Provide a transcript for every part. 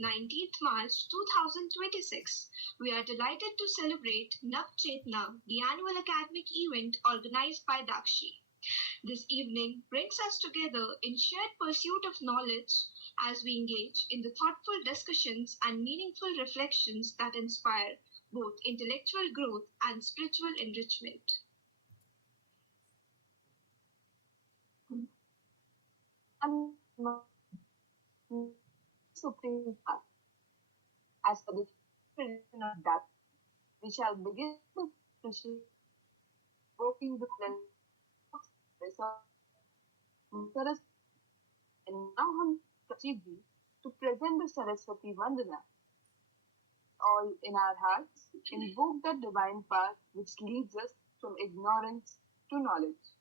19th March 2026. We are delighted to celebrate NAVCHETNÄ, the annual academic event organized by Dakshi. This evening brings us together in shared pursuit of knowledge as we engage in the thoughtful discussions and meaningful reflections that inspire both intellectual growth and spiritual enrichment. Supreme Court. As for the tradition of that, we shall begin the discussion working the Saraswati and now Dakshi to present the Saraswati Vandana. All in our hearts invoke the divine path which leads us from ignorance to knowledge.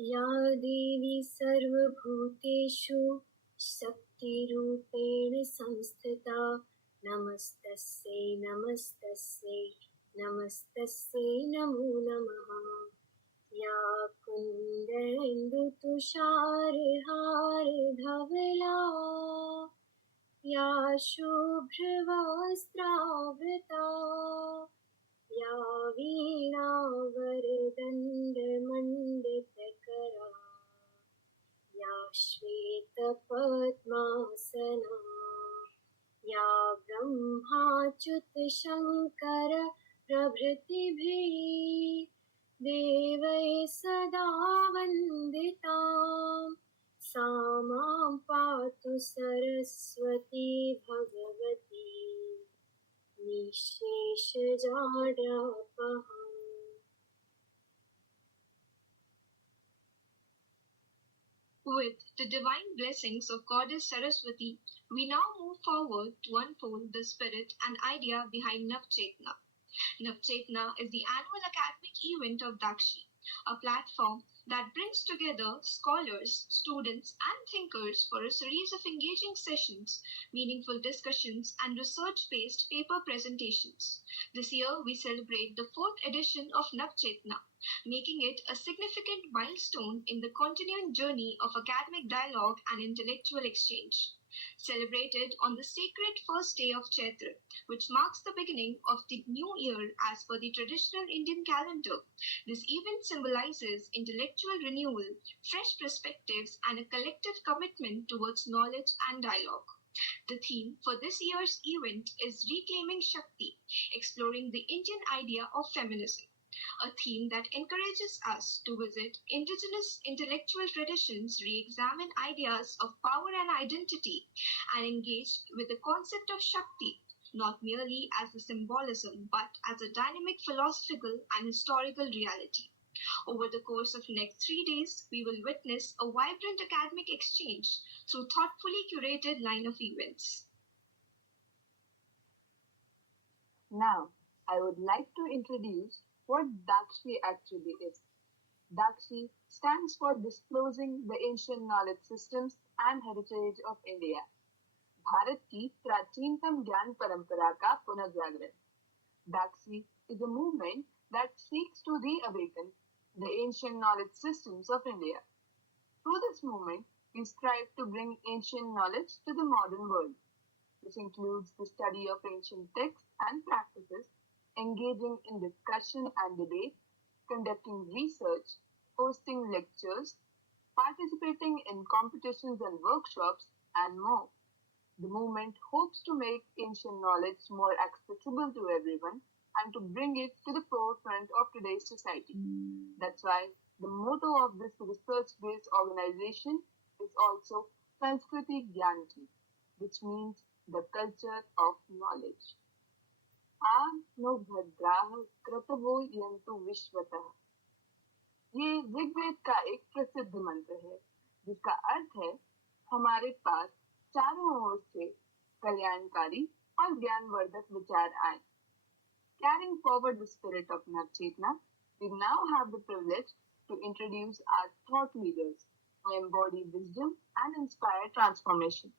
या देवी सर्वभूतेषु शक्तिरूपेण संस्थिता नमस्तस्यै नमस्तस्यै नमस्तस्यै नमो नमः या कुन्दरेन्दुतुषारहारधवला या शुभ्रवस्त्रावृता या वीणावरदण्डमण्डितकरा या श्वेतपद्मासना या ब्रह्माच्युतशङ्कर प्रभृतिभिः देवैः सदा वन्दितां सा मां पातु Saraswati Bhagwati निःशेषजाड्यापहा. With the divine blessings of Goddess Saraswati, we now move forward to unfold the spirit and idea behind NAVCHETNÄ. NAVCHETNÄ is the annual academic event of Dakshi, a platform that brings together scholars, students, and thinkers for a series of engaging sessions, meaningful discussions, and research-based paper presentations. This year, we celebrate the 4th edition of NAVCHETNÄ, making it a significant milestone in the continuing journey of academic dialogue and intellectual exchange. Celebrated on the sacred first day of Chaitra, which marks the beginning of the new year as per the traditional Indian calendar, this event symbolizes intellectual renewal, fresh perspectives, and a collective commitment towards knowledge and dialogue. The theme for this year's event is Reclaiming Shakti, exploring the Indian idea of feminism, a theme that encourages us to visit indigenous intellectual traditions, re-examine ideas of power and identity, and engage with the concept of Shakti, not merely as a symbolism, but as a dynamic philosophical and historical reality. Over the course of next 3 days, we will witness a vibrant academic exchange through thoughtfully curated line of events. Now, I would like to introduce what Dakshi actually is. Dakshi stands for Disclosing the Ancient Knowledge Systems and Heritage of India. Bharat की प्राचीनतम ज्ञान परंपरा का पुनर्जागरण. Dakshi is a movement that seeks to reawaken the ancient knowledge systems of India. Through this movement, we strive to bring ancient knowledge to the modern world. This includes the study of ancient texts and practices, engaging in discussion and debate, conducting research, hosting lectures, participating in competitions and workshops, and more. The movement hopes to make ancient knowledge more accessible to everyone and to bring it to the forefront of today's society. That's why the motto of this research-based organization is also Sanskriti Gyanti, which means the culture of knowledge. नो भद्राः क्रतवो यन्तु विश्वतः. ये ऋग्वेद का एक प्रसिद्ध मंत्र है जिसका अर्थ है हमारे पास चारों ओर से कल्याणकारी और ज्ञानवर्धक विचार आए. Carrying forward the spirit of NAVCHETNÄ, we now have the privilege to introduce our thought leaders who embody wisdom and inspire transformation.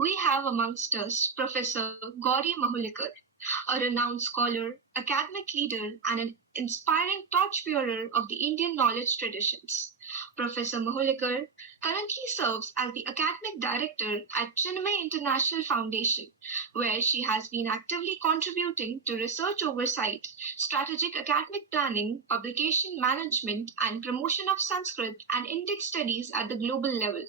We have amongst us Professor Gauri Mahulikar, A renowned scholar, academic leader, and an inspiring torchbearer of the Indian knowledge traditions. Professor Mahulikar currently serves as the academic director at Chinmay International Foundation, where she has been actively contributing to research oversight, strategic academic planning, publication management, and promotion of Sanskrit and Indic studies at the global level.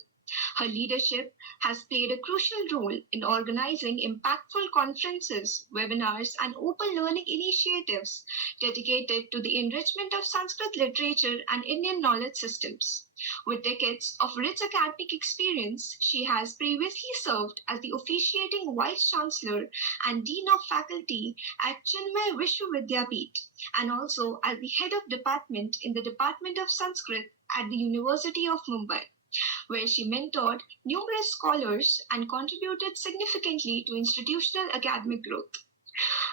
Her leadership has played a crucial role in organizing impactful conferences, webinars, and open learning initiatives dedicated to the enrichment of Sanskrit literature and Indian knowledge systems. With decades of rich academic experience, she has previously served as the officiating Vice Chancellor and Dean of Faculty at Chinmay Vishwavidyapeeth, and also as the Head of Department in the Department of Sanskrit at the University of Mumbai, where she mentored numerous scholars and contributed significantly to institutional academic growth.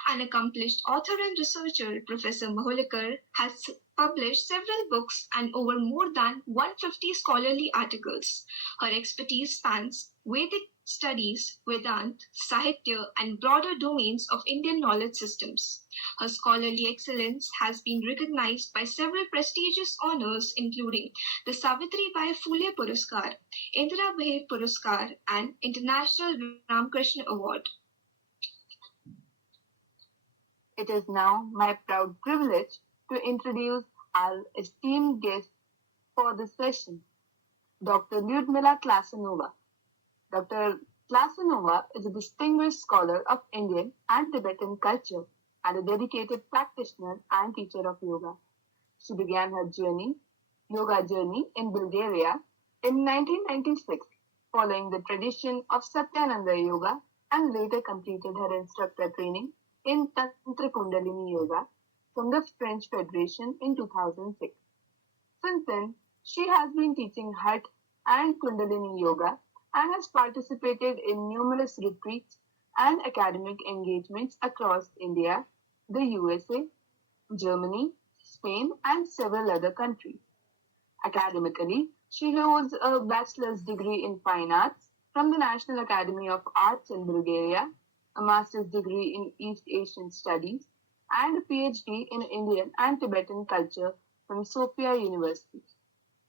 An accomplished author and researcher, Professor Mahulikar has published several books and over more than 150 scholarly articles. Her expertise spans Vedic studies, Vedanta, Sahitya, and broader domains of Indian knowledge systems. Her scholarly excellence has been recognized by several prestigious honors, including the Savitribai Phule Puraskar, Indira Behir Puraskar, and International Ramkrishna Award. It is now my proud privilege to introduce our esteemed guest for this session, Dr. Lyudmila Klasanova. Dr. Klasanova is a distinguished scholar of Indian and Tibetan culture and a dedicated practitioner and teacher of yoga. She began her yoga journey in Bulgaria in 1996, following the tradition of Satyananda Yoga, and later completed her instructor training in Tantra Kundalini Yoga from the French Federation in 2006. Since then, she has been teaching Hatha and Kundalini Yoga and has participated in numerous retreats and academic engagements across India, the USA, Germany, Spain, and several other countries. Academically, she holds a bachelor's degree in fine arts from the National Academy of Arts in Bulgaria, a master's degree in East Asian Studies, and a PhD in Indian and Tibetan culture from Sofia University.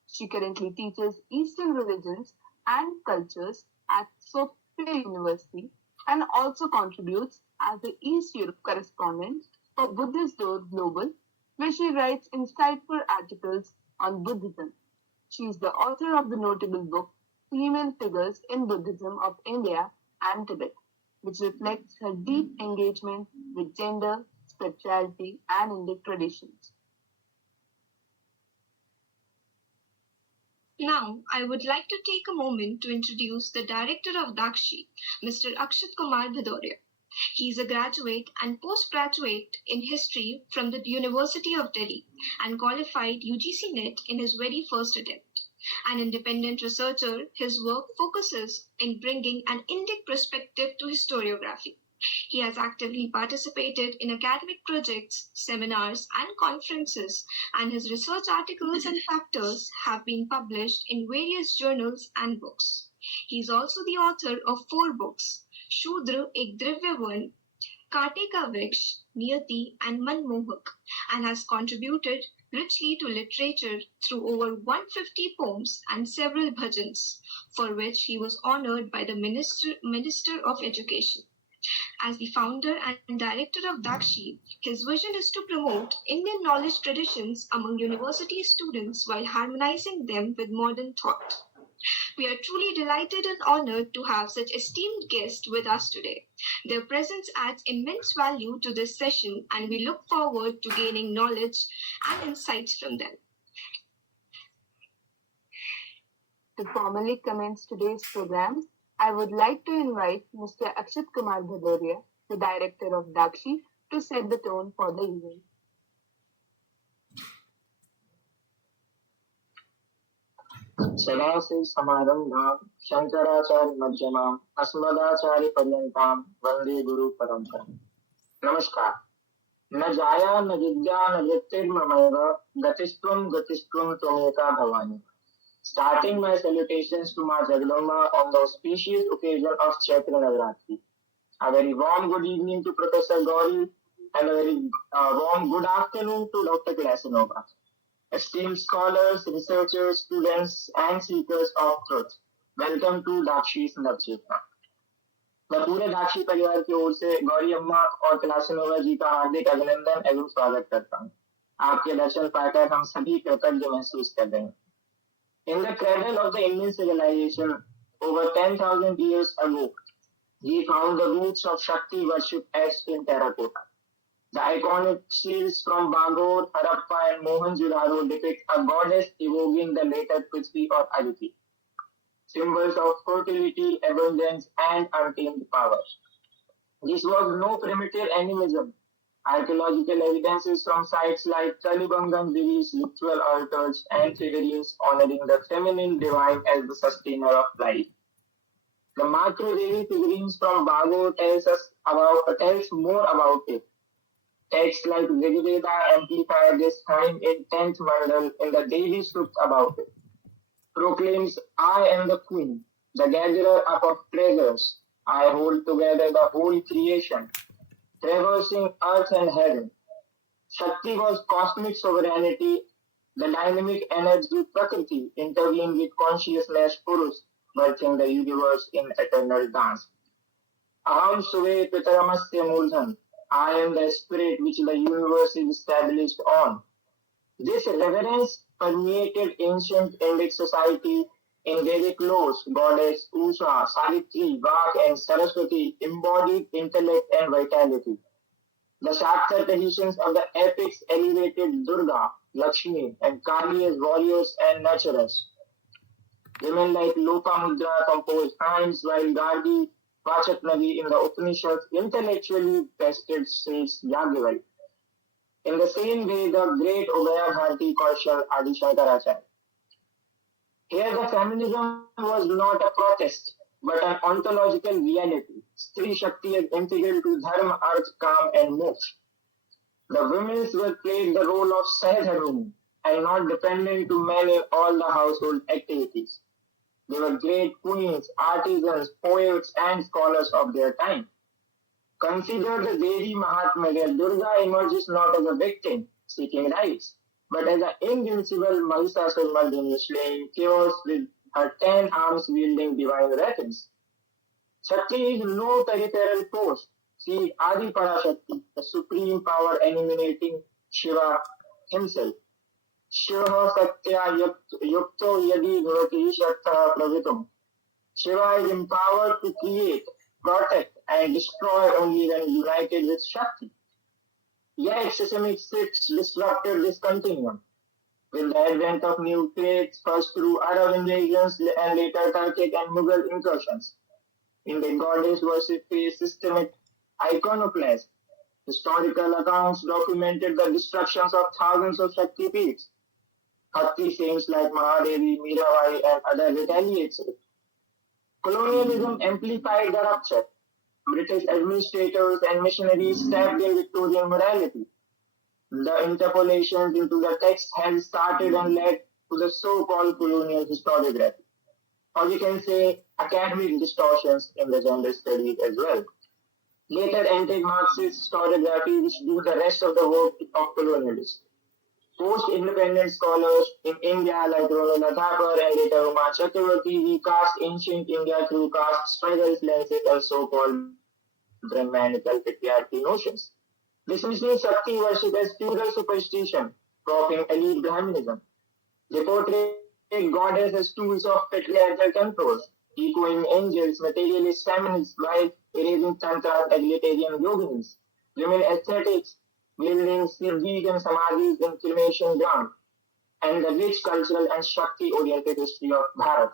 She currently teaches Eastern religions and cultures at Sofia University and also contributes as the East Europe correspondent for Buddhist Door Global, where she writes insightful articles on Buddhism. She is the author of the notable book Female Figures in Buddhism of India and Tibet, which reflects her deep engagement with gender, spirituality, and Indic traditions. Now, I would like to take a moment to introduce the director of Dakshi, Mr. Akshat Kumar Bhadoria. He is a graduate and postgraduate in history from the University of Delhi and qualified UGC NET in his very first attempt. An independent researcher, his work focuses in bringing an Indic perspective to historiography. He has actively participated in academic projects, seminars, and conferences, and his research articles and factors have been published in various journals and books. He is also the author of 4 books, Shudra Ek Drivya Varn, Kaate Ka Vriksh, Niyati, and Manmohak, and has contributed richly to literature through over 150 poems and several bhajans, for which he was honored by the Minister of Education. As the founder and director of Dakshi, his vision is to promote Indian knowledge traditions among university students while harmonizing them with modern thought. We are truly delighted and honored to have such esteemed guests with us today. Their presence adds immense value to this session, and we look forward to gaining knowledge and insights from them. To formally commence today's program, I would like to invite Mr. Akshat Kumar Bhadoria, the director of Dakshi, to set the tone for the event. Sadashiv समारंभां Shankaracharya मध्यमाम् अस्मदाचार्य पर्यन्तां वंदे गुरु परंपराम्. नमस्कार. न जाया न विद्या न वृत्तिर्ममैव गतिस्त्वं त्वमेका Bhavani. Starting my salutations to Ma Jagadamba on the auspicious occasion of Chaitra Navratri. A very warm good evening to Professor Gauri and a very warm good afternoon to Dr. Klasanova. Esteemed scholars, researchers, students, and seekers of truth, welcome to Dakshi's NAVCHETNA. मैं पूरे दाक्षी परिवार की ओर से गौरी अम्मा और क्लासनोवा जी का हार्दिक अभिनंदन एवं स्वागत करता हूँ। आपके दर्शन पाकर हम सभी कृतज्ञ महसूस कर रहे हैं। In the cradle of the Indian civilization, over 10,000 years ago, we found the roots of Shakti worship etched in terracotta. The iconic shields from Bagor, Harappa, and Mohenjo-daro depict a goddess evoking the later Prithvi or Aditi, symbols of fertility, abundance, and untamed power. This was no primitive animism. Archaeological evidences from sites like Kalibangan reveals ritual altars and figurines honoring the feminine divine as the sustainer of life. The Matru Devi figurines from Bagor tells more about it. Texts like Rigveda amplify this theme in 10th Mandal in the Devi Sukt about it. Proclaims, I am the queen, the gatherer up of treasures. I hold together the whole creation, traversing earth and heaven. Shakti was cosmic sovereignty, the dynamic energy Prakriti intervened with consciousness Purush, birthing the universe in eternal dance. Aham Suve Pitaramasya Murdhan. I am the spirit which the universe is established on. This reverence permeated ancient Indic society. In Vedic laws, goddess Usha, Savitri, Vak, and Saraswati embodied intellect and vitality. The Shakta traditions of the epics elevated Durga, Lakshmi, and Kali as warriors and nurturers. Women like Lopamudra composed hymns, while Gargi, Vachatnavi in the Upanishads intellectually tested sage Yagyavalkya. In the same way, the great Ubaya Bharati cautioned Adi Shankaracharya. Here the feminism was not a protest, but an ontological reality. Stree Shakti is integral to Dharma, Arth, Kam, and Moksha. The women were played the role of Sahadharmini and not dependent to men in all the household activities. They were great queens, artisans, poets, and scholars of their time. Consider the Devi Mahatmya where Durga emerges not as a victim seeking rights, but as an invincible Mahishasura slaying chaos with her 10 arms wielding divine weapons. Shakti is no peripheral force. She is Adi Parashakti, the supreme power emanating Shiva himself. Shiva Satya Yukto Yadi Bhavati Shakta Pravitum. Shiva is empowered to create, protect, and destroy only when united with Shakti. Yet systemic shifts disrupted this continuum. With the advent of new faiths, first through Arab invasions and later Turkic and Mughal incursions, Indian goddess worship faced systemic iconoclasm. Historical accounts documented the destructions of thousands of Shakti peaks. Bhakti saints like Mahadevi, Mirabai, and other retaliated. Colonialism amplified the rupture. British administrators and missionaries stepped in Victorian morality. The interpolations into the text had started and led to the so-called colonial historiography. Or we can say academic distortions in the gender studies as well. Later entered Marxist historiography, which do the rest of the work of colonialists. Post-independent scholars in India like Romila Thapar and later Uma Chakravarti recast ancient India through caste struggles, lenses, and so-called Brahmanical patriarchy notions. Dismissing Shakti worship as feudal superstition, propping elite Brahmanism. They portray goddess as tools of patriarchal control, echoing angels, materialist feminists, while erasing Tantra, egalitarian yoginis. Women aesthetics, wielding vegan samadhis in cremation ground, and the rich cultural and Shakti-oriented history of Bharat.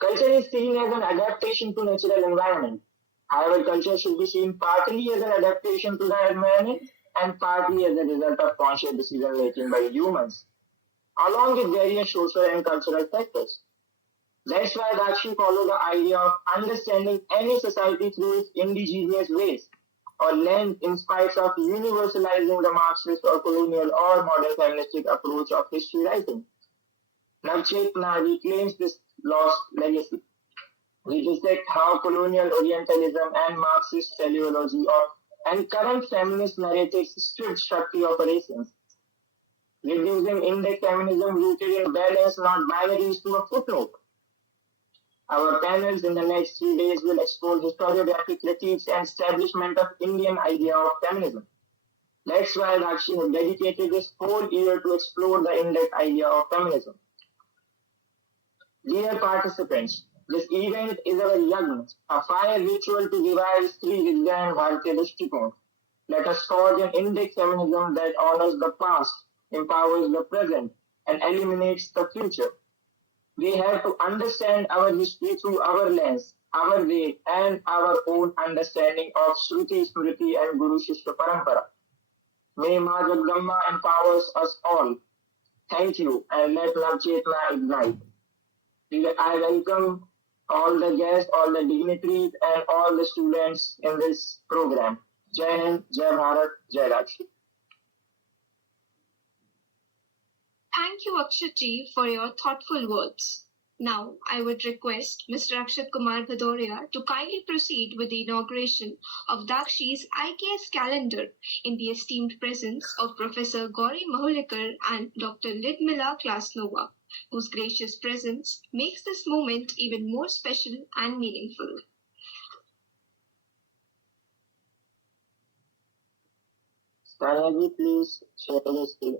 Culture is seen as an adaptation to natural environment. However, culture should be seen partly as an adaptation to the environment and partly as a result of conscious decision making by humans, along with various social and cultural factors. That's why Dakshi follow the idea of understanding any society through its indigenous ways, or lens in spite of universalizing the Marxist or colonial or modern feministic approach of history writing. NAVCHETNA reclaims this lost legacy. We dissect how colonial Orientalism and Marxist teleology and current feminist narratives stripped Shakti operations, reducing index feminism rooted in balance, not binaries, to a footnote. Our panels in the next 3 days will explore historiographic critiques and establishment of Indian idea of feminism. That's why Dakshi has dedicated this whole year to explore the index idea of feminism. Dear participants, this event is our yagna, a fire ritual to revive Sri Vidya and Bharatiya Drishtikon. Let us forge an index feminism that honors the past, empowers the present, and eliminates the future. We have to understand our history through our lens, our way, and our own understanding of Shruti, Smriti, and Guru Shishya Parampara. May Ma Jagdamba empowers us all. Thank you, and let NAVCHETNÄ ignite. I welcome all the guests, all the dignitaries, and all the students in this program. Jai Hind, Jai Bharat, Jai Dakshi. Thank you, Akshatji, for your thoughtful words. Now, I would request Mr. Akshat Kumar Bhadoria to kindly proceed with the inauguration of Dakshi's IKS calendar in the esteemed presence of Professor Gauri Mahulikar and Dr. Lyudmila Klasanova, whose gracious presence makes this moment even more special and meaningful. Tanaji, please share the screen.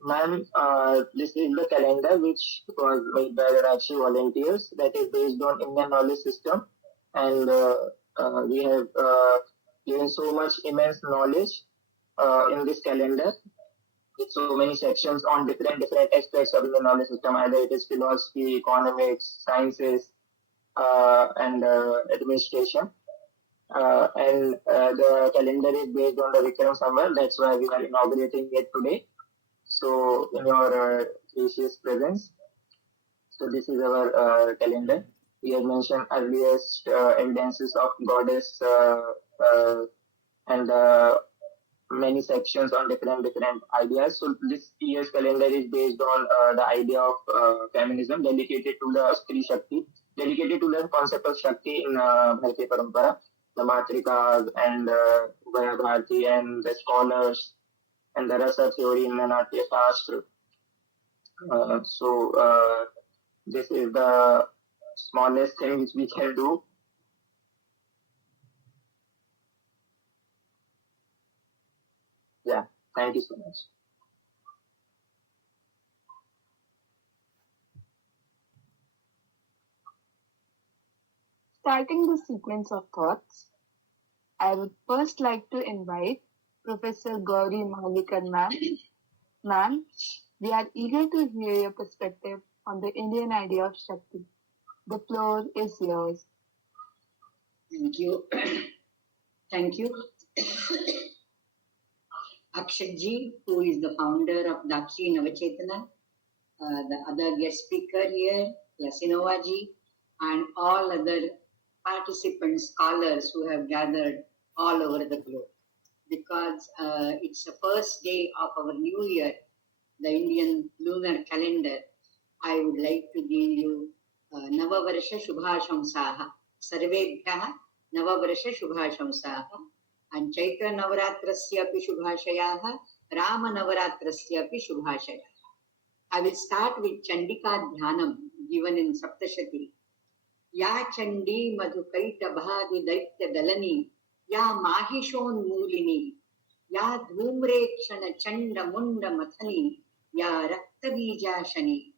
Ma'am, this is the calendar which was made by the Dakshi volunteers that is based on Indian knowledge system, and we have given so much immense knowledge in this calendar with so many sections on different aspects of the knowledge system, either it is philosophy, economics, sciences, and administration. The calendar is based on the Vikram Samvat. That's why we are inaugurating it today. So, in your gracious presence, so this is our calendar. We have mentioned earliest evidences of goddess and many sections on different ideas. So this year's calendar is based on the idea of feminism dedicated to the Stri Shakti, dedicated to the concept of Shakti in Bharatiya Parampara, the Matrikas and Bharati and the scholars and the Rasa theory in the Natya Shastra. This is the smallest thing which we can do. Yeah, thank you so much. Starting the sequence of thoughts, I would first like to invite Professor Gauri Mahulikar ma'am. Ma'am, we are eager to hear your perspective on the Indian idea of Shakti. The floor is yours. Thank you. Thank you. Akshatji, who is the founder of Dakshi NAVCHETNÄ, the other guest speaker here, Klasanova ji, and all other participants, scholars who have gathered all over the globe. Because it's the first day of our new year, the Indian lunar calendar, I would like to give you Navavarsha Shubhashamsaha. Sarvebhyaha Navavarsha Shubhashamsaha. And Chaitra Navaratrasya api Shubhashayaha, Rama Navaratrasya api Shubhashayaha. I will start with Chandika Dhyanam given in Saptashati. Ya Chandi Madhukaita Bhadi Daitya Dalani, Ya Mahishon Mulini, Ya Dhumrekshana Chanda Munda Mathani, Ya Raktabija Shani,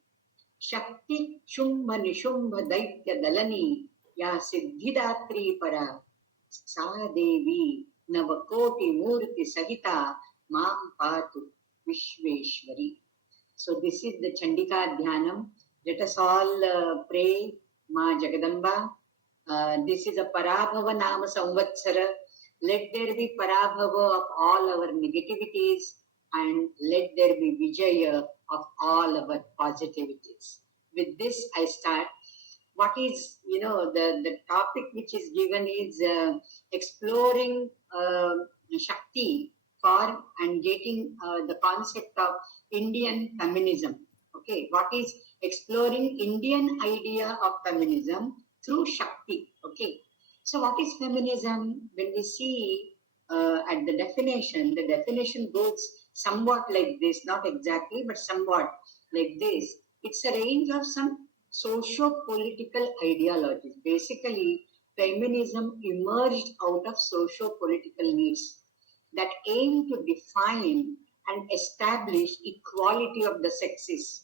Shakti Shumbha Nishubha Daitya Dalani, Ya Siddhidatri Para, Sa Devi Navakoti Murti Sahita, Mam Patu Vishveshwari. So this is the Chandika Dhyanam. Let us all pray Ma Jagadamba. This is a Parabhava Nama Samvatsara. Let there be Parabhava of all our negativities and let there be Vijaya of all our positivities. With this, I start. What is, the topic which is given is exploring Shakti for and getting the concept of Indian feminism. Okay, what is exploring Indian idea of feminism through Shakti. Okay, so what is feminism? When we see at the definition goes somewhat like this, not exactly, but somewhat like this. It's a range of some socio-political ideologies. Basically, feminism emerged out of socio-political needs that aim to define and establish equality of the sexes.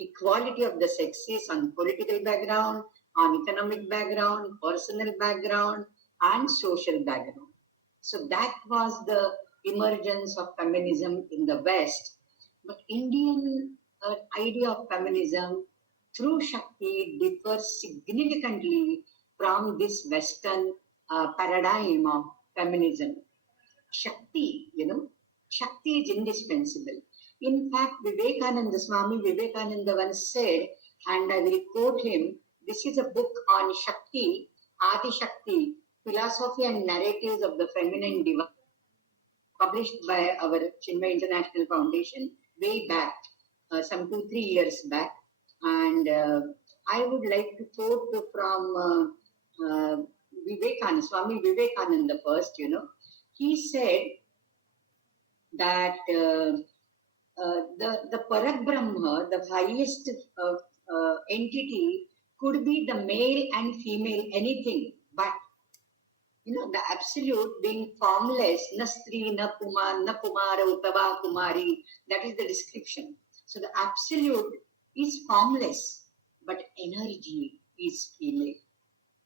Equality of the sexes on political background, on economic background, personal background, and social background. So that was the emergence of feminism in the West. But Indian idea of feminism through Shakti differs significantly from this Western paradigm of feminism. Shakti, Shakti is indispensable. In fact, Swami Vivekananda once said, and I will quote him, this is a book on Shakti, Adi Shakti, Philosophy and Narratives of the Feminine Divine, published by our Chinmay International Foundation way back, some 2-3 years back. And I would like to quote from Swami Vivekananda first, He said that the Parak Brahma, the highest entity, could be the male and female, anything, but the absolute being formless, na stri, na kumara, utava, kumari, that is the description. So the absolute is formless, but energy is female.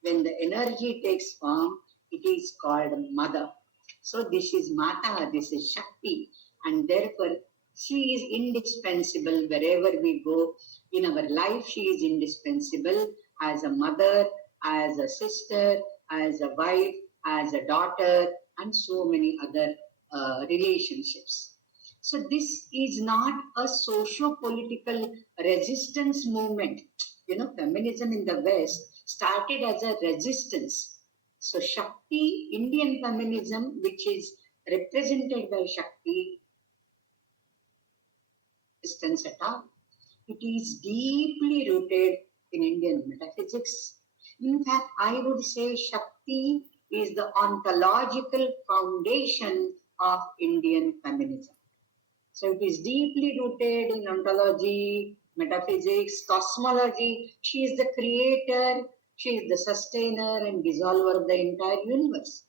When the energy takes form, it is called mother. So this is Mata, this is Shakti, and therefore she is indispensable wherever we go in our life. She is indispensable as a mother, as a sister, as a wife, as a daughter, and so many other relationships. So this is not a socio-political resistance movement. Feminism in the West started as a resistance. So Shakti, Indian feminism, which is represented by Shakti, resistance at all. It is deeply rooted in Indian metaphysics. In fact, I would say Shakti is the ontological foundation of Indian feminism. So it is deeply rooted in ontology, metaphysics, cosmology. She is the creator, she is the sustainer and dissolver of the entire universe.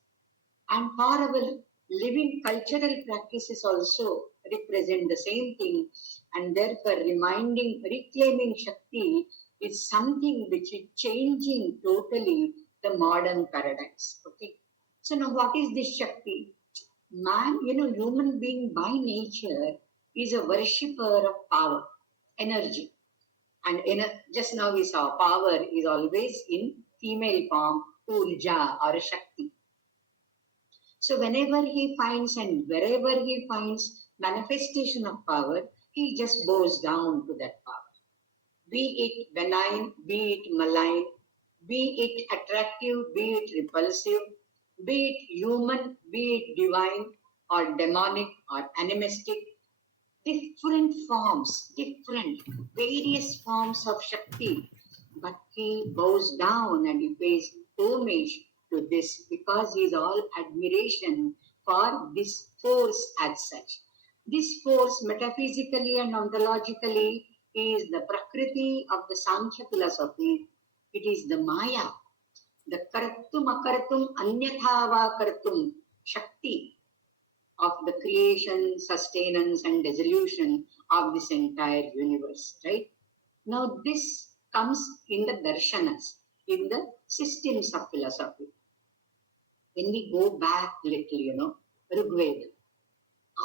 And for our living cultural practices also represent the same thing, and therefore reclaiming Shakti is something which is changing totally the modern paradigms. Okay. So now what is this Shakti? Man, human being by nature is a worshipper of power, energy. And just now we saw power is always in female form, Urja or Shakti. So whenever he finds and wherever he finds manifestation of power, he just bows down to that power. Be it benign, be it malign, be it attractive, be it repulsive, be it human, be it divine or demonic or animistic, different forms, various forms of Shakti. But he bows down and he pays homage to this because he is all admiration for this force as such. This force metaphysically and ontologically is the Prakriti of the Sankhya philosophy. It is the Maya, the Kartum Akartum Anyathava Kartum Shakti of the creation, sustenance and dissolution of this entire universe, right? Now this comes in the darshanas, in the systems of philosophy. When we go back little, Rigveda,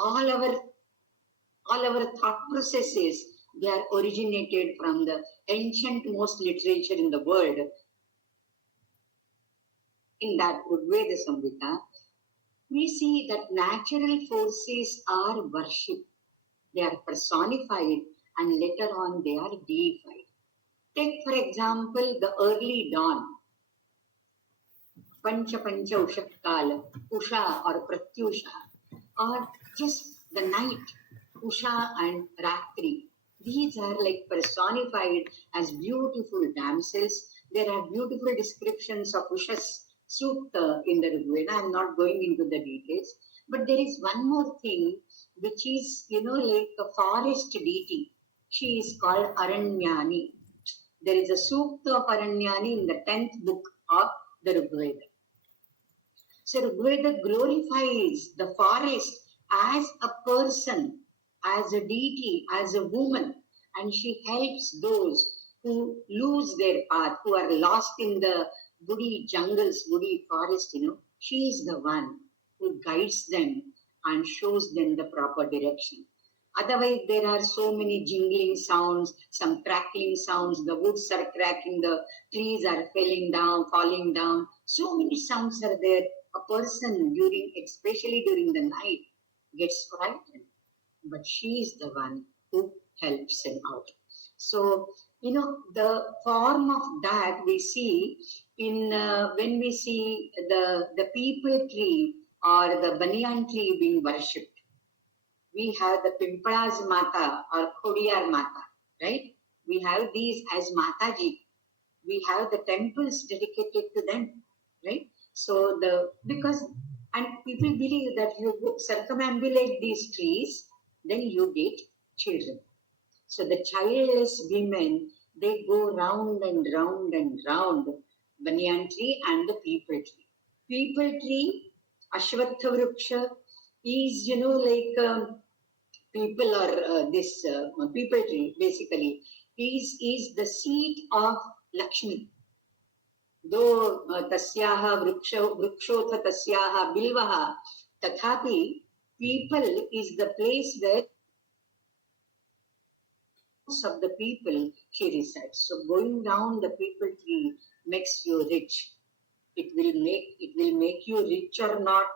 all our thought processes, they are originated from the ancient most literature in the world. In that Rigveda Samhita, we see that natural forces are worshipped. They are personified and later on they are deified. Take for example the early dawn. Pancha Ushatkala, Usha or Pratyusha, or just the night, Usha and Ratri. These are like personified as beautiful damsels. There are beautiful descriptions of Ushas Sukta in the Rigveda. I am not going into the details. But there is one more thing which is, like a forest deity. She is called Aranyani. There is a Sukta of Aranyani in the 10th book of the Rigveda. So Rigveda glorifies the forest as a person, as a deity, as a woman, and she helps those who lose their path, who are lost in the woody jungles, woody forest, She is the one who guides them and shows them the proper direction. Otherwise, there are so many jingling sounds, some crackling sounds, the woods are cracking, the trees are falling down. So many sounds are there. A person especially during the night, gets frightened. But she is the one who helps him out. So, the form of that we see in when we see the people tree or the banyan tree being worshipped. We have the Pimpala's Mata or Kodiyar Mata, right? We have these as Mataji. We have the temples dedicated to them, right? So and people believe that you circumambulate these trees, then you get children. So the childless women, they go round and round and round banyan tree and the people tree. People tree, Ashwatha Vruksha, is, people or people tree basically is the seat of Lakshmi. Though tasyaha vrukshotha tasyaha bilvaha, tathapi people is the place where of the people she resides. So going down the people tree makes you rich. It will make you rich or not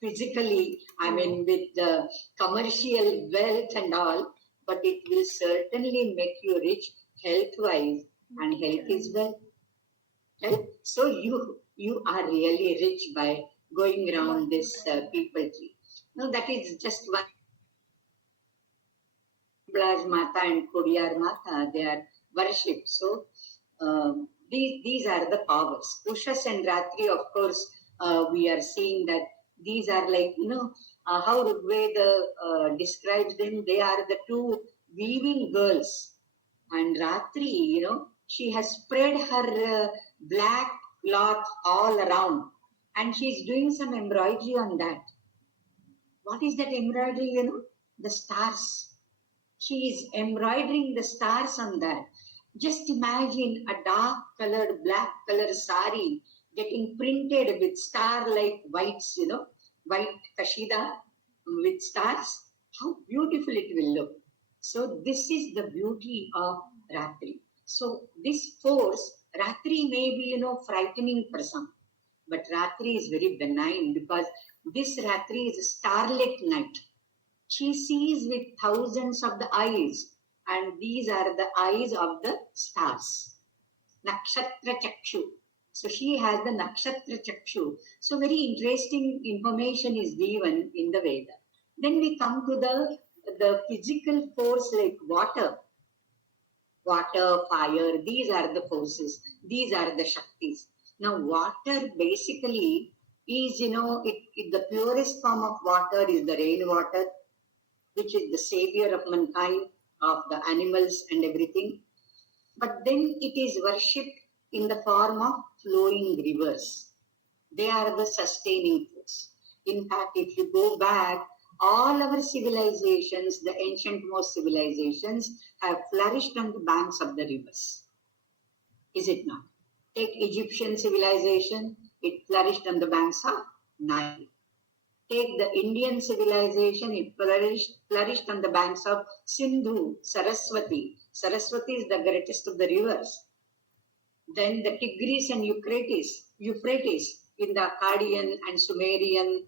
physically, with the commercial wealth and all, but it will certainly make you rich health-wise, and health is wealth. Right? So you are really rich by going around this people tree. Now that is just one. Pimpala's Mata and Kodiyar Mata, they are worshipped. So these are the powers. Ushas and Ratri, of course, we are seeing that these are like, how Rigveda describes them. They are the two weaving girls. And Ratri, she has spread her black cloth all around. And she's doing some embroidery on that. What is that embroidery, The stars. She is embroidering the stars on that. Just imagine a dark colored, black colored sari getting printed with star-like whites, white kashida with stars. How beautiful it will look. So this is the beauty of Ratri. So this force, Ratri may be, frightening for some, but Ratri is very benign because this Ratri is a starlit night. She sees with thousands of the eyes, and these are the eyes of the stars. Nakshatra Chakshu. So she has the Nakshatra Chakshu. So very interesting information is given in the Veda. Then we come to the physical force like water. Water, fire, these are the forces. These are the Shaktis. Now water basically is, the purest form of water is the rainwater, which is the savior of mankind, of the animals and everything. But then it is worshipped in the form of flowing rivers. They are the sustaining force. In fact, if you go back, all our civilizations, the ancient-most civilizations, have flourished on the banks of the rivers. Is it not? Take Egyptian civilization, it flourished on the banks of Nile. Take the Indian civilization, it flourished on the banks of Sindhu, Saraswati. Saraswati is the greatest of the rivers. Then the Tigris and Euphrates in the Akkadian and Sumerian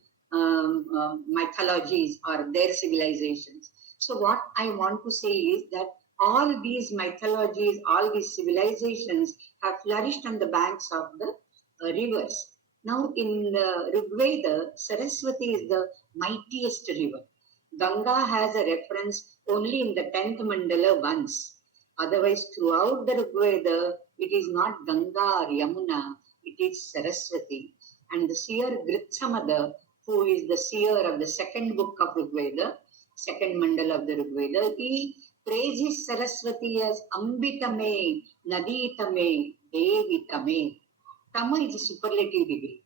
mythologies or their civilizations. So what I want to say is that all these mythologies, all these civilizations have flourished on the banks of the rivers. Now in the Rigveda, Saraswati is the mightiest river. Ganga has a reference only in the 10th mandala once. Otherwise, throughout the Rigveda, it is not Ganga or Yamuna, it is Saraswati. And the seer Gritsamada, who is the seer of the second book of Rigveda, second mandala of the Rigveda, he praises Saraswati as Ambitame, Naditame, Devitame. Tama is a superlative degree.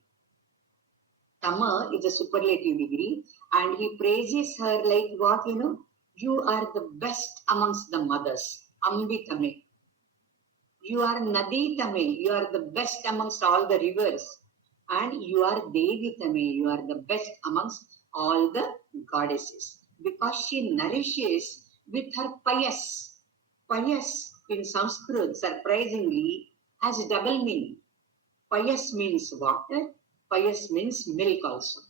Tama is a superlative degree, and he praises her like what, you are the best amongst the mothers. Ambitame. You are Naditame. You are the best amongst all the rivers. And you are Devitame. You are the best amongst all the goddesses. Because she nourishes with her payas. Payas in Sanskrit, surprisingly, has double meaning. Payas means water. Payas means milk also.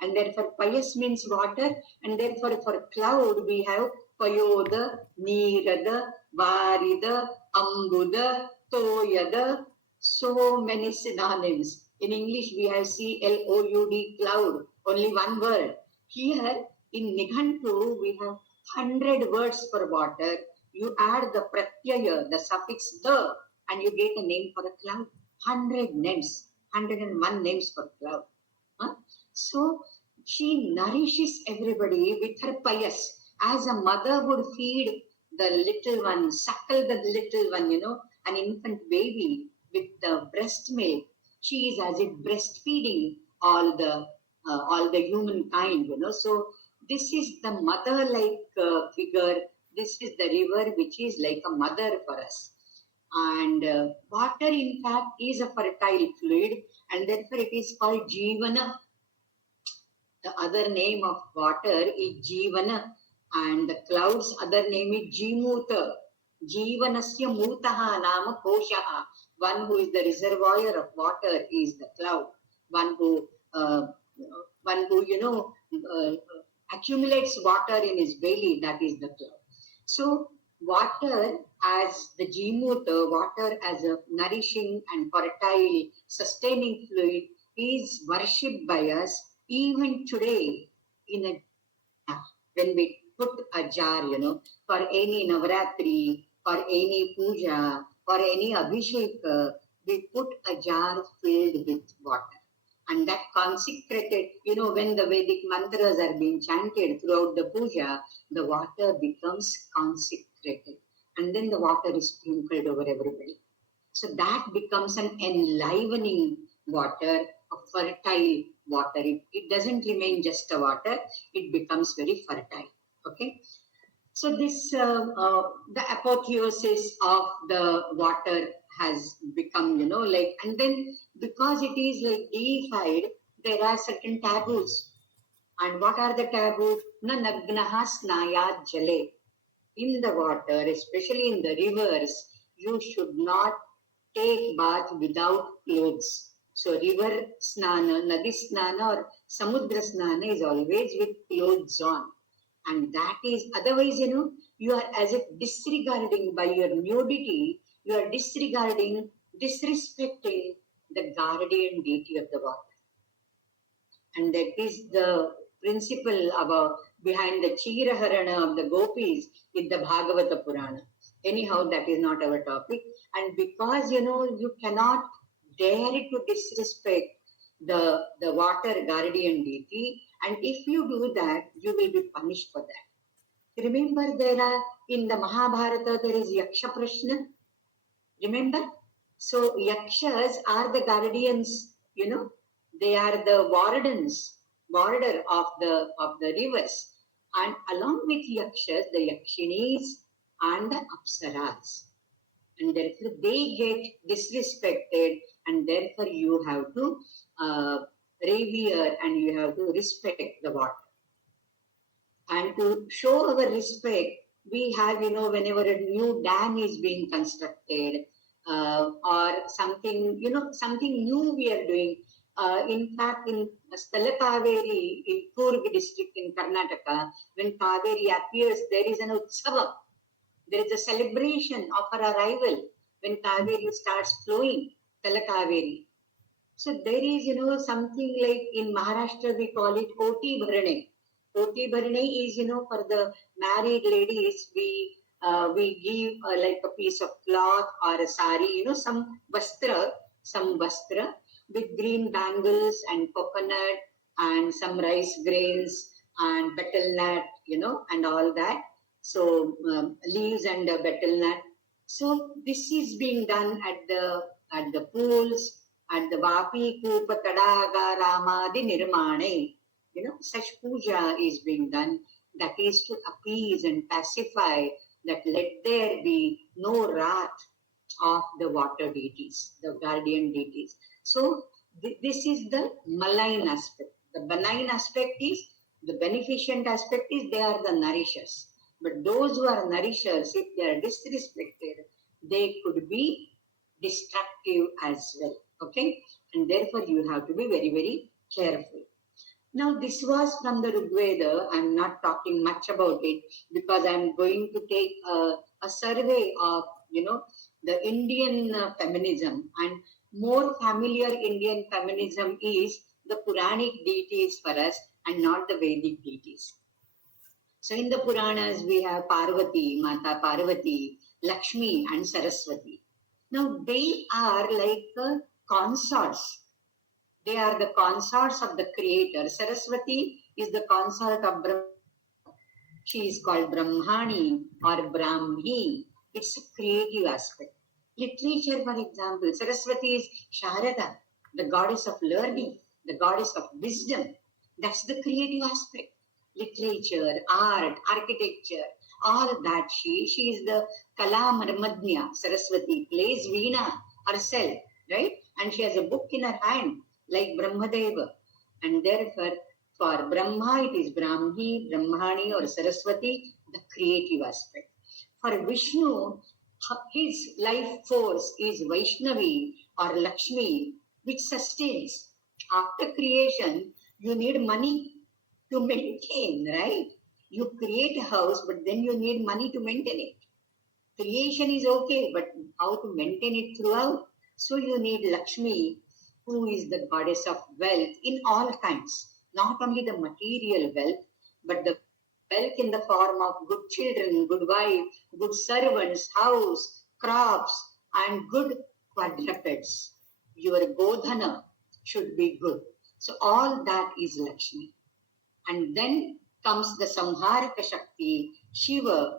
And therefore, payas means water. And therefore, for cloud, we have Payoda, Neerada, Varida, Ambuda, Toyada, so many synonyms. In English, we have CLOUD, cloud, only one word. Here, in Nighantu, we have 100 words for water. You add the pratyaya, the suffix the, and you get a name for a cloud. 100 names, 101 names for cloud. So, she nourishes everybody with her payas. As a mother would feed the little one, suckle the little one, an infant baby with the breast milk, she is as if breastfeeding all the humankind, So this is the mother-like figure. This is the river which is like a mother for us. And water, in fact, is a fertile fluid, and therefore it is called Jivana. The other name of water is Jivana, and the cloud's other name is Jimuta. Jivanasya Mutaha Nama Koshaha. One who is the reservoir of water is the cloud. One who accumulates water in his belly, that is the cloud. So, water as the Jimuta, water as a nourishing and fertile, sustaining fluid is worshipped by us even today when we put a jar, for any Navaratri, for any puja, for any abhishek, we put a jar filled with water. And that consecrated, when the Vedic mantras are being chanted throughout the puja, the water becomes consecrated. And then the water is sprinkled over everybody. So that becomes an enlivening water, a fertile water. It doesn't remain just a water, it becomes very fertile. Okay? So this, the apotheosis of the water has become, and then because it is deified, there are certain taboos. And what are the taboos? Na nagnaha snayat jale. In the water, especially in the rivers, you should not take bath without clothes. So river snana, nadi snana or samudra snana is always with clothes on. And that is, otherwise, you are as if disregarding by your nudity, you are disregarding, disrespecting the guardian deity of the water. And that is the principle behind the Chiraharana of the gopis in the Bhagavata Purana. Anyhow, that is not our topic. And because, you cannot dare to disrespect the water guardian deity, and if you do that, you will be punished for that. Remember, in the Mahabharata, there is Yaksha Prashna. Remember? So, Yakshas are the guardians, they are the border of the rivers. And along with Yakshas, the Yakshinis and the Apsaras. And therefore, they get disrespected, and therefore you have to revere and you have to respect the water. And to show our respect, we have, whenever a new dam is being constructed or something, something new we are doing. In fact, in Sthala Kaveri, in Kurg district in Karnataka, when Kaveri appears, there is an utsava. There is a celebration of her arrival when Kaveri starts flowing, Sthala Kaveri. So there is, something like in Maharashtra we call it Oti Bharane. Poti Bharani is, for the married ladies, we give like a piece of cloth or a sari, some vastra with green bangles and coconut and some rice grains and betel nut, and all that. So leaves and betel nut. So this is being done at the pools, at the Vapi Kupa Tadaga Ramadi Nirmane. Such puja is being done, that is to appease and pacify, that let there be no wrath of the water deities, the guardian deities. So this is the malign aspect. The benign aspect is, the beneficent aspect is, they are the nourishers. But those who are nourishers, if they are disrespected, they could be destructive as well. Okay? And therefore you have to be very, very careful. Now, this was from the Rig Veda. I'm not talking much about it because I'm going to take a survey of, the Indian feminism. And more familiar Indian feminism is the Puranic deities for us and not the Vedic deities. So, in the Puranas, we have Parvati, Mata Parvati, Lakshmi, and Saraswati. Now, they are like consorts. They are the consorts of the creator. Saraswati is the consort of Brahma. She is called Brahmani or Brahmi. It's a creative aspect. Literature, for example, Saraswati is Sharada, the goddess of learning, the goddess of wisdom. That's the creative aspect. Literature, art, architecture, all that. She is the Kala Marmadnya. Saraswati plays Veena herself, right? And she has a book in her hand, like Brahmadeva. And therefore, for Brahma, it is Brahmi, Brahmani or Saraswati, the creative aspect. For Vishnu, his life force is Vaishnavi or Lakshmi, which sustains. After creation, you need money to maintain, right? You create a house, but then you need money to maintain it. Creation is okay, but how to maintain it throughout? So you need Lakshmi, who is the goddess of wealth in all kinds, not only the material wealth, but the wealth in the form of good children, good wife, good servants, house, crops, and good quadrupeds. Your Godhana should be good. So all that is Lakshmi. And then comes the Samharaka Shakti, Shiva,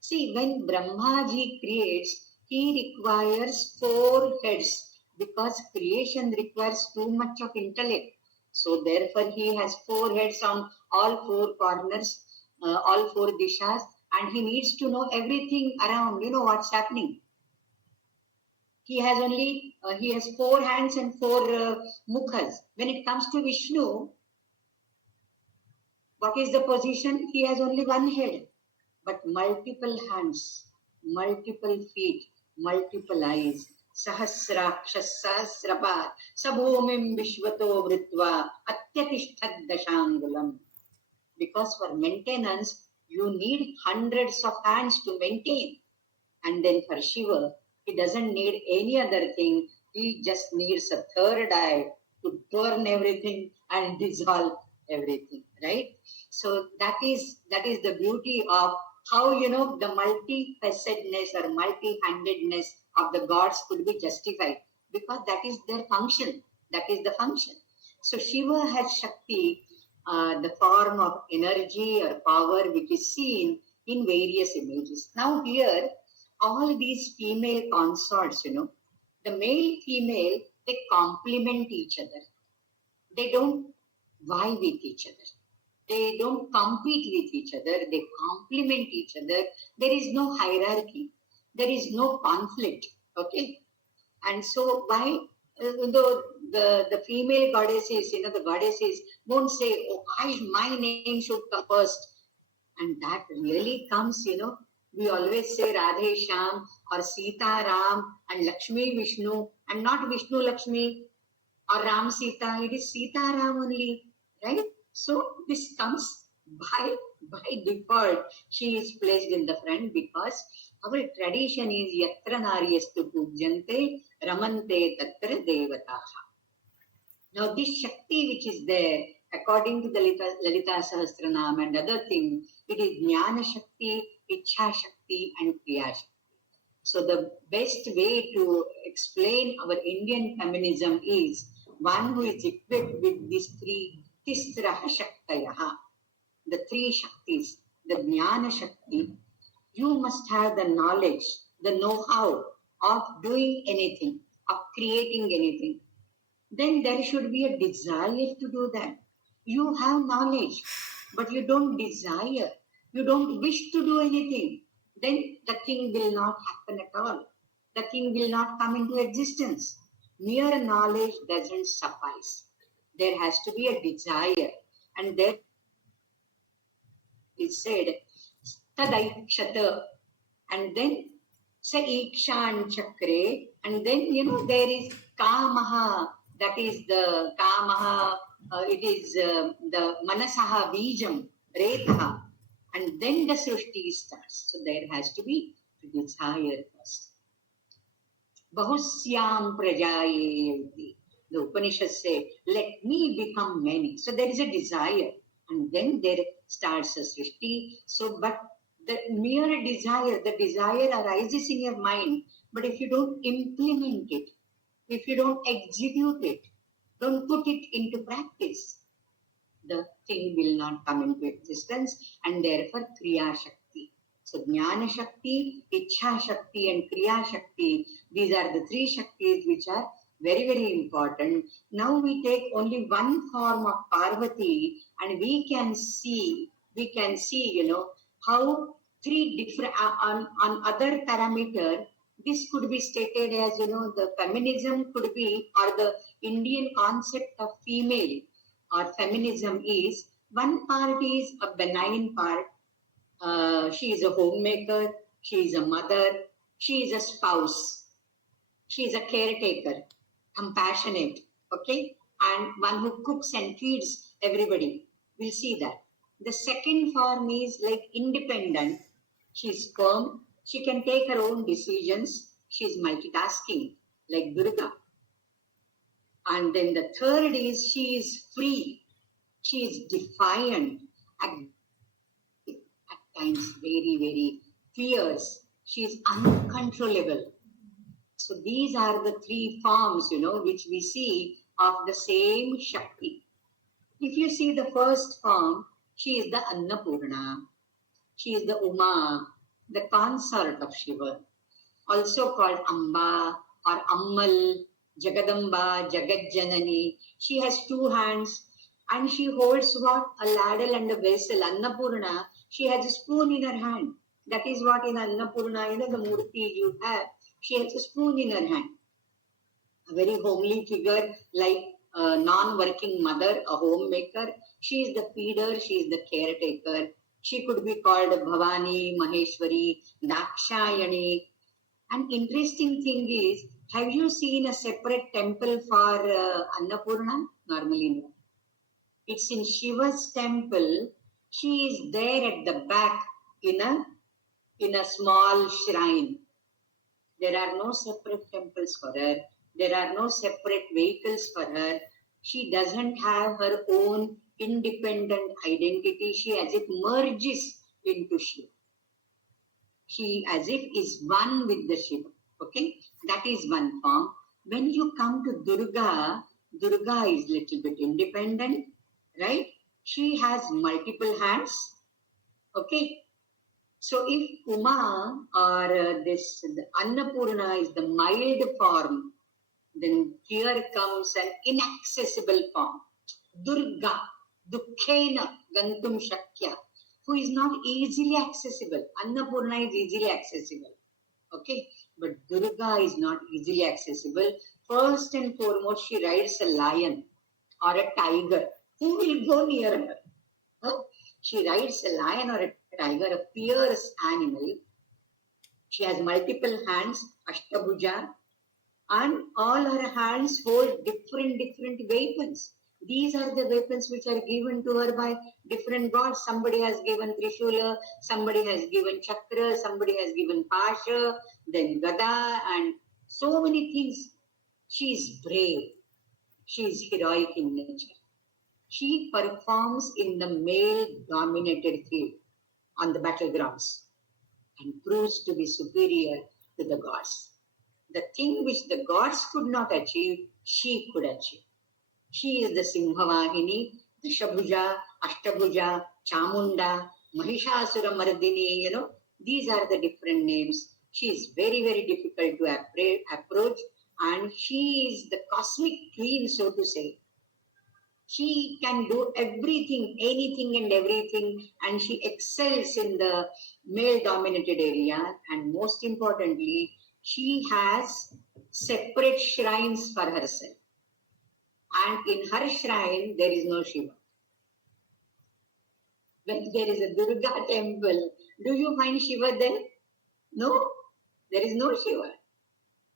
See, when Brahmaji creates, he requires 4 heads, because creation requires too much of intellect. So therefore he has 4 heads on all 4 corners, all 4 dishas, and he needs to know everything around, what's happening. He has 4 hands and 4 mukhas. When it comes to Vishnu, what is the position? He has only 1 head, but multiple hands, multiple feet, multiple eyes. Sahasrakshas Sahasrapat Sabhomim Vishwato Vritva Atyatishthad Dashangulam. Because for maintenance, you need hundreds of hands to maintain. And then for Shiva, he doesn't need any other thing. He just needs a 3rd eye to burn everything and dissolve everything, right? So that is the beauty of how, the multifacetedness or multi-handedness of the gods could be justified, because that is their function. That is the function. So Shiva has Shakti, the form of energy or power, which is seen in various images. Now here, all these female consorts, the male, female, they complement each other. They don't vie with each other. They don't compete with each other. They complement each other. There is no hierarchy. There is no conflict. Okay? And so why, though the female goddesses, the goddesses won't say, oh, my name should come first. And that really comes, we always say Radhe Sham or Sita Ram and Lakshmi Vishnu, and not Vishnu Lakshmi or Ram Sita. It is Sita Ram only, right? So this comes by default. She is placed in the front because our tradition is Yatra Naryastu Pujyante Ramante Tatra Devataha. Now this Shakti which is there, According to the Lalita Sahasranam and other things, it is Jnana Shakti, Ichha Shakti and Kriya Shakti. So the best way to explain our Indian feminism is one who is equipped with these three Tisraha Shaktayaha, the three Shaktis, the Jnana Shakti. You must have the knowledge, the know-how of doing anything, of creating anything. Then there should be a desire to do that. You have knowledge, but you don't desire, you don't wish to do anything. Then the thing will not happen at all. The thing will not come into existence. Mere knowledge doesn't suffice. There has to be a desire. And there is said, Tadaikshata, and then Saikshan Chakre, and then, there is Kamaha, that is the Kamaha, it is the Manasaha Bijam, Retaha, and then the Srishti starts. So there has to be desire first. Bahusyam Prajaye, the Upanishads say, let me become many. So there is a desire, and then there starts a Srishti. So, but the mere desire, the desire arises in your mind, but if you don't implement it, if you don't execute it, don't put it into practice, the thing will not come into existence, and therefore Kriya Shakti. So Jnana Shakti, Ichha Shakti and Kriya Shakti, these are the three Shaktis which are very, very important. Now we take only one form of Parvati and we can see, how three different, on other parameter, this could be stated as, the feminism could be, or the Indian concept of female or feminism is, one part is a benign part. She is a homemaker, she is a mother, she is a spouse, she is a caretaker, compassionate, okay, and one who cooks and feeds everybody. We'll see that. The second form is like independent. She is firm, she can take her own decisions, she is multitasking, like Durga. And then the third is she is free, she is defiant, at times very, very fierce, she is uncontrollable. So these are the three forms, which we see of the same Shakti. If you see the first form, she is the Annapurna, she is the Uma, the consort of Shiva, also called Amba or Ammal, Jagadamba, Jagadjanani. She has two hands and she holds what? A ladle and a vessel. Annapurna, she has a spoon in her hand. That is what in Annapurna, the murti you have. She has a spoon in her hand. A very homely figure, like a non-working mother, a homemaker. She is the feeder, she is the caretaker. She could be called Bhavani, Maheshwari, Dakshayani. An interesting thing is, have you seen a separate temple for Annapurna? Normally no. It's in Shiva's temple. She is there at the back in a small shrine. There are no separate temples for her. There are no separate vehicles for her. She doesn't have her own independent identity. She as if merges into Shiva. She as if is one with the Shiva. Okay, that is one form. When you come to Durga, Durga is little bit independent, right? She has multiple hands. Okay, so if Uma or this Annapurna is the mild form, then here comes an inaccessible form. Durga, Dukkhena Gantum Shakya, who is not easily accessible. Annapurna is easily accessible. Okay, but Durga is not easily accessible. First and foremost, she rides a lion or a tiger. Who will go near her? Huh? She rides a lion or a tiger, a fierce animal. She has multiple hands, Ashtabhuja, and all her hands hold different weapons. These are the weapons which are given to her by different gods. Somebody has given Trishula, somebody has given Chakra, somebody has given Pasha, then Gada, and so many things. She is brave. She is heroic in nature. She performs in the male-dominated field on the battlegrounds and proves to be superior to the gods. The thing which the gods could not achieve, she could achieve. She is the Simhavahini, Dashabhuja, Ashtabhuja, Chamunda, Mahishasura Mardini, these are the different names. She is very, very difficult to approach, and she is the cosmic queen, so to say. She can do everything, anything and everything, and she excels in the male-dominated area. And most importantly, she has separate shrines for herself. And in her shrine, there is no Shiva. When there is a Durga temple, do you find Shiva there? No, there is no Shiva.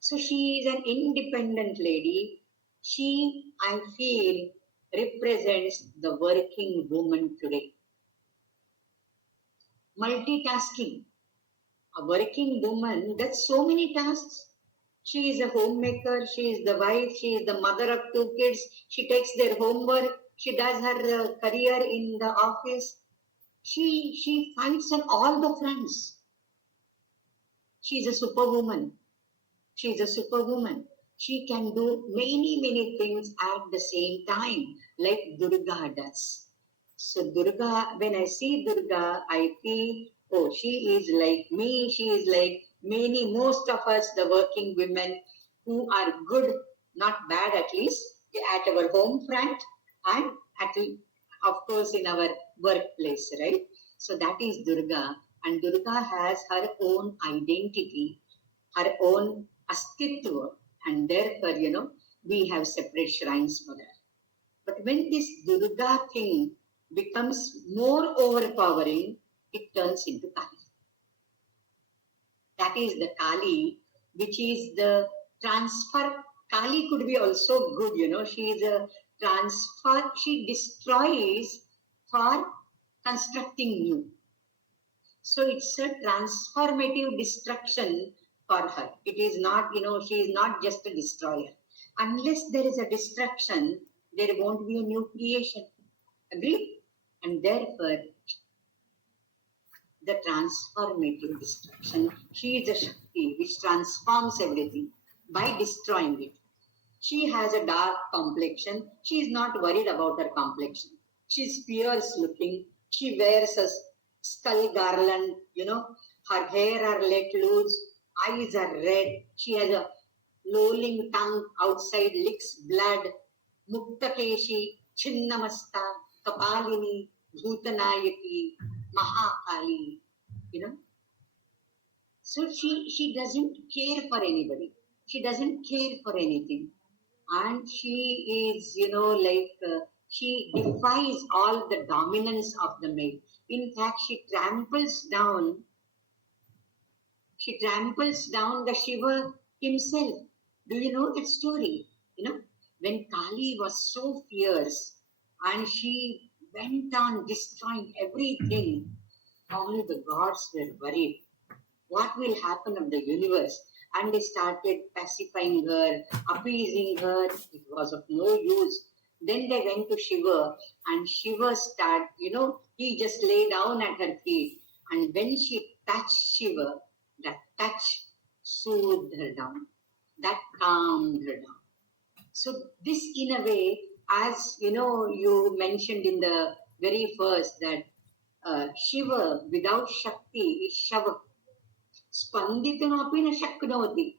So she is an independent lady. She, I feel, represents the working woman today. Multitasking. A working woman does so many tasks. She is a homemaker, she is the wife, she is the mother of 2 kids, she takes their homework, she does her career in the office. She fights on all the fronts. She is a superwoman. She is a superwoman. She can do many, many things at the same time, like Durga does. So Durga, when I see Durga, I feel, oh, she is like me, she is like most of us, the working women who are good, not bad at least, at our home front and of course in our workplace, right? So that is Durga, and Durga has her own identity, her own astitva, and therefore, we have separate shrines for her. But when this Durga thing becomes more overpowering, it turns into Kali. That is the Kali, which is the transfer. Kali could be also good, she is a transfer, she destroys for constructing new. So it's a transformative destruction for her. It is not, she is not just a destroyer. Unless there is a destruction, there won't be a new creation. Agree? And therefore, the transformative destruction, she is a Shakti which transforms everything by destroying it. She has a dark complexion. She is not worried about her complexion. She is fierce looking. She wears a skull garland, her hair are let loose, eyes are red. She has a lolling tongue outside, licks blood. Muktakeshi, Chinnamasta, Kapalini, Bhutanayaki, Mahakali, So she doesn't care for anybody. She doesn't care for anything. And she is, she defies all the dominance of the male. In fact, she tramples down the Shiva himself. Do you know that story? When Kali was so fierce and she went on destroying everything, only the gods were worried. What will happen of the universe? And they started pacifying her, appeasing her. It was of no use. Then they went to Shiva, and Shiva started, he just lay down at her feet. And when she touched Shiva, that touch soothed her down. That calmed her down. So this, in a way, as you mentioned in the very first, that Shiva without Shakti is Shava. Spanditamapi na Shaknoti.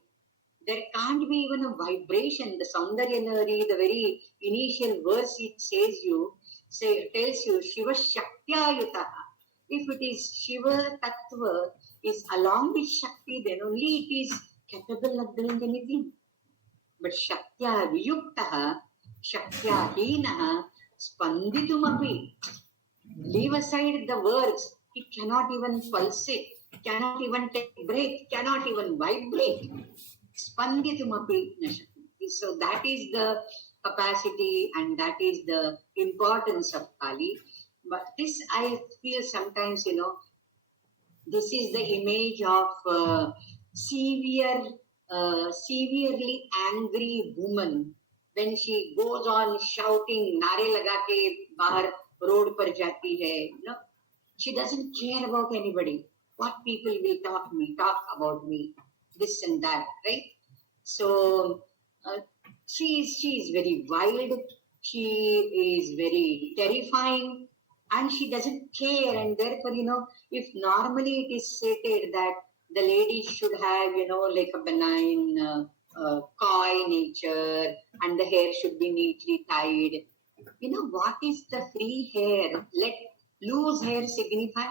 There can't be even a vibration. The Saundarya Nari, the very initial verse, it tells you Shiva Shaktya Yutaha. If it is Shiva Tattva is along with Shakti, then only it is capable of doing anything. But Shaktya Viyuktaha, Shaktya Hinaha, Spanditumapi. Leave aside the words. It cannot even pulsate, cannot even take breath, cannot even vibrate. Spanditumapi nashati. So that is the capacity and that is the importance of Kali. But this, I feel sometimes, this is the image of severely angry woman when she goes on shouting, नारे लगा के बाहर road पर जाती है, she doesn't care about anybody. What people will talk about me, this and that, right? So she is very wild. She is very terrifying, and she doesn't care. And therefore, if normally it is stated that the lady should have, like a benign, coy nature, and the hair should be neatly tied. What is the free hair? Let loose hair signify?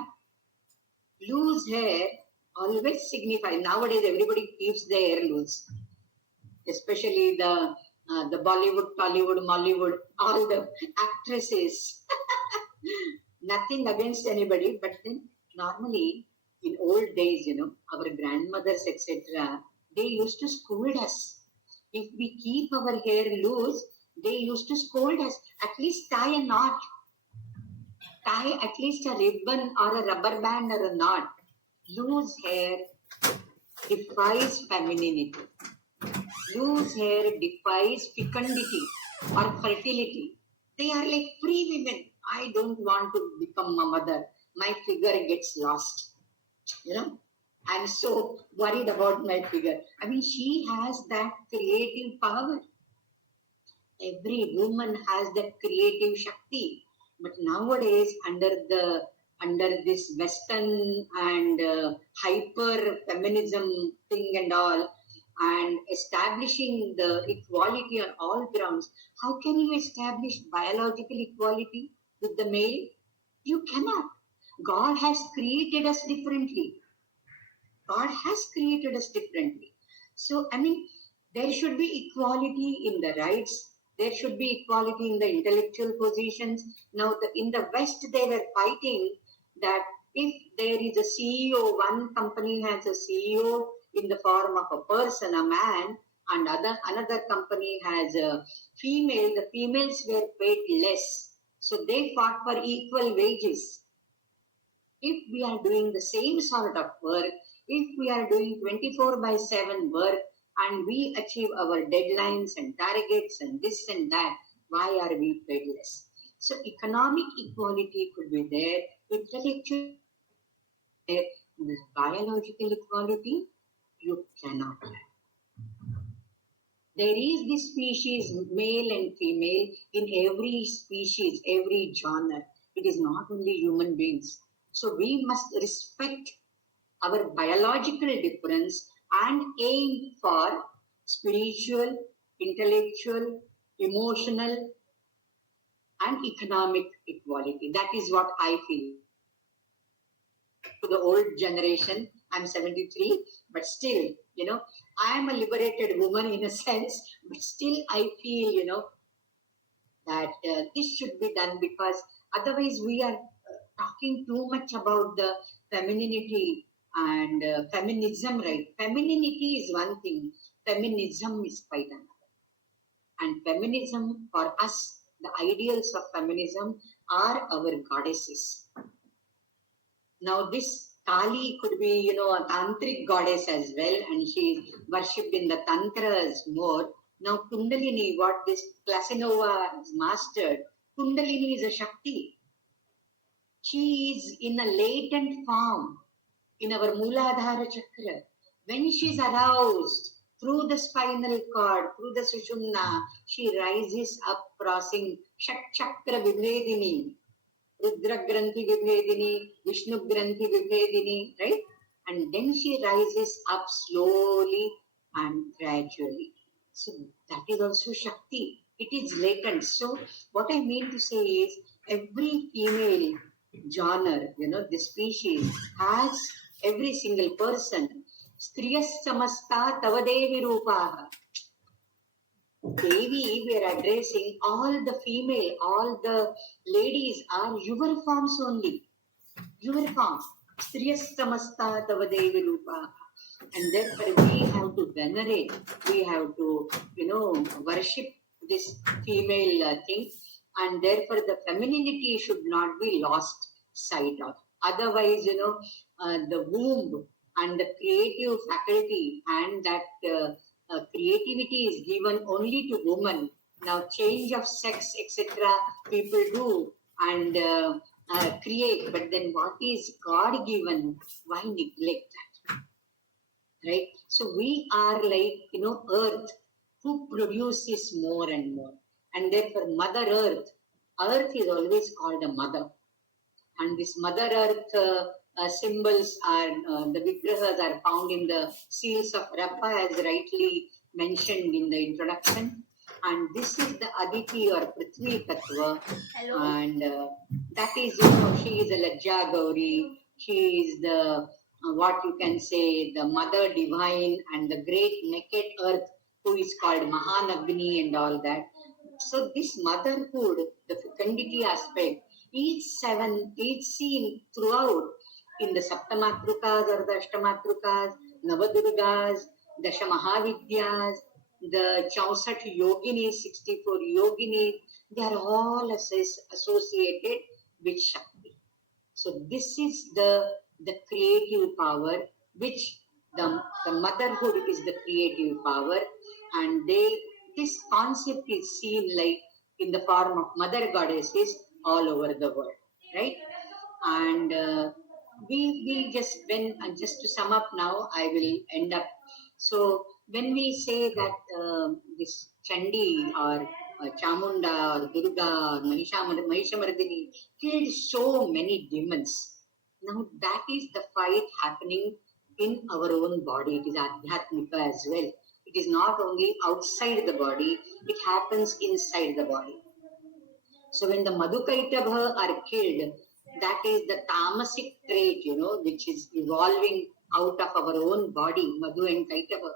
Loose hair always signify. Nowadays, everybody keeps their hair loose, especially the Bollywood, Tollywood, Mollywood, all the actresses. Nothing against anybody, but then normally in old days, our grandmothers, etc., they used to scold us. If we keep our hair loose, they used to scold us. At least tie a knot. Tie at least a ribbon or a rubber band or a knot. Loose hair defies femininity. Loose hair defies fecundity or fertility. They are like free women. I don't want to become a mother. My figure gets lost. I'm so worried about my figure. I mean, she has that creative power. Every woman has that creative Shakti. But nowadays, under this Western and hyper feminism thing and all, and establishing the equality on all grounds, how can you establish biological equality with the male? You cannot. God has created us differently. God has created us differently. So, I mean, there should be equality in the rights. There should be equality in the intellectual positions. Now, in the West, they were fighting that if there is a CEO, one company has a CEO in the form of a person, a man, and another company has a female, the females were paid less. So they fought for equal wages. If we are doing the same sort of work, if we are doing 24/7 work, and we achieve our deadlines and targets and this and that, why are we paid less? So economic equality could be there, intellectual there, this biological equality, you cannot have. There is this species, male and female, in every species, every genre. It is not only human beings. So we must respect our biological difference and aim for spiritual, intellectual, emotional, and economic equality. That is what I feel. To the old generation, I'm 73, but still, I am a liberated woman in a sense, but still I feel, that this should be done, because otherwise we are talking too much about the femininity and feminism, right? Femininity is one thing, feminism is quite another. And feminism, for us, the ideals of feminism are our goddesses. Now this Kali could be, a tantric goddess as well, and she is worshipped in the tantras more. Now Kundalini, what this Klasanova has mastered, Kundalini is a Shakti. She is in a latent form in our Mooladhara Chakra. When she is aroused through the spinal cord, through the Sushumna, she rises up crossing Shat Chakra Vibhedini, Rudra Granthi Vibhedini, Vishnu Granthi Vibhedini, right? And then she rises up slowly and gradually. So that is also Shakti. It is latent. So what I mean to say is, every female genre, the species has every single person. Striyas samasta tavadevi rupaha. Devi, we are addressing all the female, all the ladies are your forms only. Your forms. Striyas samasta tavadevi rupaha. And therefore we have to venerate, we have to, worship this female thing. And therefore the femininity should not be lost sight of. Otherwise, the womb and the creative faculty and that creativity is given only to women. Now change of sex, etc., people do and create, but then what is God given? Why neglect that? Right? So we are like, earth who produces more and more. And therefore Mother Earth is always called a mother. And this Mother Earth symbols are, the vigrahas are found in the seals of Rappa, as rightly mentioned in the introduction. And this is the Aditi or Prithvi Tattva. Hello. And that is, she is a Lajja Gauri. She is the, what you can say, the Mother Divine and the great naked earth who is called Mahanagni and all that. So this motherhood, the fecundity aspect, each seen throughout in the Saptamatrukas or the Ashtamatrukas, Navadurgas, Dashamahavidyas, the 64 yoginis, 64 yoginis, they are all associated with Shakti. So this is the creative power, which the motherhood is the creative power, and this concept is seen like in the form of mother goddesses all over the world, right? And we just, just to sum up now, I will end up. So when we say that this Chandi or Chamunda or Durga or Mahishamardini killed so many demons, now that is the fight happening in our own body. It is Adhyatmika as well. It is not only outside the body, it happens inside the body. So when the Madhukaitabha are killed, that is the tamasic trait, which is evolving out of our own body, Madhu and Kaitava,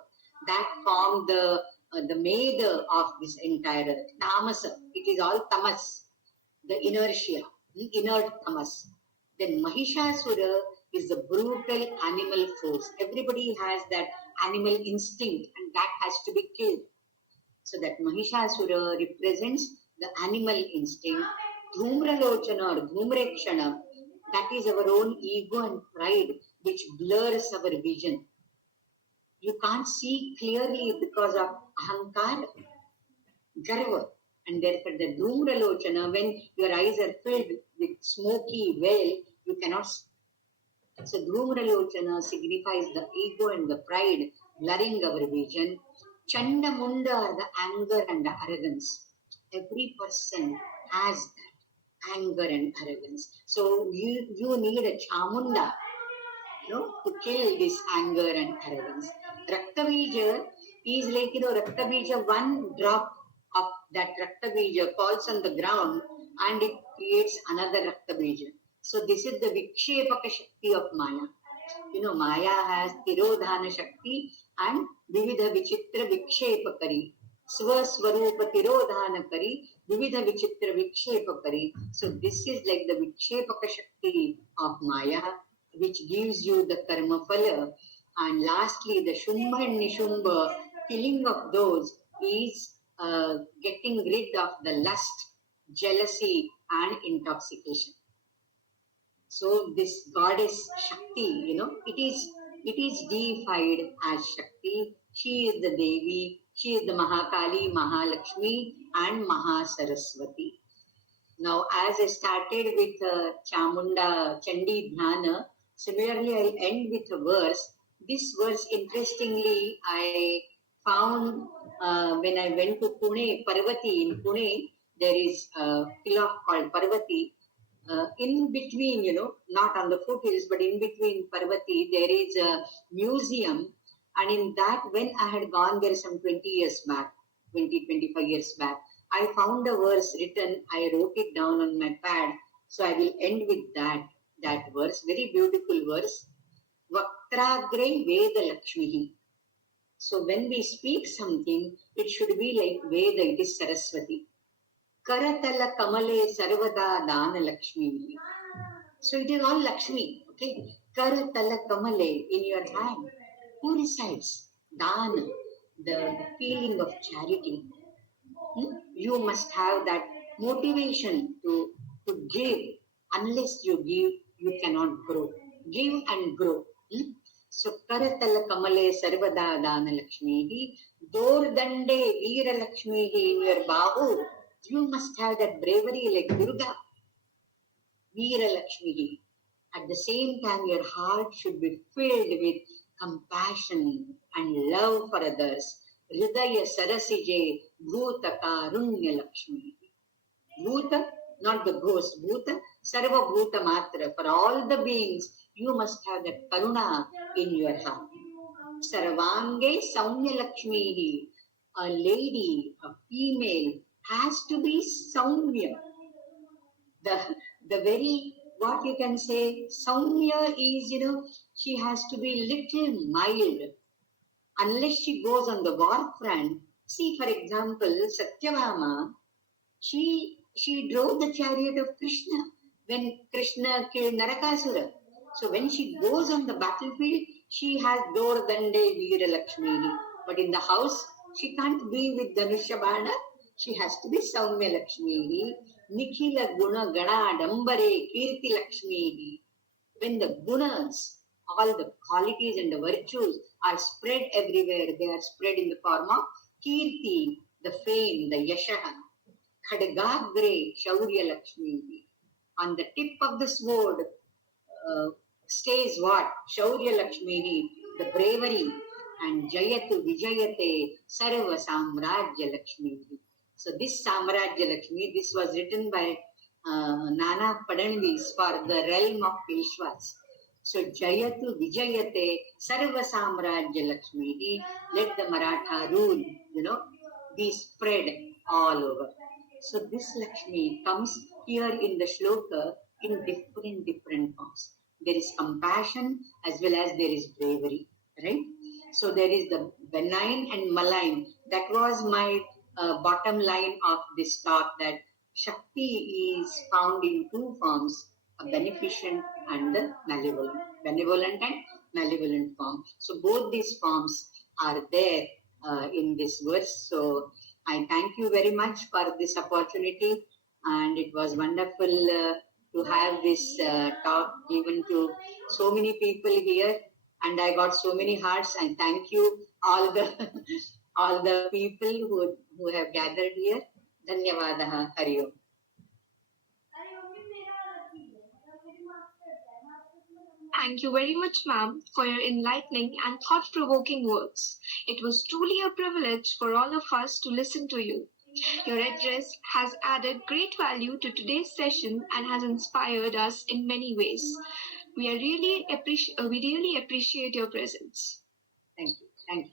that form the maid of this entire tamasa. It is all tamas, the inertia, inert tamas. Then Mahishasura is the brutal animal force. Everybody has that animal instinct, and that has to be killed. So that Mahishasura represents the animal instinct. Dhumralochana or Dhumrekshana, that is our own ego and pride, which blurs our vision. You can't see clearly because of ahankara, garva. And therefore the Dhumralochana, when your eyes are filled with smoky veil, you cannot see. So Dhumralochana signifies the ego and the pride, blurring our vision. Chandamunda are the anger and the arrogance. Every person has that anger and arrogance. So you need a Chamunda, to kill this anger and arrogance. Raktabija is like, Raktabija, one drop of that Raktabija falls on the ground and it creates another Raktabija. So this is the Vikshepaka Shakti of Maya. Maya has Tirodhana Shakti and Vividha Vichitra Vikshepakari. Swaswarupa Tirodhanakari, Vividha Vichitra Vikshepakari. So this is like the Vikshepaka Shakti of Maya, which gives you the karma phala. And lastly, the Shumbha and Nishumba, killing of those, is getting rid of the lust, jealousy and intoxication. So this goddess Shakti, it is deified as Shakti. She is the Devi, she is the Mahakali, Mahalakshmi and Mahasaraswati. Now, as I started with Chamunda Chandi Dhyana, similarly I'll end with a verse. This verse, interestingly, I found when I went to Pune, Parvati. In Pune, there is a hill called Parvati. In between, not on the foothills, but in between Parvati, there is a museum. And in that, when I had gone there some 20 years back, 25 years back, I found a verse written. I wrote it down on my pad. So I will end with that verse. Very beautiful verse. Vaktragre Veda Lakshmihi. So when we speak something, it should be like Veda, it is Saraswati. Karatala Kamale Sarvada Dana Lakshmi. So it is all Lakshmi. Okay. Karatala Kamale, in your hand. Who resides? Dana, the feeling of charity. You must have that motivation to give. Unless you give, you cannot grow. Give and grow. So Karatala Kamale Sarvada Dana Lakshmi. Dordande Veera Lakshmi in your bahu. You must have that bravery like Durga. Veera Lakshmi. At the same time, your heart should be filled with compassion and love for others. Hridaya Sarasije Bhuta Karunya Lakshmi. Bhuta, not the ghost. Bhuta, Sarva Bhuta Matra. For all the beings, you must have that Karuna in your heart. Sarvange Saumya Lakshmi. A lady, a female, has to be Saumya. The very, what you can say, Saumya is, she has to be little mild. Unless she goes on the war front. See, for example, Satyabhama, she drove the chariot of Krishna when Krishna killed Narakasura. So when she goes on the battlefield, she has Dordande Veera Lakshmi. But in the house, she can't be with Dhanushabana. She has to be Saumya Lakshmi. Nikhila Guna Gana Dambare Kirti Lakshmi. When the gunas, all the qualities and the virtues are spread everywhere, they are spread in the form of Kirti, the fame, the Yashaha. Khadgagre Shaurya Lakshmi. On the tip of the sword stays what? Shaurya Lakshmi, the bravery. And Jayatu Vijayate Sarva Samrajya Lakshmi. So this Samrajya Lakshmi, this was written by Nana Fadnavis for the realm of Peshwas. So Jayatu Vijayate Sarva Samrajya Lakshmi, let the Maratha rule, be spread all over. So this Lakshmi comes here in the shloka in different forms. There is compassion as well as there is bravery, right? So there is the benign and malign. That was my bottom line of this talk, that Shakti is found in two forms, a beneficent and a malevolent. Benevolent and malevolent form. So both these forms are there in this verse. So I thank you very much for this opportunity, and it was wonderful to have this talk given to so many people here, and I got so many hearts. And thank you all the people who have gathered here. Dhanyavadaha. Hari Om. Thank you very much, ma'am, for your enlightening and thought-provoking words. It was truly a privilege for all of us to listen to you. Your address has added great value to today's session and has inspired us in many ways. We really appreciate your presence. Thank you. Thank you.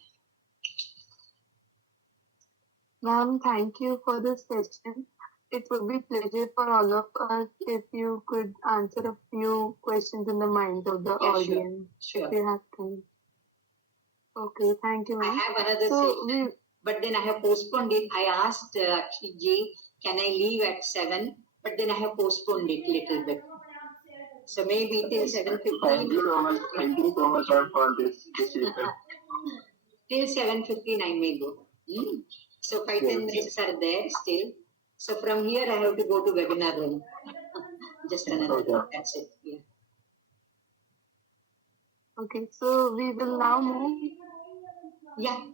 Ma'am, thank you for this session. It would be pleasure for all of us if you could answer a few questions in the minds of the audience. Sure. If you have time. Okay, thank you, ma'am. I have another session, but then I have postponed it. I asked Ji, can I leave at 7? But then I have postponed it little bit. So maybe till 7:15. Thank you so much. Thank you so much for this decision. Till 7:15 I may go. So 5-10 minutes are there still. So from here I have to go to webinar room. Just another. That's it. Yeah. Okay, so we will now move. Yeah.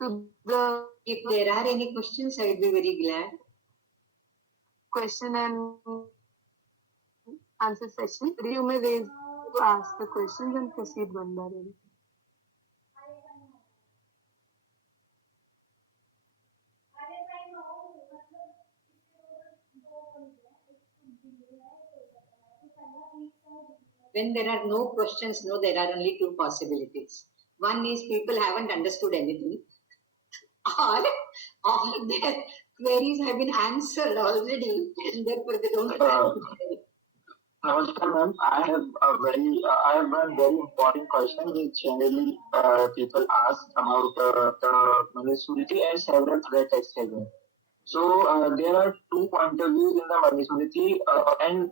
To the If there are any questions, I will be very glad. question and answer session. You may raise to ask the questions and proceed one by one. When there are no questions, there are only two possibilities. One is people haven't understood anything, or all their queries have been answered already, and therefore they don't have. Namaskar, ma'am. I have one very important question which generally people ask about the Manusmriti and several other texts as well. So there are two point of views in the Manusmriti and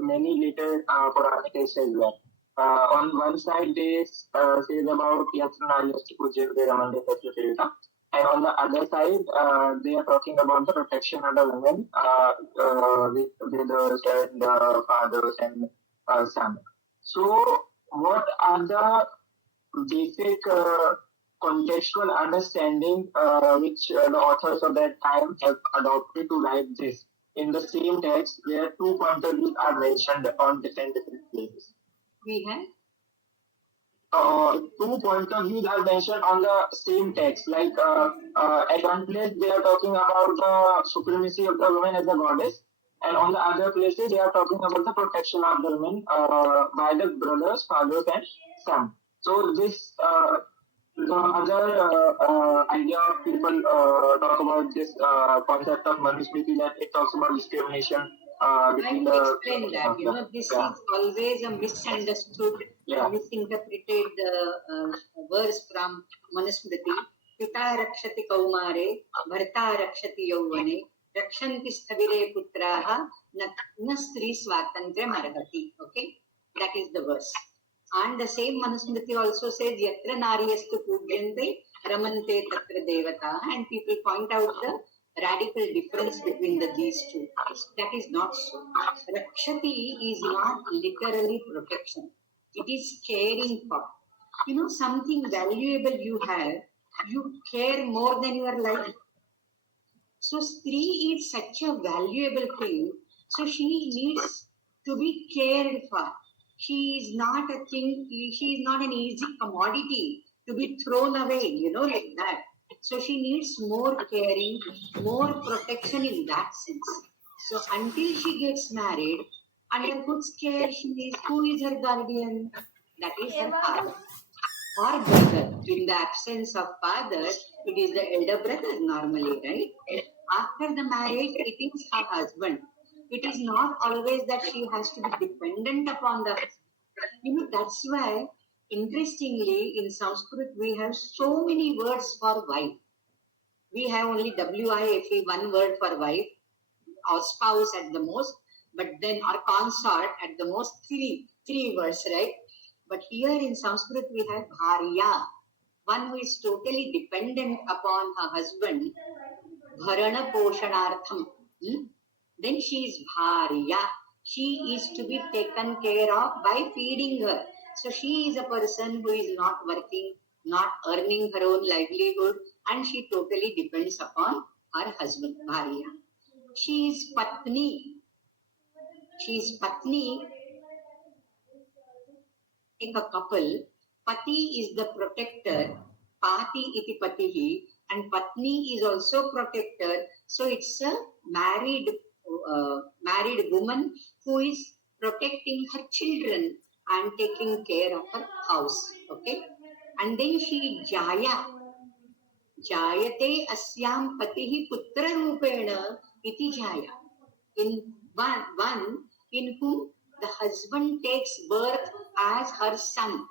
many later Puranic texts as well. On one side, they says about Yatna, and on the other side, they are talking about the protection of the women with the fathers and sons. So, what are the basic contextual understanding which the authors of that time have adopted to write this in the same text where two point of views are mentioned on different places. We have 2 point of views are mentioned on the same text. Like at one place they are talking about the supremacy of the woman as a goddess, and on the other places they are talking about the protection of the woman by the brothers, fathers, and son. So this the other idea of people talk about this concept of Manusmriti, that it talks about discrimination I between will the explain that. This yeah. is always a misunderstood, Yeah. misinterpreted verse from Manusmriti. Pita rakshati kaumare, bharta rakshati yauvane, rakshanti sthavire putraha, na stri swatantra margati. Okay, that is the verse. And the same Manusmriti also says, yatra nariyastu pujyante, ramante tatra devata, and people point out the radical difference between these two. That is not so. Rakshati is not literally protection. It is caring for. Something valuable you have, you care more than your life. So Stree is such a valuable thing. So she needs to be cared for. She is not a thing, she is not an easy commodity to be thrown away, like that. So she needs more caring, more protection in that sense. So until she gets married, under whose care she is, who is her guardian? That is her father or brother. In the absence of father, it is the elder brother normally, right? After the marriage, it is her husband. It is not always that she has to be dependent upon the husband. That's why, interestingly, in Sanskrit, we have so many words for wife. We have only WIFE, one word for wife, or spouse at the most, but then our consort at the most, three words, right? But here in Sanskrit, we have Bharya, one who is totally dependent upon her husband, Bharana Poshanartham. Then she is Bharya. She is to be taken care of by feeding her. So she is a person who is not working, not earning her own livelihood, and she totally depends upon her husband, Bharya. She is Patni. She is Patni. In a couple, Pati is the protector, Pati iti Patihi, and Patni is also protector. So it's a married woman who is protecting her children and taking care of her house. Okay, and then she Jaya. Jayate asyam patihi putra rupena iti Jaya. In one in whom the husband takes birth as her son.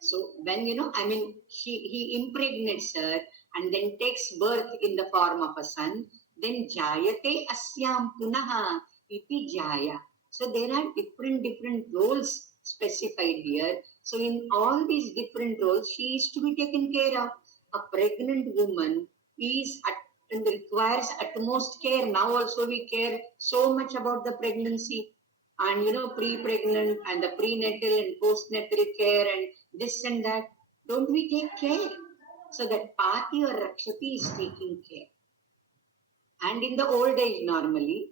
So when he impregnates her and then takes birth in the form of a son, then Jayate asyam punaha iti Jaya. So there are different roles specified here. So in all these different roles, she is to be taken care of. A pregnant woman requires utmost care. Now also we care so much about the pregnancy and pre-pregnant and the prenatal and postnatal care and this and that. Don't we take care? So that Pati or Rakshati is taking care. And in the old age normally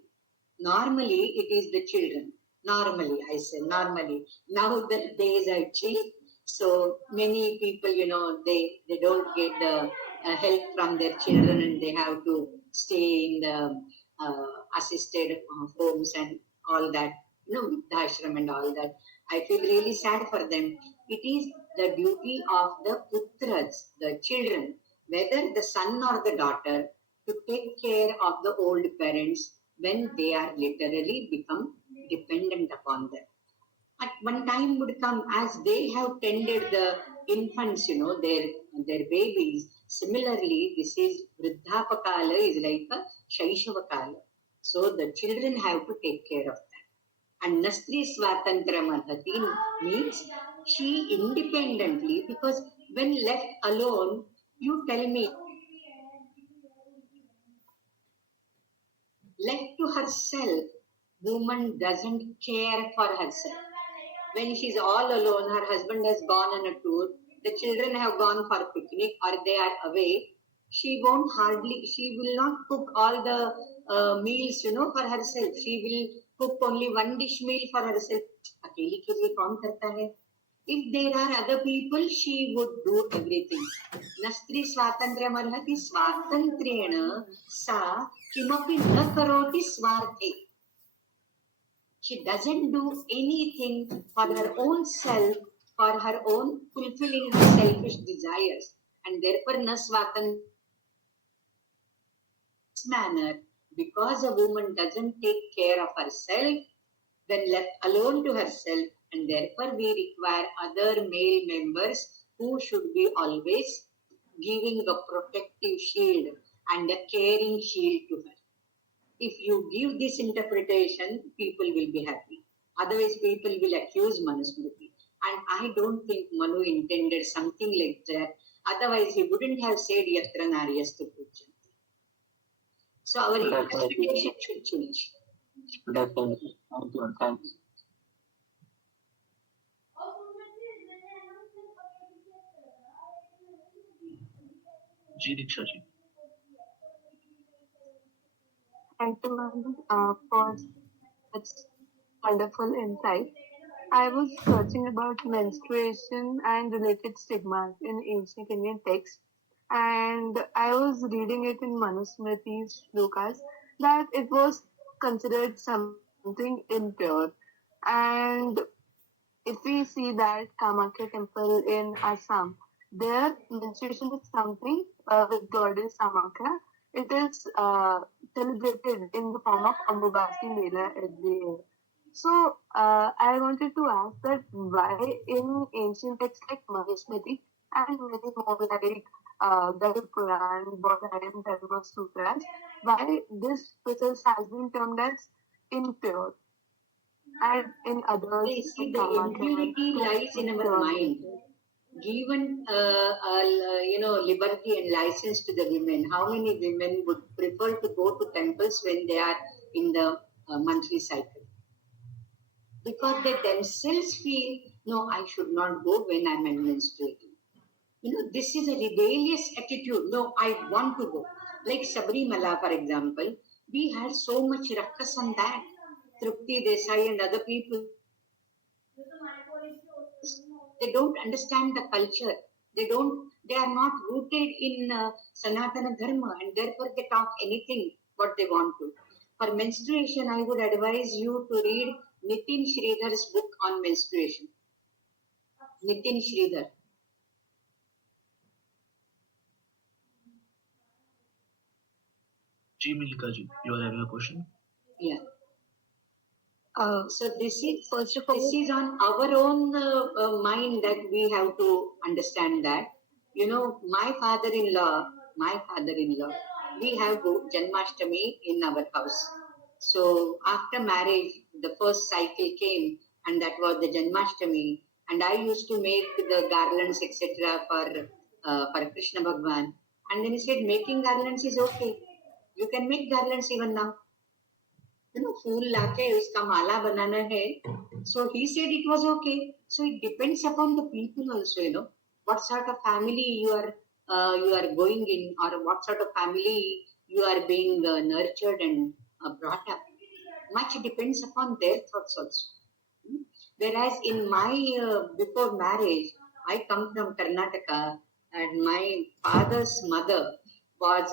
it is the children. Normally, I say normally. Now the days are changed. So many people, they don't get the help from their children and they have to stay in the assisted homes and all that, Vidhashram and all that. I feel really sad for them. It is the duty of the putras, the children, whether the son or the daughter, to take care of the old parents when they are literally become dependent upon them. At one time would come as they have tended the infants, their babies. Similarly, this is Vriddhapakala is like a Shaishavakala. So the children have to take care of that. And Nastri Swatantra Madhati means she independently, because when left alone, you tell me, left to herself, woman doesn't care for herself. When she's all alone, her husband has gone on a tour, the children have gone for picnic or they are away, she will not cook all the meals, for herself. She will cook only one dish meal for herself. अकेली के लिए कौन करता है? If there are other people, she would do everything. Nancy स्वातंत्र्यमर्हति स्वातंत्र्येण सा किमपि न करोति स्वार्थे. She doesn't do anything for her own self, for her own fulfilling her selfish desires. And therefore, na swatan manner, because a woman doesn't take care of herself, then left alone to herself, and therefore we require other male members who should be always giving a protective shield and a caring shield to her. If you give this interpretation, people will be happy. Otherwise, people will accuse Manusmriti. And I don't think Manu intended something like that. Otherwise, he wouldn't have said Yatra Naryastu Pujanti. So our interpretation should change. Definitely. Thank you. Thanks. Ji Diksha ji. Thank you, ma'am, for such wonderful insight. I was searching about menstruation and related stigmas in ancient Indian texts, and I was reading it in Manusmriti's shlokas that it was considered something impure. And if we see that Kamakya temple in Assam, their menstruation is something with goddess Kamakya. It is celebrated in the form of Ambubasi Mela every year. So I wanted to ask that why in ancient texts like Manusmriti and many more like the Quran, Bodhayan, Dharma Sutras, why this process has been termed as impure? And in others, See, the impurity lies in our mind. Given liberty and license to the women, how many women would prefer to go to temples when they are in the monthly cycle? Because they themselves feel, no, I should not go when I'm menstruating. This is a rebellious attitude. No, I want to go. Like Sabrimala, for example, we had so much ruckus on that. Trupti Desai and other people. They don't understand the culture. They are not rooted in Sanatana Dharma, and therefore they talk anything what they want to. For menstruation, I would advise you to read Nitin Sridhar's book on menstruation. Nitin Sridhar. Ji Mahulikar ji, you are having a question? Yeah. So this is on our own mind that we have to understand that. My father-in-law, we have Janmashtami in our house. So after marriage, the first cycle came, and that was the Janmashtami, and I used to make the garlands, etc. for Krishna Bhagwan. And then he said, making garlands is okay. You can make garlands even now. फूल लाके उसका माला बनाना है. So he said it was okay. So it depends upon the people also, what sort of family you are going in, or what sort of family you are being nurtured and brought up. Much depends upon their thoughts also. Whereas in my before marriage, I come from Karnataka, and my father's mother was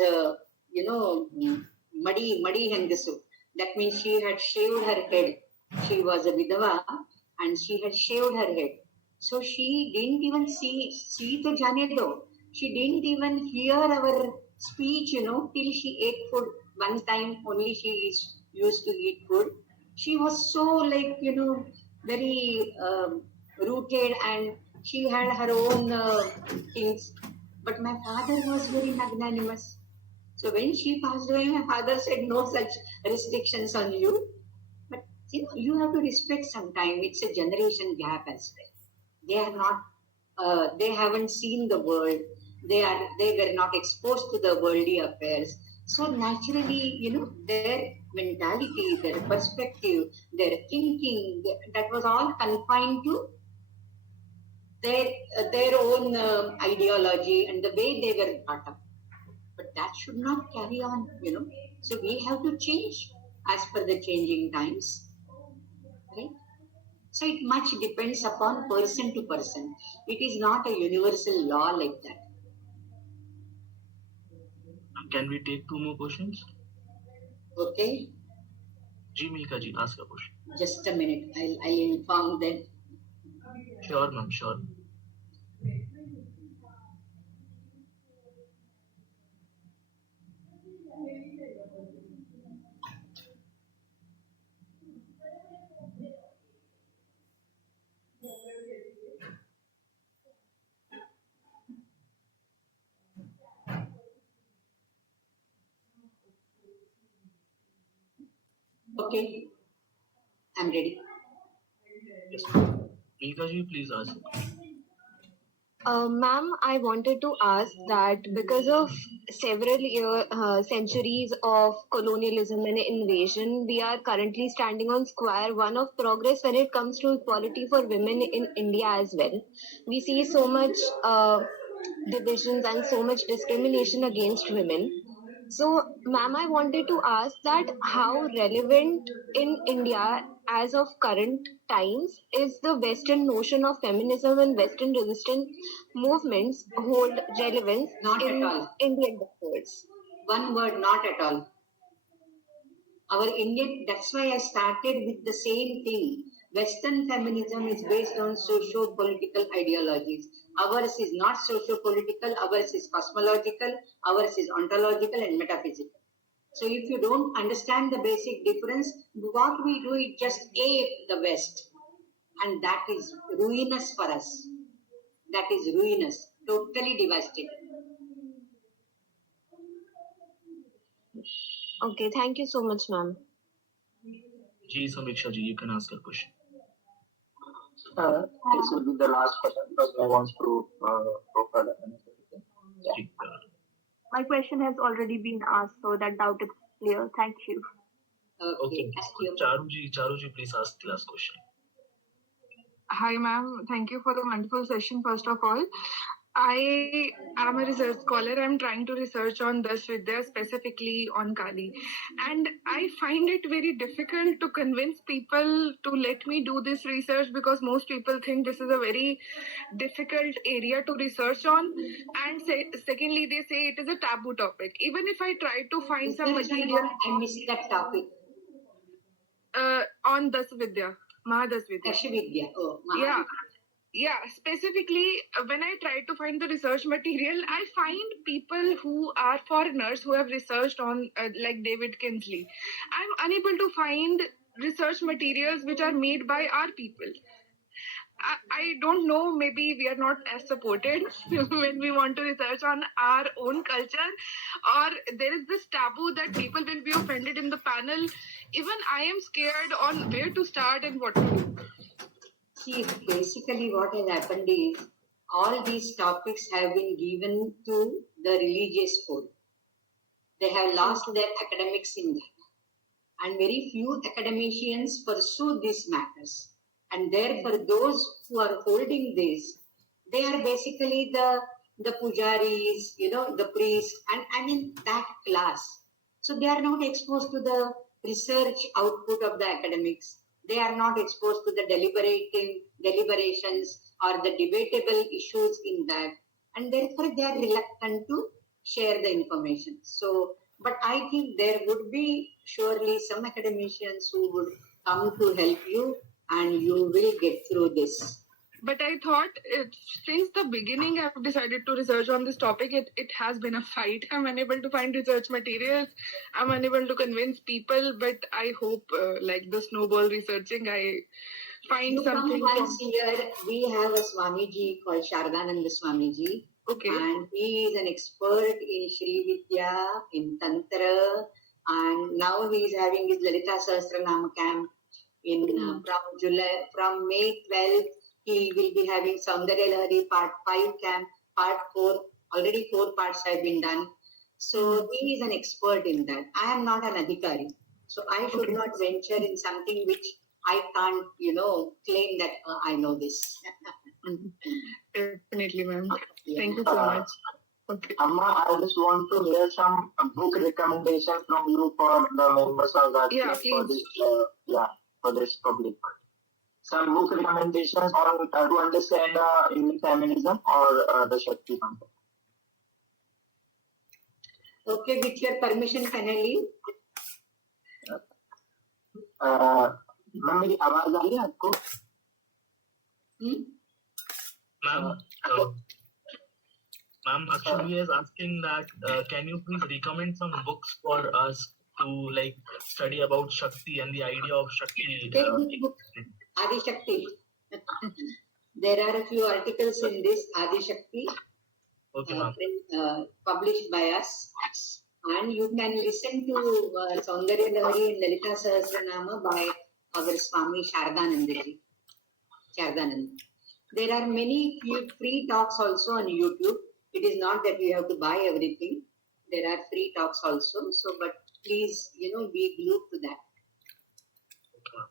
madi hengasu. That means she had shaved her head. She was a vidava, and she had shaved her head. So she didn't even see to jane do. She didn't even hear our speech, till she ate food. One time only she used to eat food. She was so very rooted, and she had her own things. But my father was very magnanimous. So when she passed away, my father said, no such restrictions on you. But you have to respect sometime. It's a generation gap as well. They are not, they haven't seen the world. They were not exposed to the worldly affairs. So naturally, their mentality, their perspective, their thinking, that was all confined to their own ideology and the way they were brought up. But that should not carry on, So we have to change as per the changing times, right? So it much depends upon person to person. It is not a universal law like that. Can we take 2 more questions? Okay, Ji Milka ji, ask a question. just a minute. I'll inform them. Sure, ma'am, sure. Okay, I'm ready. Yes, ma'am. Milka ji, please ask. Ma'am, I wanted to ask that because of several centuries of colonialism and invasion, we are currently standing on square one of progress when it comes to equality for women in India as well. We see so much divisions and so much discrimination against women. So, ma'am, I wanted to ask that how relevant in India as of current times is the Western notion of feminism and Western resistance movements hold relevance Not in at all. Indian discourse? One word, not at all. Our Indian, that's why I started with the same thing. Western feminism is based on socio-political ideologies. Ours is not socio-political, ours is cosmological, ours is ontological and metaphysical. So if you don't understand the basic difference, what we do is just ape the West. And that is ruinous for us. That is ruinous, totally devastating. Okay, thank you so much, ma'am. Ji Samiksha ji, you can ask your question. This will be the last question because I want to profile everything. Yeah. Ji, My question has already been asked, so that doubt is clear. Thank you. Okay, thank you. Charu ji, please ask the last question. Hi, ma'am. Thank you for the wonderful session, first of all. I am a research scholar. I'm trying to research on Vidya, specifically on Kali. And I find it very difficult to convince people to let me do this research because most people think this is a very difficult area to research on. And secondly, they say it is a taboo topic. Even if I try to find some material... I missed that topic. On Vidya, Mahadasvidya. Vidya. Oh, Yeah. Yeah, specifically, when I try to find the research material, I find people who are foreigners who have researched on, like David Kinsley. I'm unable to find research materials which are made by our people. I don't know, maybe we are not as supported when we want to research on our own culture, or there is this taboo that people will be offended in the panel. Even I am scared on where to start and what to do. See, basically what has happened is all these topics have been given to the religious folk. They have lost their academics in that. And very few academicians pursue these matters. And therefore, those who are holding this, they are basically the pujaris, the priests, and in that class. So they are not exposed to the research output of the academics. They are not exposed to the deliberations or the debatable issues in that. And therefore, they are reluctant to share the information. So, but I think there would be surely some academicians who would come to help you and you will get through this. But I thought since the beginning I've decided to research on this topic, it has been a fight. I'm unable to find research materials. I'm unable to convince people, but I hope like the snowball researching, I find something. Once here, we have a Swamiji called Shardananda Swamiji. Okay. And he is an expert in Sri Vidya, in Tantra, and now he is having his Lalita Sahasranama camp from May 12th. He will be having Saundarya Lahari Part 5 camp, Part 4. Already 4 parts have been done. So he is an expert in that. I am not an adhikari. So I should not venture in something which I can't, claim that I know this. Definitely, ma'am. Thank you so much. Okay. Amma, I just want to hear some book recommendations from you for the members of that Yeah, for please. this for this public. Some book recommendations on to understand Indian feminism or the Shakti concept. Okay, with your permission, can I leave? Ma'am मेरी आवाज आ रही है आपको? Ma'am, ma'am, Akshay is asking that can you please recommend some books for us to like study about Shakti and the idea of Shakti? Take this book, Adi Shakti. There are a few articles in this Adi Shakti, Okay, ma'am. published by us, and you can listen to Saundarya Lahari and Lalita Sahasranama by our Swami Shardanandaji. There are many free talks also on YouTube. It is not that you have to buy everything. There are free talks also. So, but please, be glued to that. Okay.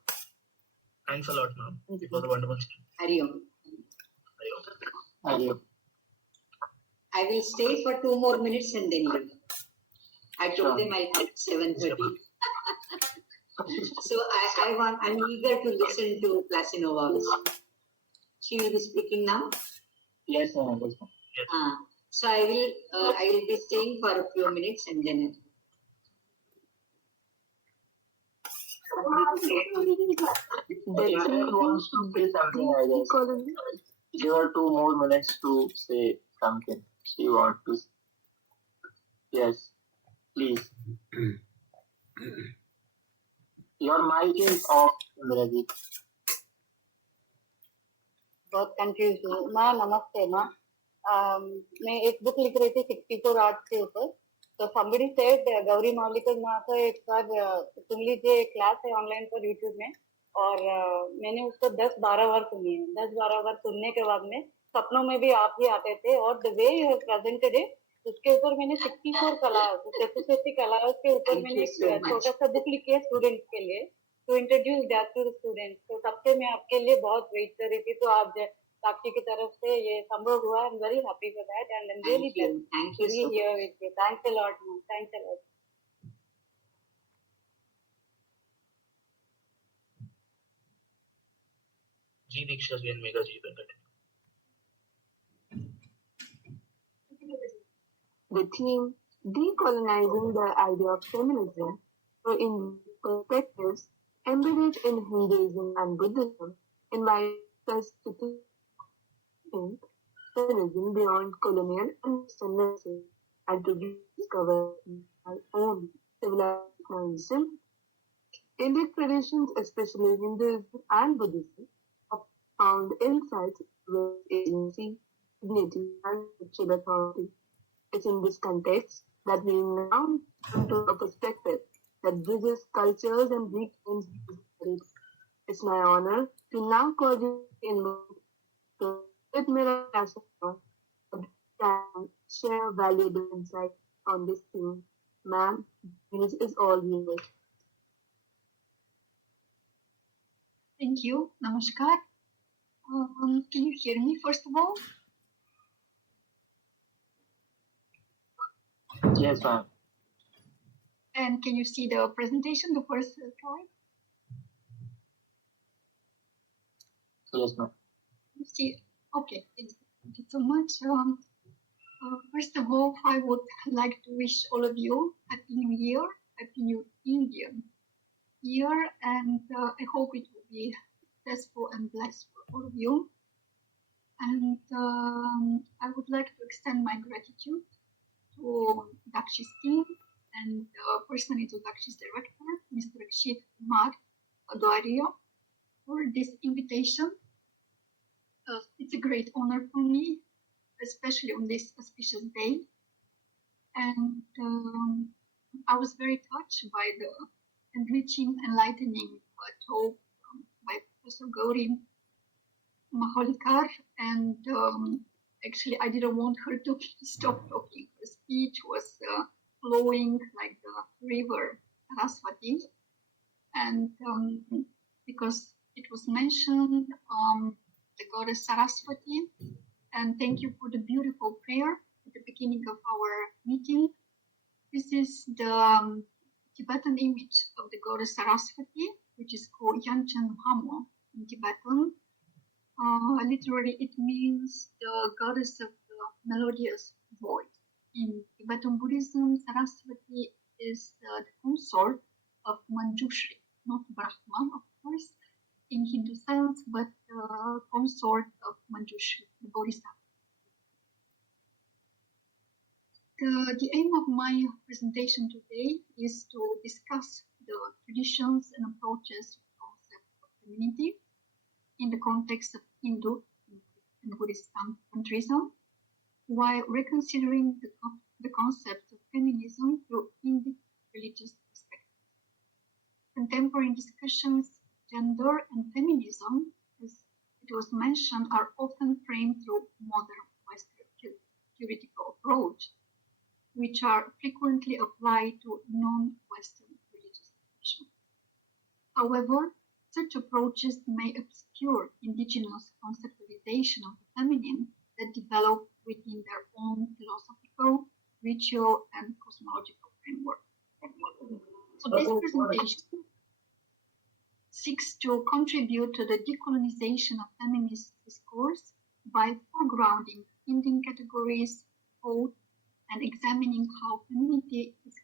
Thanks a lot, ma'am. It was a wonderful speech. Hari Om. Hari Om. I will stay for 2 more minutes and then leave. I told them I'll come at 7:30. So I'm eager to listen to Klasanova also. She will be speaking now. Yes, ma'am. So I will be staying for a few minutes and then. Dakshi wants to say something, I guess. Give her 2 more minutes to say something. She wants to. Yes, please. Your mic is off, Indraji. बहुत confuse हूँ माँ. नमस्ते माँ. मैं एक book लिख रही थी 64 आर्ट्स के ऊपर. तो somebody said गौरी मावलीकर माँ का एक बार सुन लीजिए, क्लास है ऑनलाइन पर यूट्यूब में, और मैंने उसको 10-12 बार सुनी है. 10-12 बार सुनने के बाद में सपनों में भी आप ही आते थे, और the way you have presented it, उसके ऊपर मैंने 64 कलाओं के ऊपर मैंने एक छोटा सा बुक लिखी है स्टूडेंट्स के लिए, to introduce that to the students. तो सबसे मैं आपके लिए बहुत वेट कर रही थी, तो आप साक्षी की तरफ से ये संभव हुआ. I am very happy for that and I am really Thank you. to be here with you. Thanks a lot, ma'am. Thanks a lot. Ji Diksha ji and Megha ji will continue. The theme, decolonizing the idea of feminism, or in perspectives embedded in Hinduism and Buddhism, invites us to think feminism beyond colonial and Western lenses and to rediscover our own civilization. Indic traditions, especially Hinduism and Buddhism, have found insights with agency, dignity, and spiritual authority. It's in this context that we now come to a perspective that bridges cultures and reclaims history. It's my honor to now cordially invite Lyudmila and share valuable insight on this theme. Ma'am, this is all yours. Thank you. Namaskar. Can you hear me first of all? Yes, ma'am. And can you see the presentation, the first slide? Yes, ma'am. You see? Okay. Thank you so much. First of all, I would like to wish all of you Happy New Year, Happy New Indian Year, and I hope it will be successful and blessed for all of you. And I would like to extend my gratitude to Dakshi's team and personally to Dakshi's director, Mr. Gauri, for this invitation. It's a great honor for me, especially on this auspicious day. And I was very touched by the enriching, enlightening talk by Professor Gauri, Mahulikar, and actually I didn't want her to stop talking. Her speech was flowing like the river Saraswati, and because it was mentioned the goddess Saraswati, and thank you for the beautiful prayer at the beginning of our meeting. This is the Tibetan image of the goddess Saraswati, which is called Yanchen Hamo in Tibetan. Literally, it means the goddess of the melodious voice. In Tibetan Buddhism, Saraswati is the consort of Manjushri, not Brahma, of course, in Hindu sense, but the consort of Manjushri, the Bodhisattva. The aim of my presentation today is to discuss the traditions and approaches to the concept of femininity in the context of Hindu and Buddhist tantrism, while reconsidering the concept of feminism through Indic religious perspective. Contemporary discussions, gender and feminism, as it was mentioned, are often framed through modern Western theoretical approach, which are frequently applied to non-Western religious traditions. However, such approaches may obscure indigenous conceptualization of the feminine that develop within their own philosophical, ritual, and cosmological framework. So this presentation seeks to contribute to the decolonization of feminist discourse by foregrounding Indian categories, thought, and examining how femininity is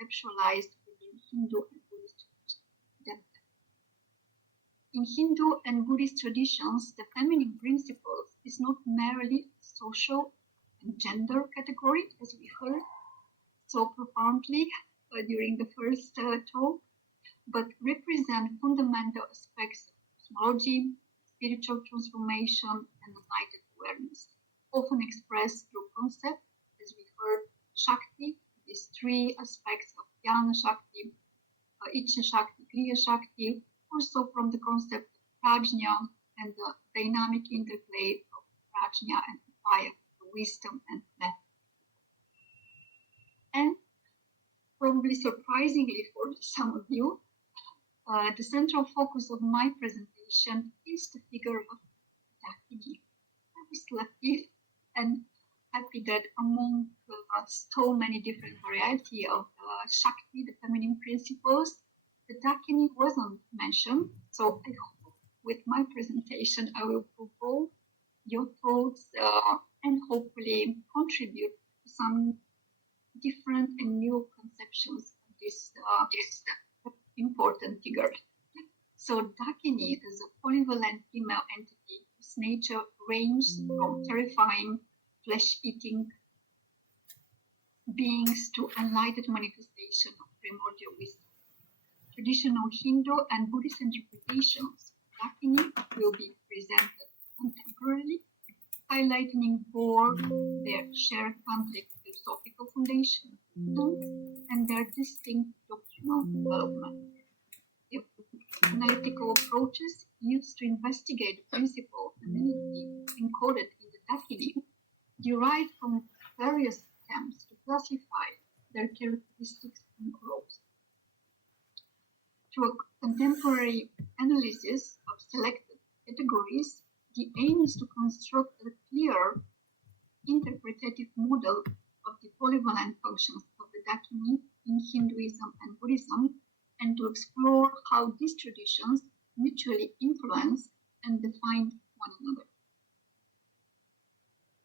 conceptualized within Hindu and Buddhist traditions. In Hindu and Buddhist traditions, the feminine principles is not merely social and gender category, as we heard so profoundly during the first talk, but represent fundamental aspects of cosmology, spiritual transformation, and enlightened awareness, often expressed through concepts, as we heard, Shakti, these three aspects of Jnana Shakti, Icha Shakti, Kriya Shakti, also from the concept of Prajna and the dynamic interplay of Prajna and Upaya, wisdom and method. And probably surprisingly for some of you, the central focus of my presentation is the figure of Dakshi. I was lucky and happy that among so many different variety of Shakti, the feminine principles, the Dakini wasn't mentioned. So I hope with my presentation I will provoke your thoughts and hopefully contribute to some different and new conceptions of this important figure. So Dakini is a polyvalent female entity whose nature ranges from terrifying, flesh-eating beings to enlightened manifestation of primordial wisdom. Traditional Hindu and Buddhist interpretations of Dakini will be presented contemporarily, highlighting both their shared tantric philosophical foundation and their distinct doctrinal development. The analytical approaches used to investigate the principle of femininity encoded in the Dakini derive from various attempts to classify their characteristics and roles. Through a contemporary analysis of selected categories, the aim is to construct a clear interpretative model of the polyvalent functions of the Dakini in Hinduism and Buddhism, and to explore how these traditions mutually influence and define one another.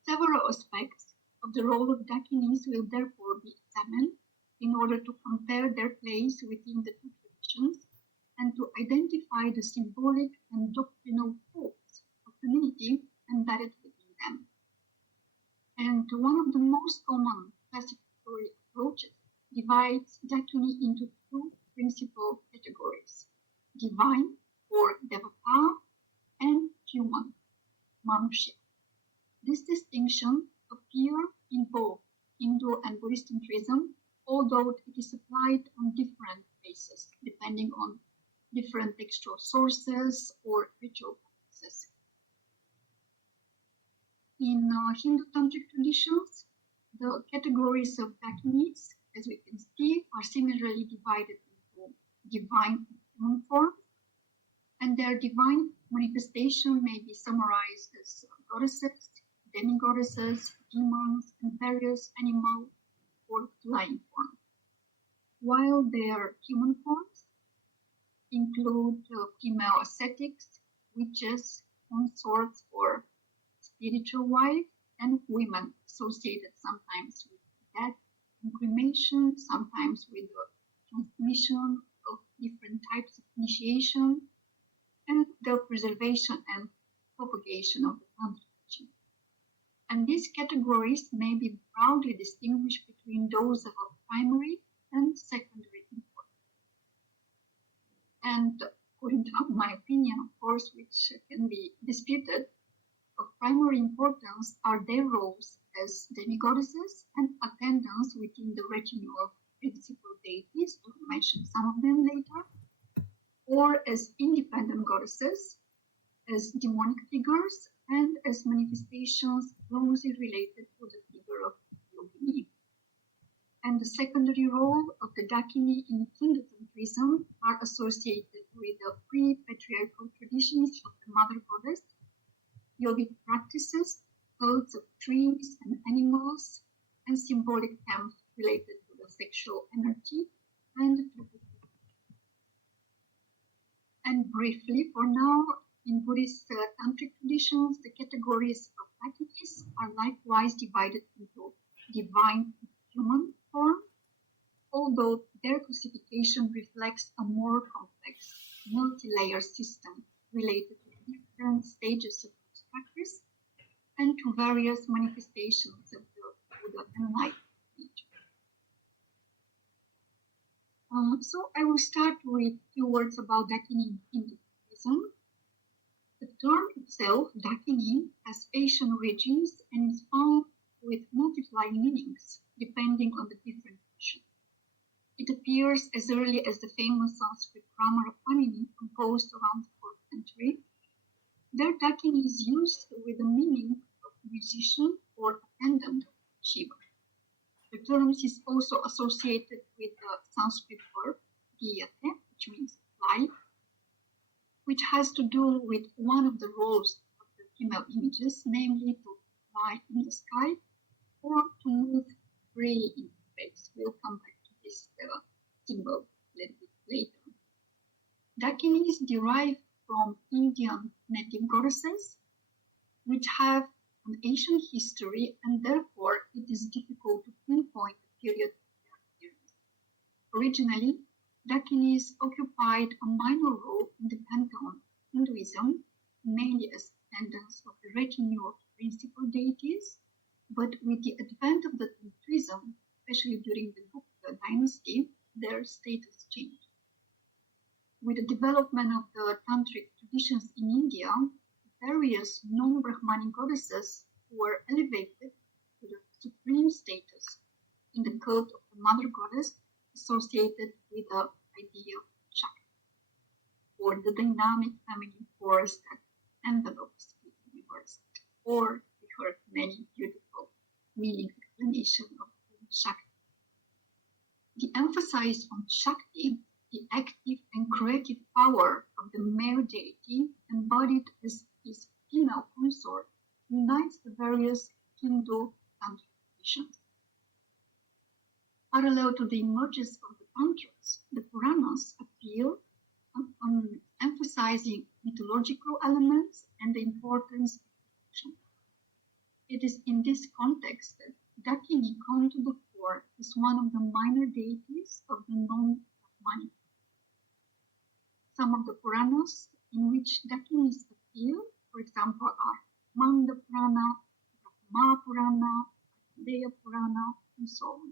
Several aspects of the role of Dakinis will therefore be examined in order to compare their place within the two traditions and to identify the symbolic and doctrinal forms of femininity embedded within them. And one of the most common classificatory approaches divides Dakini into two principal categories: divine, or devata, and human, manushya. This distinction appears in both Hindu and Buddhist tantrism, although it is applied on different bases, depending on different textual sources or ritual practices. In Hindu tantric traditions, the categories of Dakinis, as we can see, are similarly divided into divine and human forms, and their divine manifestation may be summarized as goddesses, demigoddesses, demons, and various animal or flying forms, while their human forms include female ascetics, witches, consorts, or spiritual wives, and women associated sometimes with death and cremation, sometimes with the transmission of different types of initiation, and the preservation and propagation of the tantric teaching. And these categories may be broadly distinguished between those of a primary and secondary importance. And according to my opinion, of course, which can be disputed, of primary importance are their roles as demigoddesses and attendants within the retinue of principal deities, to mention some of them later, or as independent goddesses, as demonic figures, and as manifestations closely related to the figure of Yogini. And the secondary role of the Dakini in Hindu Tantrism are associated with the pre-patriarchal traditions of the mother goddess, yogic practices, cults of trees and animals, and symbolic temples related to the sexual energy and to the. And briefly, for now, in Buddhist tantric traditions, the categories of Dakinis are likewise divided into divine and human form, although their classification reflects a more complex, multi-layer system related to different stages of practice and to various manifestations of the Buddha enlightenment nature. So I will start with a few words about Dakini in Hinduism. The term itself, Dakini, has Asian origins and is found with multiplying meanings depending on the different tradition. It appears as early as the famous Sanskrit grammar of Panini, composed around the 4th century. There, Dakini is used with the meaning of musician or attendant of Shiva. The term is also associated with the Sanskrit verb giyate, which means fly, which has to do with one of the roles of the female images, namely to fly in the sky or to move freely in space. We'll come back to this symbol a little bit later. Dakini is derived from Indian native goddesses, which have an ancient history, and therefore it is difficult to pinpoint the period of their appearance. Originally, Dakinis occupied a minor role in the pantheon of Hinduism, mainly as attendants of the retinue of principal deities, but with the advent of the Tantrism, especially during the Gupta dynasty, their status changed. With the development of the tantric traditions in India, various non-Brahmanic goddesses were elevated to the supreme status in the cult of the mother goddess associated with the idea of Shakti, or the dynamic feminine force that envelopes the universe, or we heard many beautiful meaning explanations of Shakti. The emphasis on Shakti, the active and creative power of the male deity embodied as his female consort, unites the various Hindu tantric traditions. Parallel to the emergence of the tantras, the Puranas appeal on emphasizing mythological elements and the importance of devotion. It is in this context that Dakini come to the fore as one of the minor deities of the non-Brahmanic. Some of the Puranas in which Dakinis appear, for example, are Manda Purana, Brahma Purana, Deya Purana, and so on.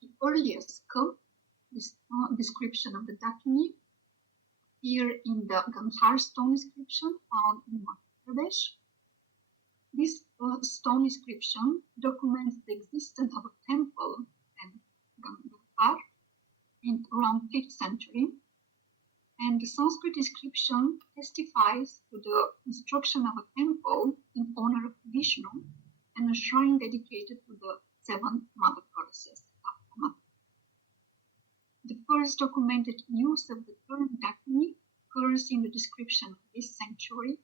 The earliest description of the Dakini appear in the Gandhar stone inscription found in Madhya Pradesh. This stone inscription documents the existence of a temple in Gandhar in around 5th century, and the Sanskrit inscription testifies to the construction of a temple in honor of Vishnu and a shrine dedicated to the 7 mother goddesses. The first documented use of the term Dakini occurs in the description of this sanctuary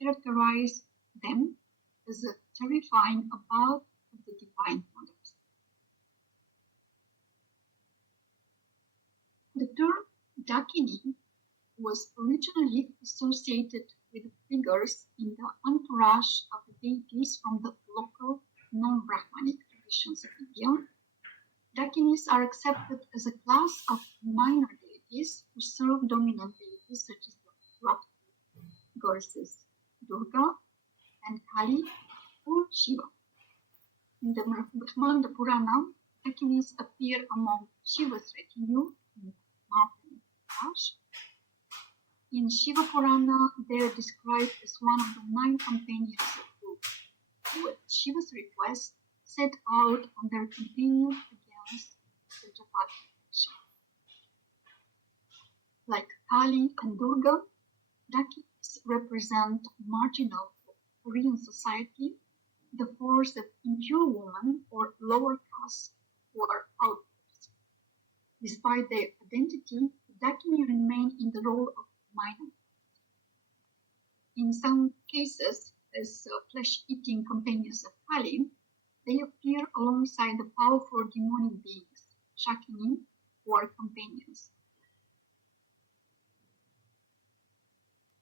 characterize them as a terrifying abode of the divine mothers. The term Dakini was originally associated with figures in the entourage of the deities from the local non-Brahmanic traditions of India. Dakinis are accepted as a class of minor deities who serve dominant deities such as the Prof goddesses Durga and Kali or Shiva. In the Brahmanda Purana, Dakinis appear among Shiva's retinue in mountain Ash. In Shiva Purana, they are described as one of the 9 companions of Durga, who at Shiva's request set out on their campaign against the Japati faction. Like Kali and Durga, Dakinis represent marginal Korean society, the force of impure women or lower caste who are outcasts. Despite their identity, Dakini remain in the role of minor. In some cases, as flesh-eating companions of Kali, they appear alongside the powerful demonic beings, Shakti, who are companions.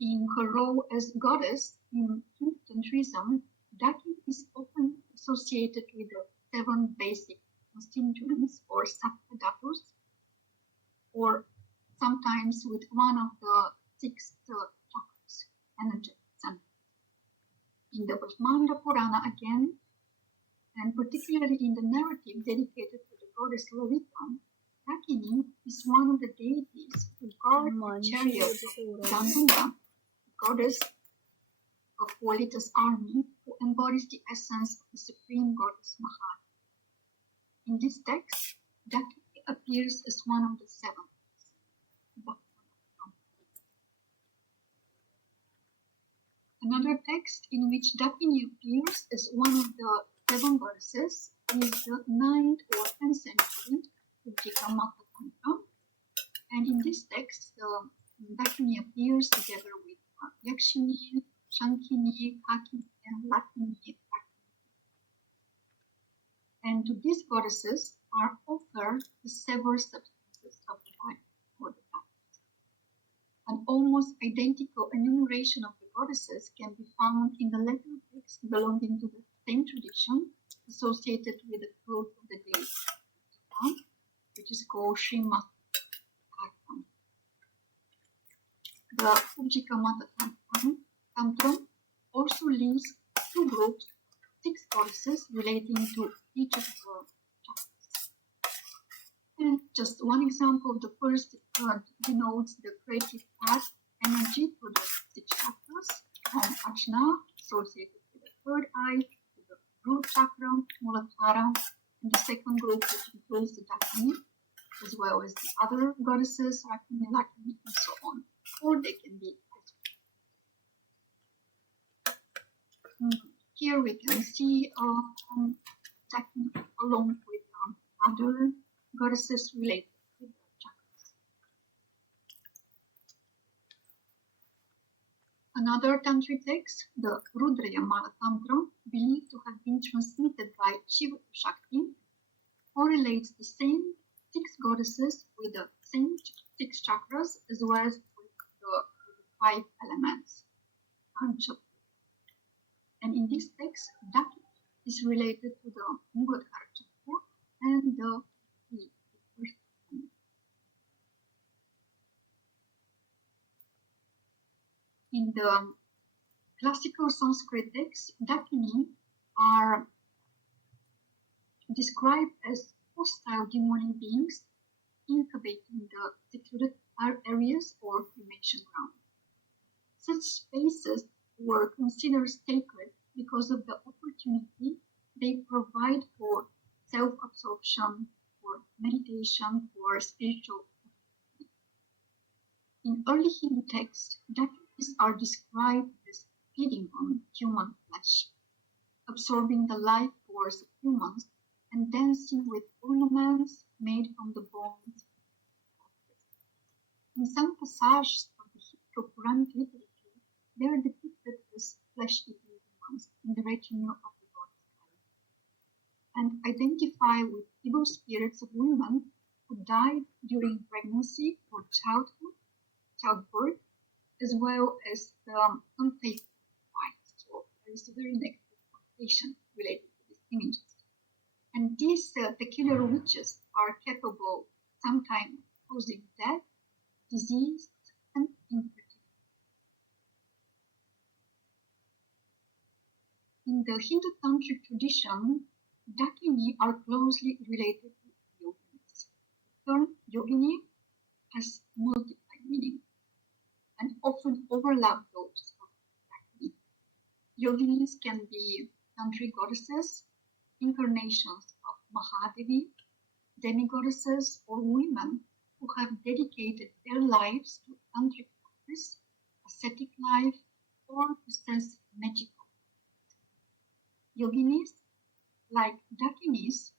In her role as goddess in Hindu Tantrism, Dakini is often associated with the 7 basic constituents or sattva dhatus, or sometimes with one of the 6 chakras, energy centers. In the Brahmanda Purana again, and particularly in the narrative dedicated to the goddess Lalita, Dakini is one of the deities who guard the chariot of Danduna, goddess of Lalita's army, who embodies the essence of the supreme goddess Mahat. In this text, Dakini appears as one of the 7. Another text in which Dakini appears as one of the 7 verses is the 9th or 10th century Ujjikamata Tantra. And in this text, Dakini appears together with Yakshini, Shankini, Kakini, and Lakini. And to these goddesses are offered the several substances of the life or the practice. An almost identical enumeration of the goddesses can be found in the later text belonging to the same tradition associated with the cult of the deity, which is called Srimad Bhagavatam. The Ujjikamata Tantra also leaves 2 groups, 6 goddesses relating to each of the chakras. And just one example, the first denotes the creative path energy for the 6 chakras, from Ajna, associated with the 3rd eye, to the root chakra, Muladhara, and the second group, which includes the Dakini, as well as the other goddesses, Rakini, Lakini, and so on. Or they can be here we can see Dakini along with other goddesses related to the chakras. Another tantric text, the Rudra Yamala Tantra, believed to have been transmitted by Shiva to Shakti, correlates the same 6 goddesses with the same 6 chakras as well as with the 5 elements. And in this text, Dakini is related to the Muladhara chakra and the first. In the classical Sanskrit texts, Dakini are described as hostile demonic beings incubating the secluded areas or cremation ground. Such spaces were considered sacred because of the opportunity they provide for self-absorption, for meditation, for spiritual activity. In early Hindu texts, Dakinis are described as feeding on human flesh, absorbing the life force of humans, and dancing with ornaments made from the bones. In some passages of the through Quranic literature, they are depicted as flesh-eating demons in the retinue of the goddess Kali, and identify with evil spirits of women who died during pregnancy or childbirth, as well as the unfaithful wives. So there is a very negative connotation related to these images. And these peculiar witches are capable sometimes of causing death, disease, and infertility. In the Hindu tantric tradition, Dakini are closely related to yoginis. The term yogini has multiple meanings and often overlap those of Dakini. Yoginis can be tantric goddesses, incarnations of Mahadevi, demigoddesses, or women who have dedicated their lives to tantric practice, ascetic life, or possess magical. Yoginis, like Dakinis,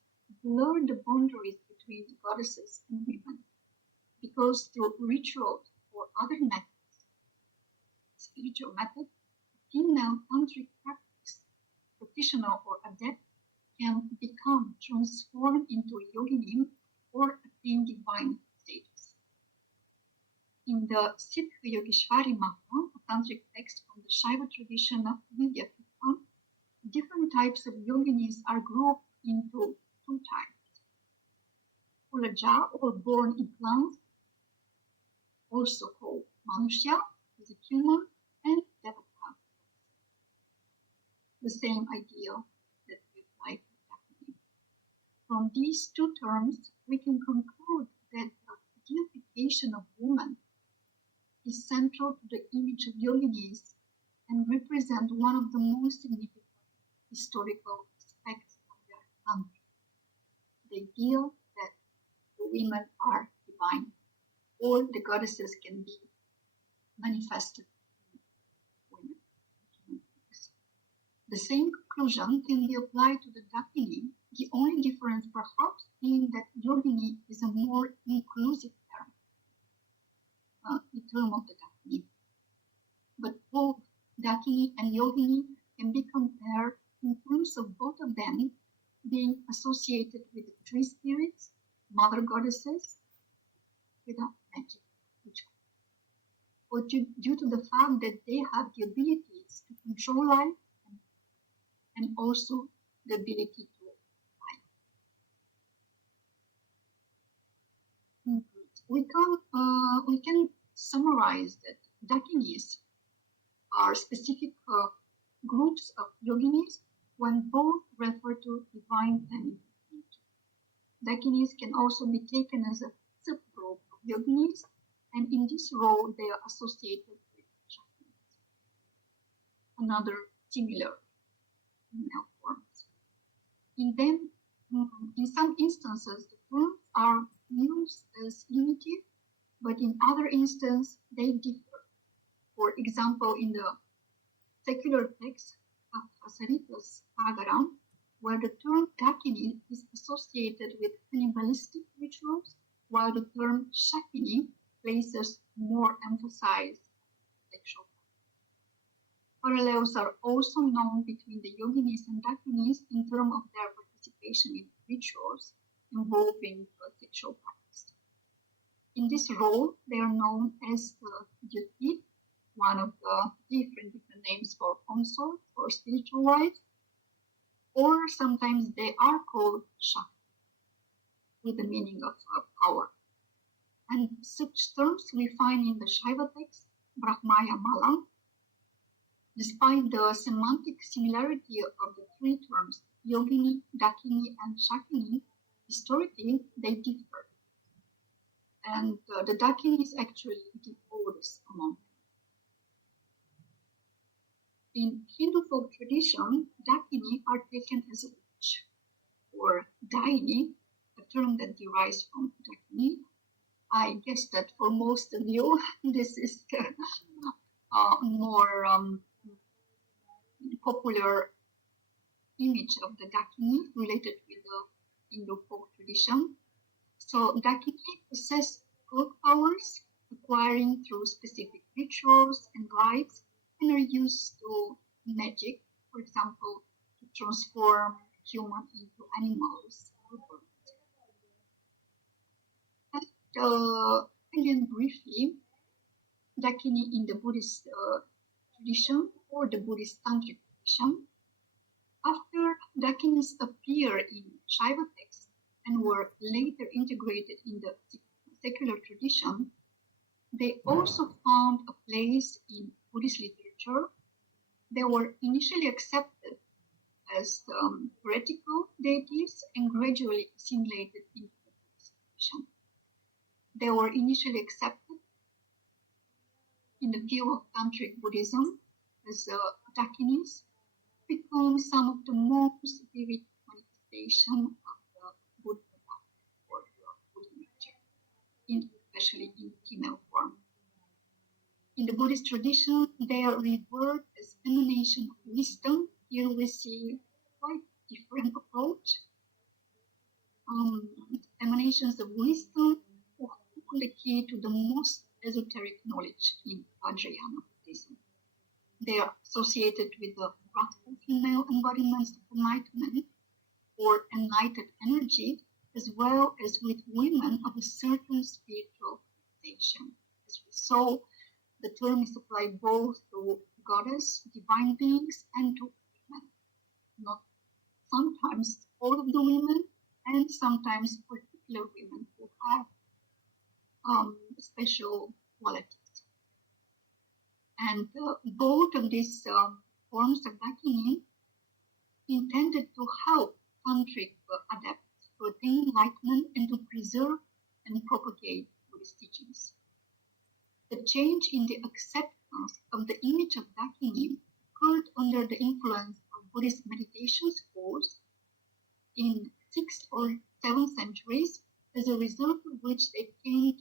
blur the boundaries between goddesses and women because through rituals or other methods, spiritual method, female tantric practice, practitioner or adept can become transformed into a yogini or attain divine status. In the Siddha Yogeshwari Maha, a tantric text from the Shaiva tradition of Vidyapita, different types of yoginis are grouped into two types. Kulaja, or born in plants, also called Manushya, is a human, and Devata. The same idea that we apply to Dakini. From these two terms, we can conclude that the deification of woman is central to the image of yoginis and represent one of the most significant historical aspects of their tantra. The idea that the women are divine, or the goddesses can be manifested in women. The same conclusion can be applied to the Dakini, the only difference perhaps being that yogini is a more inclusive term, the term of the Dakini. But both Dakini and yogini can be compared in terms of both of them being associated with the tree spirits, mother goddesses, without magic, or due to the fact that they have the abilities to control life and also the ability to fight. We can summarize that Dakinis are specific groups of yoginis when both refer to divine feminine nature. Dakinis can also be taken as a subgroup of yoginis, and in this role they are associated with Shaktis, another similar female forms. In some instances, the terms are used as unitive, but in other instances they differ. For example, in the secular text of Sarita's Agaram, where the term Dakini is associated with cannibalistic rituals, while the term Shakini places more emphasis on sexual. Parallels are also known between the yoginis and Dakinis in terms of their participation in rituals involving sexual practice. In this role, they are known as the Yuti, one of the different names for consort or spiritual wives, or sometimes they are called Shakti, with the meaning of power. And such terms we find in the Shaiva text, Brahmaya Mala. Despite the semantic similarity of the three terms, Yogini, Dakini, and Shakini, historically they differ. And the Dakini is actually the oldest among them. In Hindu folk tradition, Dakini are taken as a witch, or Daini, a term that derives from Dakini. I guess that for most of you, this is the more popular image of the Dakini related with the Hindu folk tradition. So Dakini possess good powers acquiring through specific rituals and rites, and are used to magic, for example, to transform humans into animals or birds. Again, briefly, Dakini in the Buddhist tradition or the Buddhist tantric tradition, after Dakinis appear in Shaiva texts and were later integrated in the secular tradition, they also found a place in Buddhist literature. They were initially accepted as heretical deities and gradually assimilated into the Buddhist tradition. They were initially accepted in the view of Tantric Buddhism as Dakinis become some of the most vivid manifestation of the Buddha or the Buddha nature, especially in female form. In the Buddhist tradition, they are revered as emanation of wisdom. Here we see quite different approach. Emanations of wisdom who hold the key to the most esoteric knowledge in Vajrayana Buddhism. They are associated with the wrathful female embodiments of enlightenment or enlightened energy, as well as with women of a certain spiritual station. As we saw, the term is applied both to goddess, divine beings, and to women. Not sometimes all of the women, and sometimes particular women who have special qualities. And both of these forms of Dakini intended to help tantric adepts to attain enlightenment and to preserve and propagate Buddhist teachings. The change in the acceptance of the image of Dakini occurred under the influence of Buddhist meditation schools in 6th or 7th centuries, as a result of which they came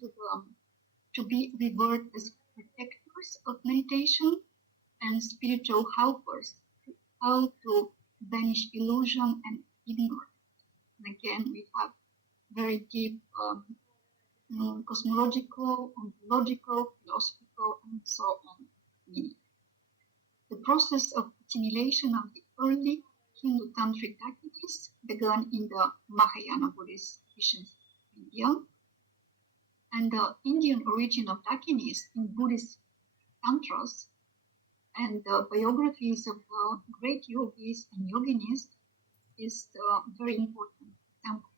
to be revered as protectors of meditation and spiritual helpers, how to banish illusion and ignorance. And again, we have very deep cosmological, ontological, philosophical, and so on meaning. The process of assimilation of the early Hindu Tantric Dakinis began in the Mahayana Buddhist traditions of India, and the Indian origin of Dakinis in Buddhist tantras and the biographies of great yogis and yoginis is a very important example.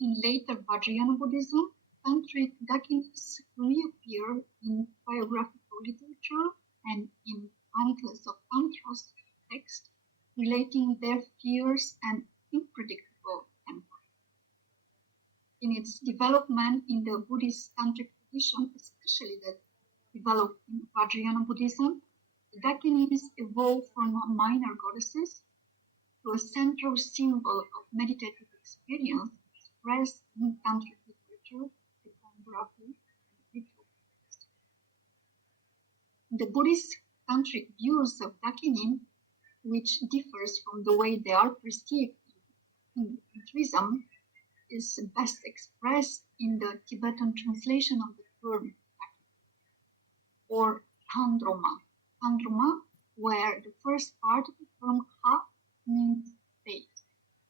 In later Vajrayana Buddhism, Tantric Dakinis reappear in biographical literature and in countless of tantras texts relating their fierce and unpredictable temper. In its development in the Buddhist Tantric tradition, especially that developed in Vajrayana Buddhism, the Dakinis evolved from minor goddesses to a central symbol of meditative experience expressed in Tantric literature, iconography, and ritual. The Buddhist Tantric views of Dakini, which differs from the way they are perceived in Tantrism, is best expressed in the Tibetan translation of the term Dakini, or Tandroma. Tandroma, where the first part of the term Ha means space,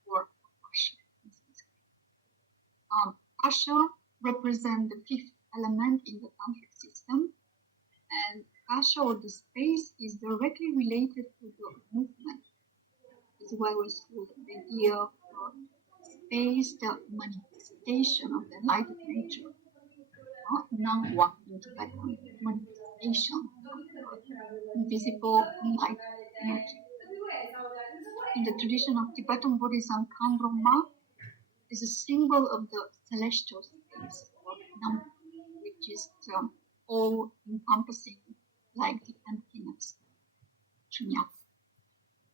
or Asha in Sanskrit. Asha represents the fifth element in the Tantric system, and Asha, or the space, is directly related to the movement, as well as to the idea of space, the manifestation of the light of nature, Nangwa in Tibetan, manifestation of invisible light energy. In the tradition of Tibetan Buddhism, Kandroma is a symbol of the celestial space, or Nam, which is all-encompassing, like the emptiness, Shunyata.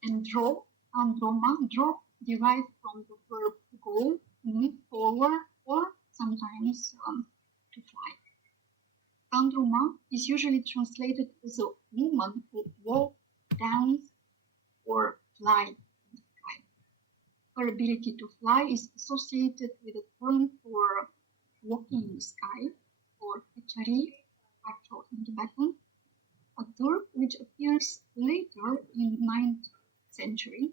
And draw, Androma, draw, derived from the verb go, move forward, or sometimes to fly. Androma is usually translated as a woman who walks, dances, or flies in the sky. Her ability to fly is associated with a term for walking in the sky, Uchari, in Tibetan, a term which appears later in 9th century,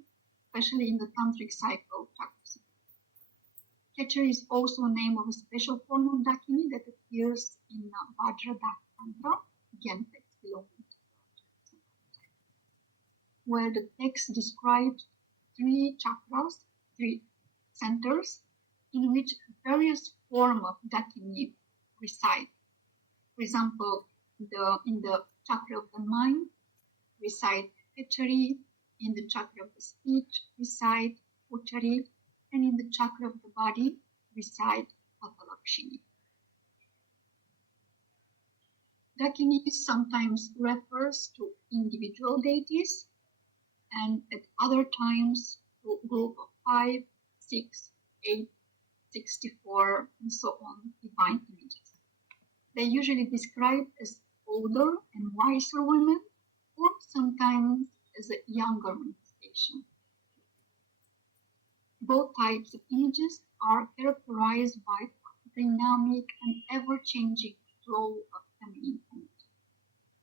especially in the tantric cycle chakras. Ketcher is also a name of a special form of Dakini that appears in Vajra Tantra, again text belonging to where the text describes 3 chakras, 3 centers, in which various forms of Dakini reside. For example, in the chakra of the mind reside Ketchari, in the chakra of the speech reside Uchari, and in the chakra of the body reside Patalakshini. Dakini sometimes refers to individual deities and at other times to a group of 5, 6, 8, 64, and so on divine images. They usually described as older and wiser women, or sometimes as a younger manifestation. Both types of images are characterized by dynamic and ever-changing flow of feminine energy.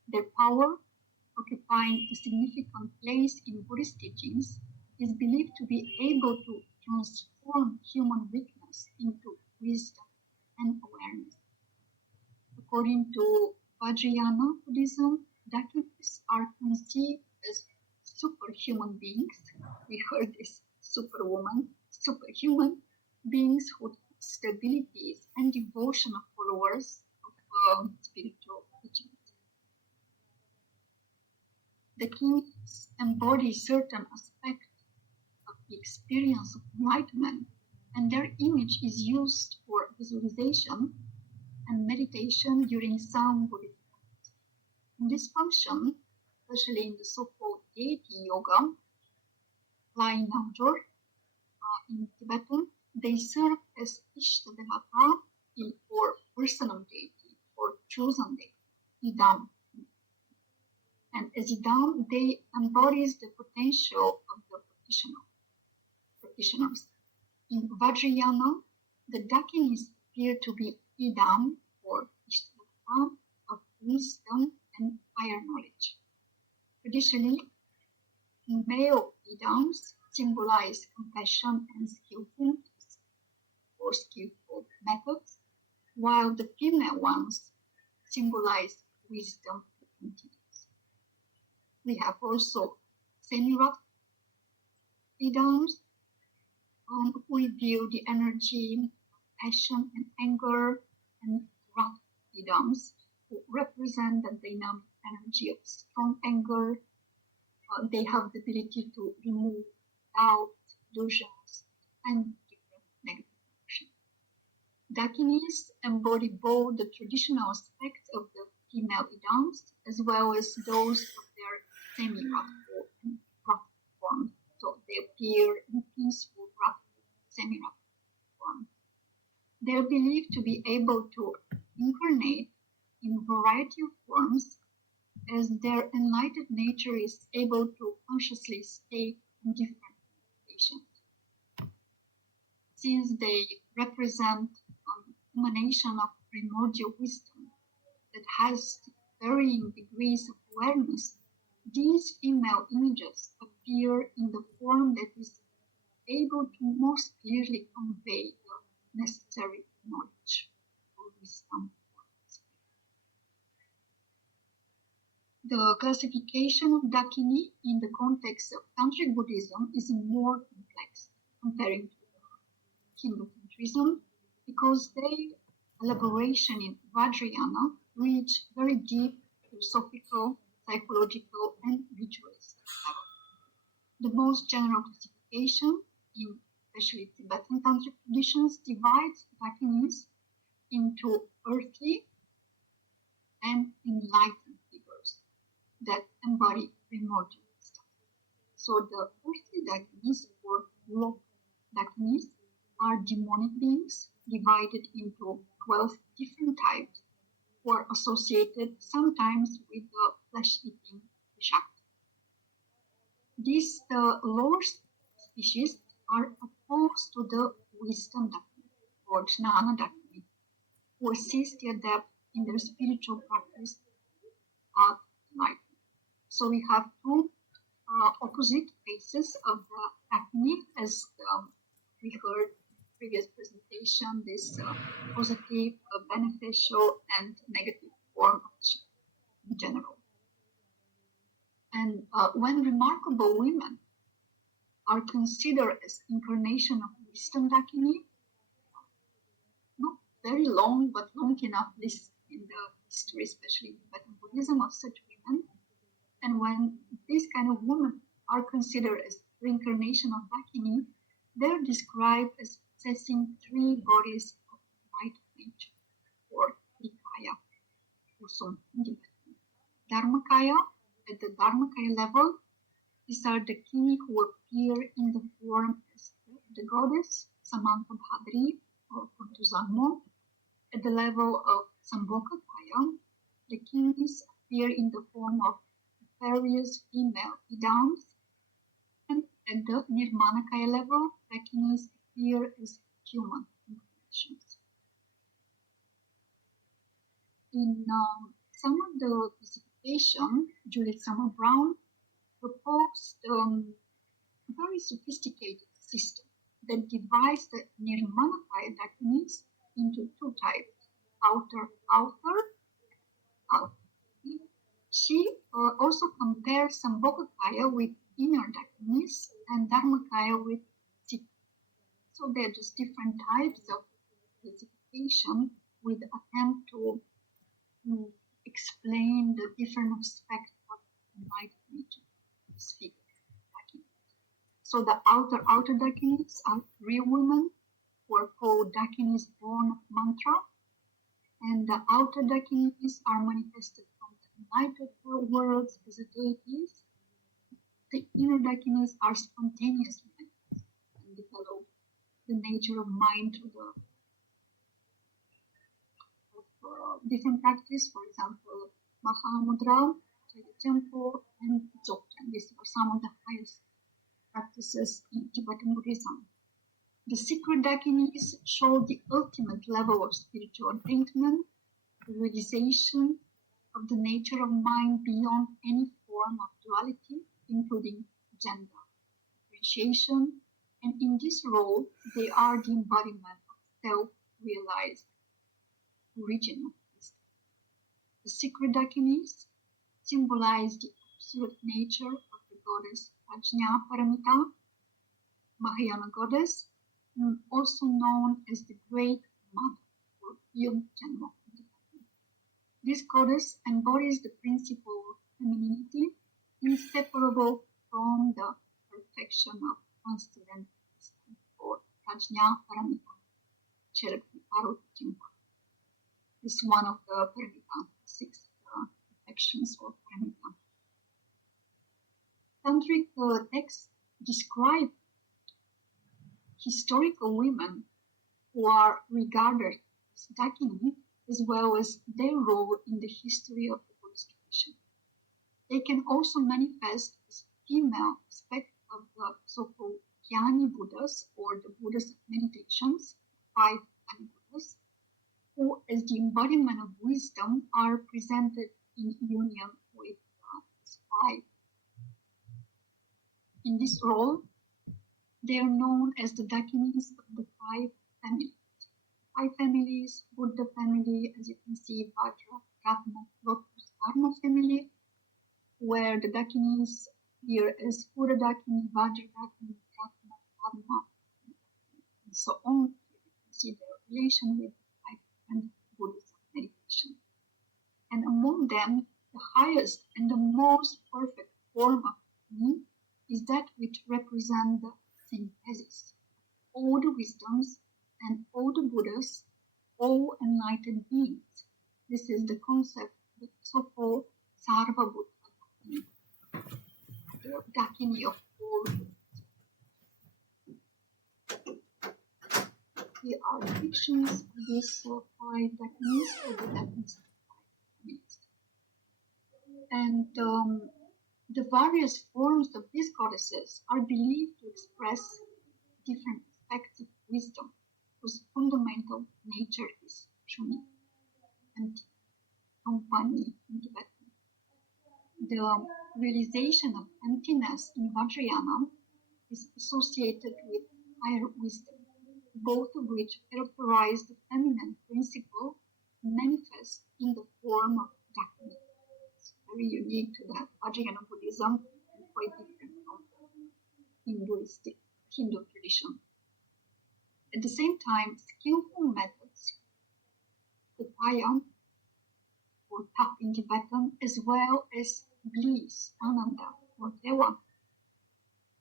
Their power, occupying a significant place in Buddhist teachings, is believed to be able to transform human weakness into wisdom and awareness. According to Vajrayana Buddhism, Dakinis are conceived as superhuman beings. We heard this superwoman, superhuman beings who stabilities and devotion of followers of spiritual teachings. The kings embody certain aspects of the experience of enlightenment, and their image is used for visualization and meditation during some Buddhist rites. In this function, especially in the so-called deity yoga, lying Namjor, in Tibetan, they serve as Ishtadevata or personal deity or chosen deity, Idam. And as Idam, they embodies the potential of the practitioners. In Vajrayana, the Dakinis appear to be Idam or Ishtadevata of wisdom and higher knowledge. Traditionally, male Idams symbolize compassion and skillfulness or skillful methods, while the female ones symbolize wisdom and continuance. We have also semi-rough Idams who reveal the energy, passion and anger, and rough Idams who represent the dynamic energy of strong anger. They have the ability to remove doubt, delusions, and different negative emotions. Dakinis embody both the traditional aspects of the female Idams as well as those of their semi-rough and rough form. So they appear in peaceful, rough, semi-rough form. They are believed to be able to incarnate in a variety of forms as their enlightened nature is able to consciously stay in different situations. Since they represent an emanation of primordial wisdom that has varying degrees of awareness, these female images appear in the form that is able to most clearly convey the necessary knowledge or wisdom. The classification of Dakini in the context of Tantric Buddhism is more complex comparing to Hindu Tantrism because their elaboration in Vajrayana reach very deep philosophical, psychological, and ritualistic level. The most general classification in especially Tibetan Tantric traditions divides Dakinis into earthly and enlightened figures that embody primordial wisdom. So the earthly Dakinis or Lok Dakinis are demonic beings divided into 12 different types who are associated sometimes with the flesh-eating Shakti. These lower species are opposed to the wisdom Dakini or Jnana Dakini, who assist the adept in their spiritual practice at night. So we have two opposite faces of the Dakini, as we heard previous presentation, this positive, beneficial, and negative form of Shakti in general. And when remarkable women are considered as incarnation of wisdom Dakini, not very long, but long enough list in the history, especially in Tibetan Buddhism, of such women. And when these kind of women are considered as reincarnation of Dakini, they're described as possessing three bodies of light nature, or Nikaya, also in Tibetan. Dharmakaya, at the Dharmakaya level, these are the Dakini who appear in the form as the goddess, Samanthabhadri, or Kuntuzanmo. At the level of Sambhogakaya, the Dakinis appear in the form of various female idams, and at the Nirmanakaya level, Dakinis appear as human incarnations. In some of the classification, Juliet Summer Brown proposed a very sophisticated system that divides the Nirmanakaya Dakinis into two types, outer. She also compares Sambhogakaya with inner Dakinis and Dharmakaya with Sikha. So they're just different types of classification with attempt to explain the different aspects of light nature. So the outer Dakinis are real women who are called Dakinis born of mantra, and the outer Dakinis are manifested from the enlightened worlds as deities. The inner Dakinis are spontaneous manifested and develop the nature of mind through the different practice, for example, Mahamudra, the temple, and Dzogchen. These are some of the highest practices in Tibetan Buddhism. The secret Dakinis show the ultimate level of spiritual attainment, the realization of the nature of mind beyond any form of duality, including gender differentiation, and in this role, they are the embodiment of self-realized original wisdom. The secret Dakinis symbolize the absolute nature of the goddess Ajna Paramita, Mahayana goddess, also known as the Great Mother, or Yom Janma. This goddess embodies the principle of femininity, inseparable from the perfection of transcendental wisdom, or Ajna Paramita, Cherabhi Parvati. This is one of the Paramita, 6 perfections of Paramita. Tantric texts describe historical women who are regarded as Dakini, as well as their role in the history of the Buddhist tradition. They can also manifest as female aspect of the so-called Jnani Buddhas, or the Buddhas of meditations, 5 Jnani Buddhas, who, as the embodiment of wisdom, are presented in union with this 5. In this role, they are known as the Dakinis of the 5 families. 5 families, Buddha family, as you can see, Vajra, Ratna, Lotus, Dharma family, where the Dakinis appear as Buddha Dakini, Vajra Dakini, Ratna, Dharma, and so on. You can see their relation with the 5 and Buddhist meditation. And among them, the highest and the most perfect form of Dakini is that which represents the synthesis of all the wisdoms and all the Buddhas, all enlightened beings. This is the concept of the so-called Sarva Buddha Dakini, the Dakini of all Buddhas. Here are depictions of these 5 Dakinis, or the Dakinis of 5 families. And the various forms of these goddesses are believed to express different aspects of wisdom, whose fundamental nature is Shuni, empty. company in Tibetan. The realization of emptiness in Vajrayana is associated with higher wisdom, both of which characterize the feminine principle manifest in the form of Dakshi. It's very unique to the Vajrayana Buddhism and quite different from the Hindu tradition. At the same time, skillful methods, upaya, or tap in Tibetan, as well as bliss, ananda, or dewa,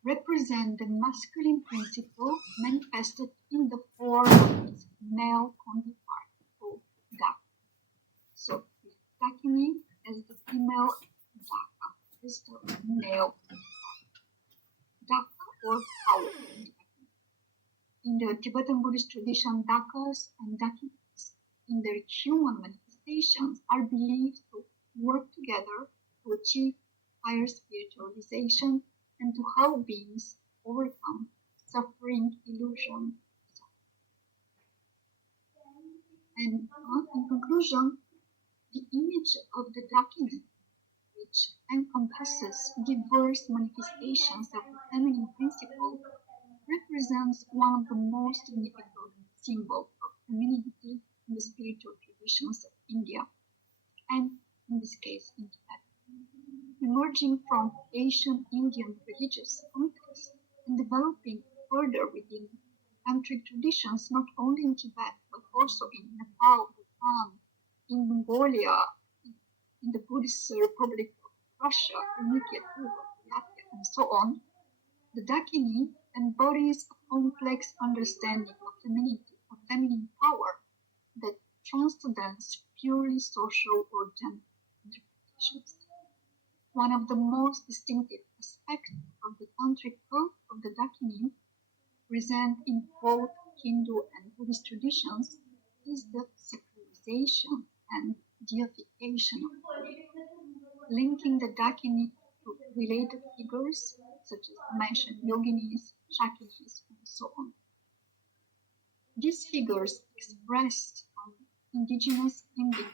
represent the masculine principle manifested in the form of its male counterpart, called Dak. So, Dakini as the female, Daka is the male Daka or power. In the Tibetan Buddhist tradition, Dakas and Dakinis in their human manifestations are believed to work together to achieve higher spiritualization and to help beings overcome suffering, illusion. And in conclusion, the image of the Dakini, which encompasses diverse manifestations of the feminine principle, represents one of the most significant symbols of femininity in the spiritual traditions of India, and in this case in Tibet. Emerging from Asian Indian religious context and developing further within tantric traditions not only in Tibet but also in Nepal, Bhutan, in Mongolia, in the Buddhist Republic of Russia, Turkey, Latvia, and so on, the Dakini embodies a complex understanding of femininity, of feminine power that transcends purely social or gender interpretations. One of the most distinctive aspects of the tantric cult of the Dakini, present in both Hindu and Buddhist traditions, is the sacralization and deification of women, linking the Dakini to related figures such as mentioned yoginis, shakinis, and so on. These figures expressed an indigenous Indic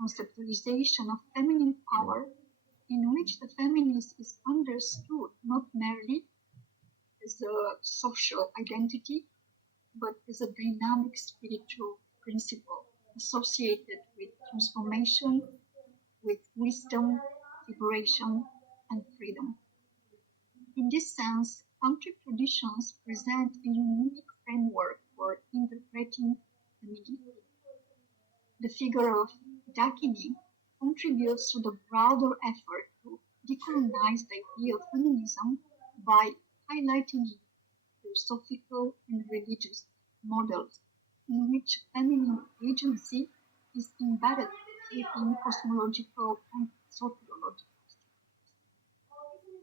conceptualization of feminine power, in which the feminist is understood not merely as a social identity, but as a dynamic spiritual principle associated with transformation, with wisdom, liberation, and freedom. In this sense, tantric traditions present a unique framework for interpreting femininity. The figure of Dakini contributes to the broader effort to decolonize the idea of feminism by highlighting philosophical and religious models in which feminine agency is embedded within cosmological and soteriological structures.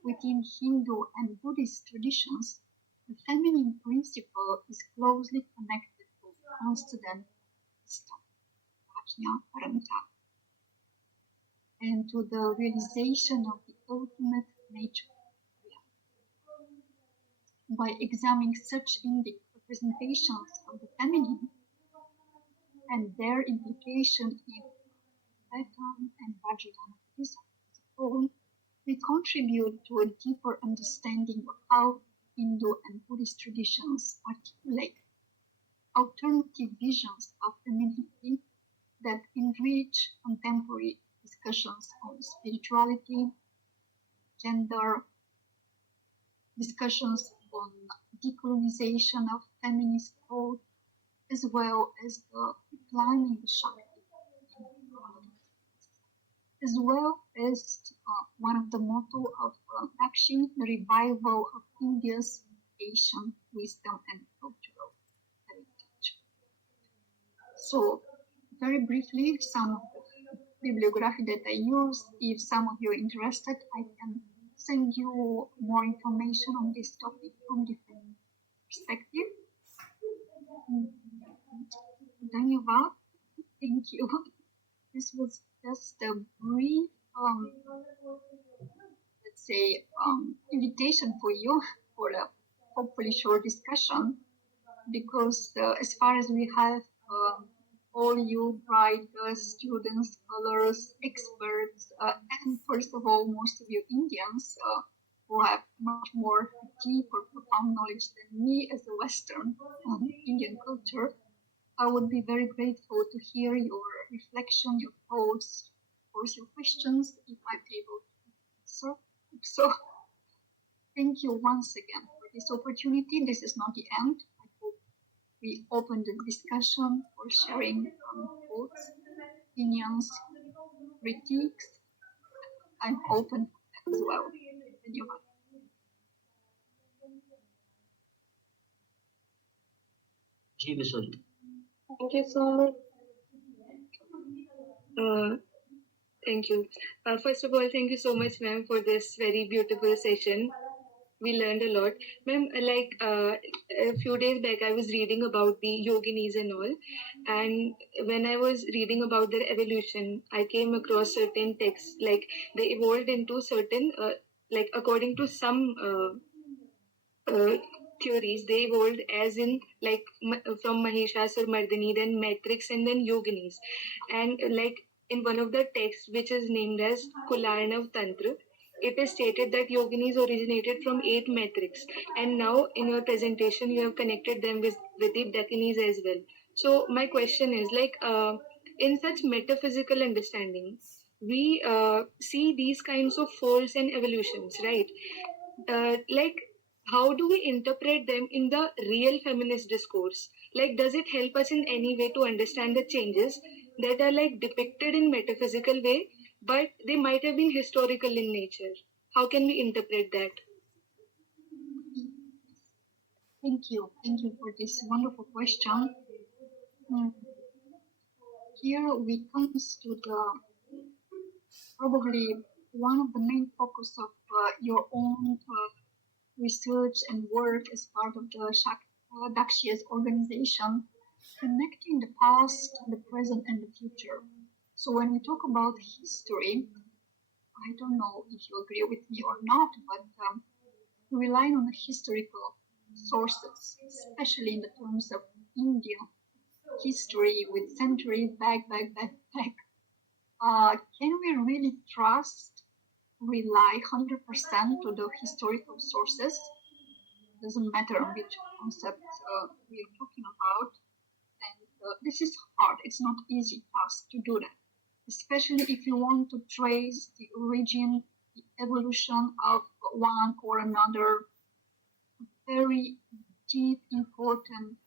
Within Hindu and Buddhist traditions, the feminine principle is closely connected to transcendental wisdom, prajna paramita, and to the realization of the ultimate nature of reality. By examining such Indic representations of the feminine and their implication in Tibetan and Vajrayana Buddhism as a whole, we contribute to a deeper understanding of how Hindu and Buddhist traditions articulate alternative visions of femininity that enrich contemporary discussions on spirituality, gender, discussions on decolonization of feminist thought, as well as the declining Shakti, as well as one of the motto of Dakshi, the revival of India's Asian wisdom and cultural heritage. So, very briefly, some of the bibliography that I used. If some of you are interested, I can send you more information on this topic from different perspectives. Dhanyavad. Thank you. This was just a brief, let's say, invitation for you for a hopefully short discussion, because as far as we have all you bright students, scholars, experts, and first of all, most of you Indians who have much more deep or profound knowledge than me as a Western Indian culture. I would be very grateful to hear your reflection, your thoughts, of course, your questions, if I'm able to answer. So, thank you once again for this opportunity. This is not the end. I hope we open the discussion for sharing thoughts, opinions, critiques. I'm open as well. Thank you. Thank you so much. Thank you. First of all, thank you so much, ma'am, for this very beautiful session. We learned a lot. Ma'am, a few days back, I was reading about the yoginis and all. And when I was reading about their evolution, I came across certain texts, like they evolved into certain, according to some theories, they evolved as in from Mahishasur Mardini, then Matrix, and then Yoginis. And in one of the texts, which is named as Kularnav Tantra, it is stated that Yoginis originated from 8 metrics, and now in your presentation you have connected them with the Dakinis as well. So my question is in such metaphysical understanding, we see these kinds of folds and evolutions, right? How do we interpret them in the real feminist discourse? Does it help us in any way to understand the changes that are depicted in metaphysical way, but they might have been historical in nature? How can we interpret that? Thank you for this wonderful question. Here we come to the probably one of the main focus of your own research and work as part of the Dakshi's organization, connecting the past, the present, and the future. So when we talk about history, I don't know if you agree with me or not, but relying on the historical sources, especially in the terms of India history with centuries back, can we really rely 100% to the historical sources? Doesn't matter on which concept we are talking about. And this is hard. It's not easy task to do that, especially if you want to trace the origin, the evolution of one or another very deep, important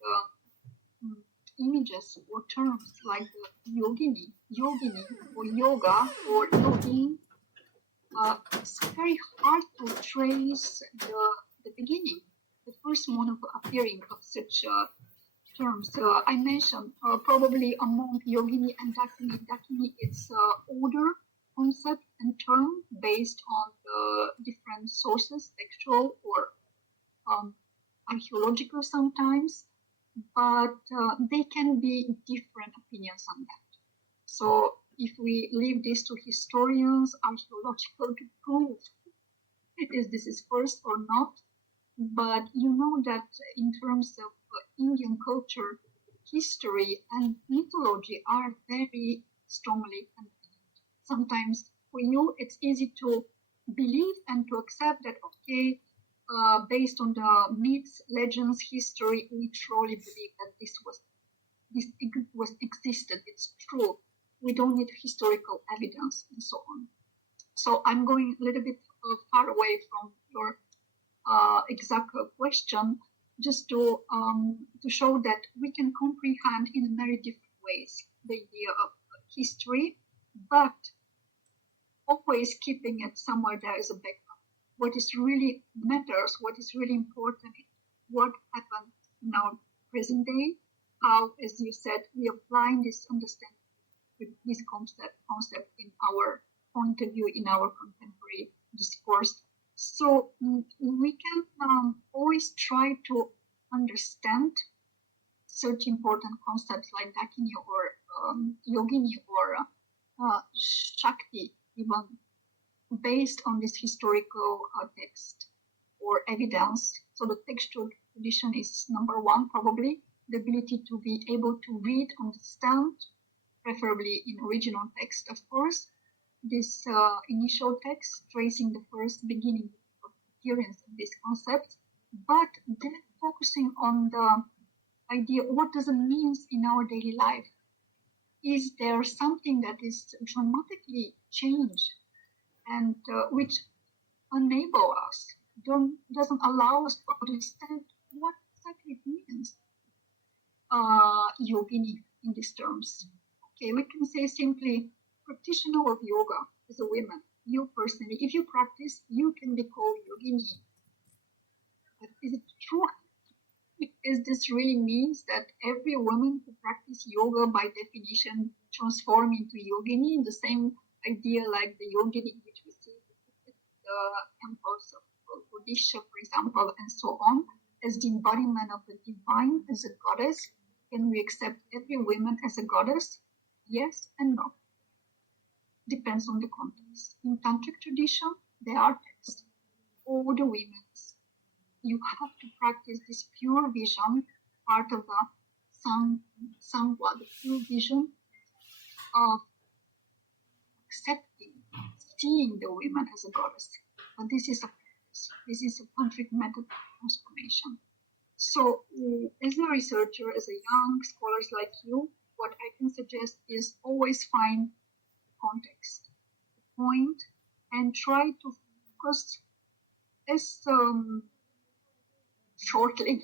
images or terms like yogini or yoga or yogin. It's very hard to trace the beginning, the first moment of appearing of such terms. I mentioned probably among yogini and dakini, it's older concept and term based on the different sources, textual or archaeological sometimes, but they can be different opinions on that. So if we leave this to historians, archaeological to prove this is first or not, but you know that in terms of Indian culture, history and mythology are very strongly connected. Sometimes for you, it's easy to believe and to accept that, okay, based on the myths, legends, history, we truly believe that this existed. It's true. We don't need historical evidence and so on. So I'm going a little bit far away from your exact question, just to show that we can comprehend in very different ways the idea of history, but always keeping it somewhere there is a background. What is really matters, what is really important, what happened in our present day, how, as you said, we applying this understanding with this concept in our point of view, in our contemporary discourse. So we can always try to understand such important concepts like Dakini or Yogini or Shakti, even based on this historical text or evidence. So the textual tradition is number one, probably. the ability to be able to read, understand, preferably in original text, of course, this initial text tracing the first beginning of appearance of this concept, but then focusing on the idea, what does it mean in our daily life? Is there something that is dramatically changed and which enable us, doesn't allow us to understand what exactly it means, yogini in these terms? Okay, we can say simply practitioner of yoga as a woman. You personally, if you practice, you can be called yogini. But is it true? Is this really means that every woman who practices yoga by definition transform into yogini, in the same idea like the yogini which we see with the temples of Odisha, for example, and so on, as the embodiment of the divine, as a goddess? Can we accept every woman as a goddess? Yes and no. Depends on the context. In tantric tradition, there are texts. All the women, you have to practice this pure vision, part of the sangha, the pure vision of accepting, seeing the woman as a goddess. But this is a practice. This is a tantric method of transformation. So, as a researcher, as a young scholars like you, what I can suggest is always find context, point, and try to focus as shortly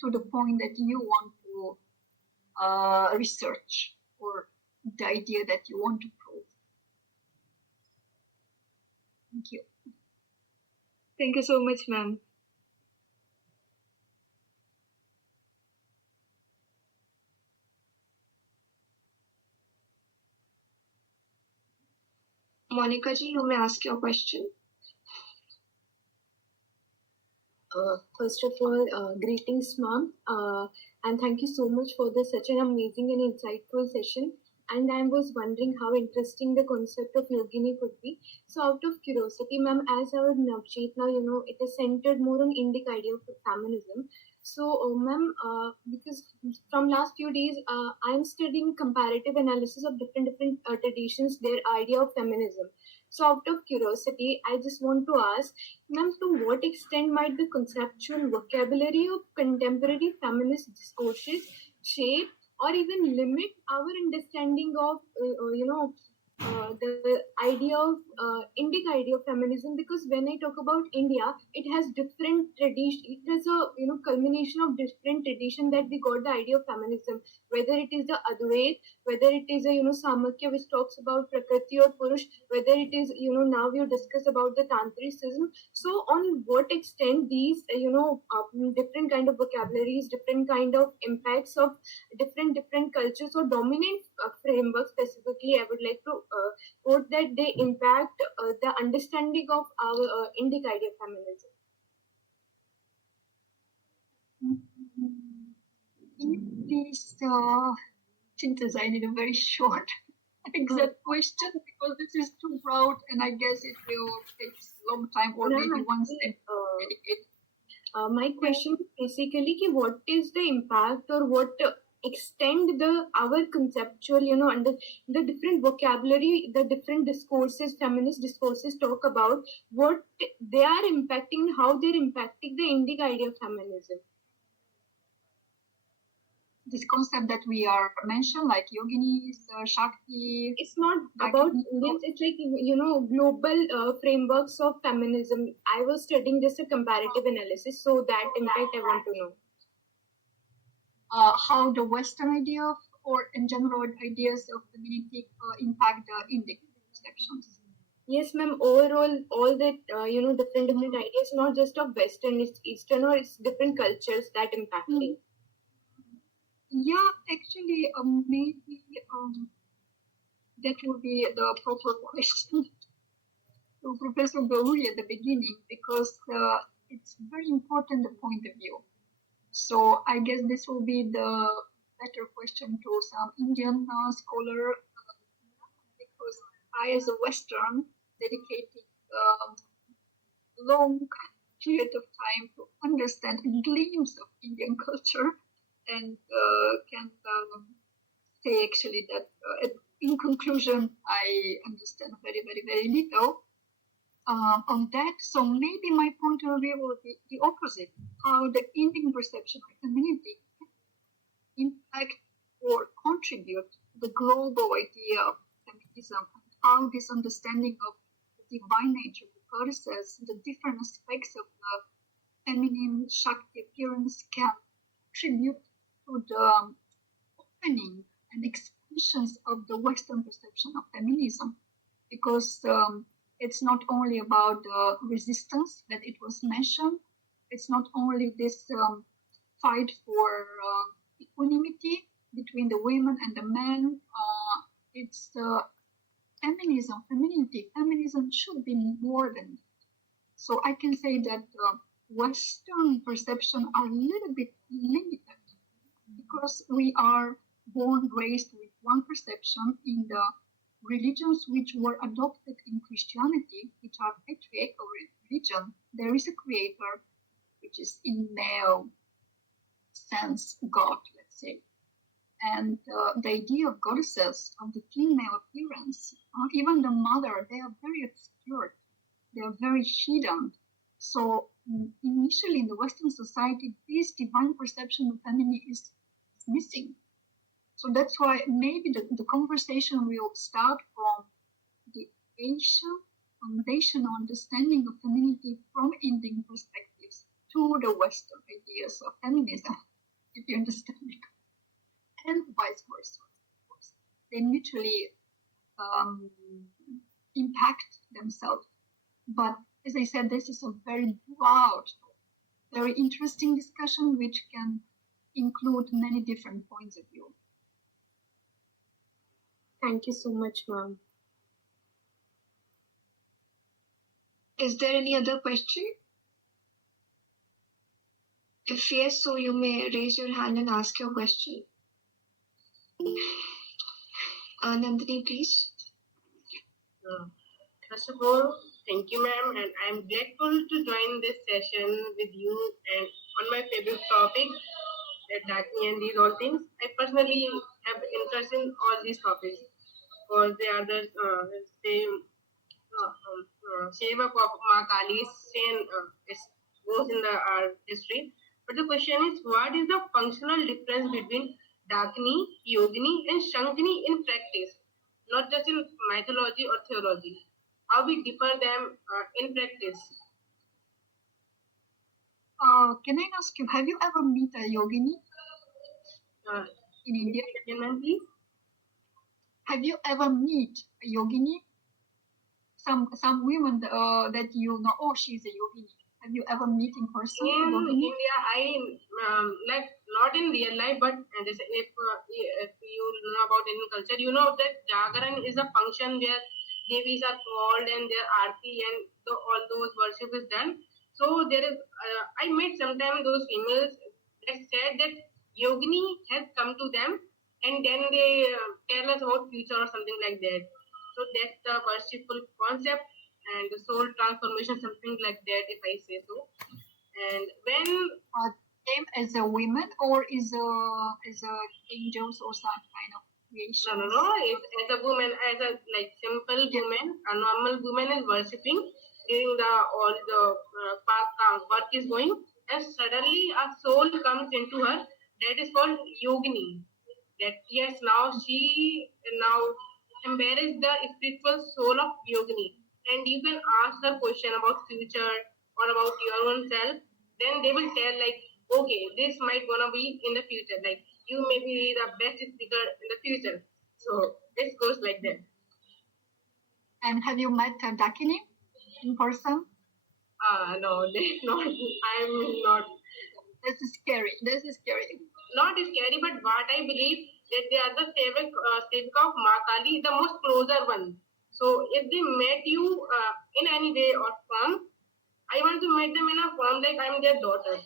to the point that you want to research, or the idea that you want to prove. Thank you. Thank you so much, ma'am. Monica ji, you may ask your question. First of all, greetings, ma'am, and thank you so much for such an amazing and insightful session. And I was wondering how interesting the concept of yogini could be. So, out of curiosity, ma'am, as our NAVCHETNÄ, it is centered more on Indic idea of feminism. So, ma'am, because from last few days, I'm studying comparative analysis of different traditions, their idea of feminism. So, out of curiosity, I just want to ask, ma'am, to what extent might the conceptual vocabulary of contemporary feminist discourses shape or even limit our understanding of, the idea of Indic idea of feminism? Because when I talk about India, it has different tradition. It has a culmination of different tradition that we got the idea of feminism. Whether it is the Advait, whether it is a Samakya which talks about Prakriti or Purush, whether it is now we discuss about the Tantricism. So on what extent these different kind of vocabularies, different kind of impacts of different cultures or dominant frameworks specifically, I would like to quote that they impact the understanding of our Indic idea of feminism. Please synthesize in a very short exact question, because this is too broad and I guess it will take a long time, or maybe one step dedicated. My question is basically what is the impact or what extend our conceptual under the different vocabulary, the different discourses, feminist discourses talk about, what they are impacting, how they're impacting the Indic idea of feminism. This concept that we are mentioned, like yoginis, Shakti. It's not about Indians, it's like, global frameworks of feminism. I was studying just a comparative analysis, so that impact I want to know. How the Western idea of, or in general ideas of femininity impact the Indic conceptions. Yes, ma'am. Overall, all that, different ideas, not just of Western, it's Eastern, or it's different cultures that impacting. Yeah, actually, maybe that will be the proper question to Professor Gauri at the beginning, because it's very important, the point of view. So I guess this will be the better question to some Indian scholar, because I, as a Western, dedicated long period of time to understand a glimpse of Indian culture. and can say actually that in conclusion, I understand very, very, very little on that. So maybe my point of view will be the opposite, how the Indian perception of femininity impact or contribute to the global idea of feminism, and how this understanding of the divine nature, the goddesses, the different aspects of the feminine Shakti appearance can contribute to the opening and expansions of the Western perception of feminism, because it's not only about the resistance that it was mentioned, it's not only this fight for equanimity between the women and the men, it's feminism, femininity. Feminism should be more than that. So I can say that Western perception are a little bit limited because we are born, raised with one perception in the religions which were adopted in Christianity, which are patriarchal religion. There is a creator, which is in male sense God, let's say. And the idea of goddesses, of the female appearance, even the mother, they are very obscure. They are very hidden. So initially in the Western society, this divine perception of femininity is missing. So that's why maybe the conversation will start from the Asian foundational understanding of femininity from Indian perspectives to the Western ideas of feminism, if you understand me. And vice versa. Of course. They mutually impact themselves. But as I said, this is a very broad, very interesting discussion which can include many different points of view. Thank you so much, ma'am. Is there any other question? If yes, so you may raise your hand and ask your question. Nandini, please. First of all, thank you, ma'am, and I'm grateful to join this session with you and on my favorite topic, Dakshi and these all things. I personally have interest in all these topics because they are the same Sevak of Ma Kali's same goes in our history. But the question is, what is the functional difference between Dakini, Yogini, and Shankini in practice, not just in mythology or theology? How we differ them in practice? Can I ask you, have you ever met a yogini in India? Please? Have you ever met a yogini? Some women that you know, oh, she's a yogini. Have you ever met in person? In India, I like not in real life, but if you know about Indian culture, you know that Jagaran is a function where Devis are called and their arti and all those worship is done. So there is, I met sometimes those females that said that yogini has come to them and then they tell us about future or something like that. So that's the worshipful concept and the soul transformation, something like that, if I say so. And when them as a women or is a angels or some kind of creation? No. It's as a woman, as a like simple woman, a normal woman is worshipping during all the work is going, and suddenly a soul comes into her. That is called yogini. That yes, now she embraces the spiritual soul of yogini, and you can ask her question about future or about your own self. Then they will tell like, okay, this might gonna be in the future. Like you may be the best speaker in the future. So this goes like that. And have you met Dakini in person? No, not. I'm not. This is scary. Not scary, but what I believe that they are the Sevak of Ma Kali, the most closer one. So if they met you in any way or form, I want to meet them in a form like I'm their daughter.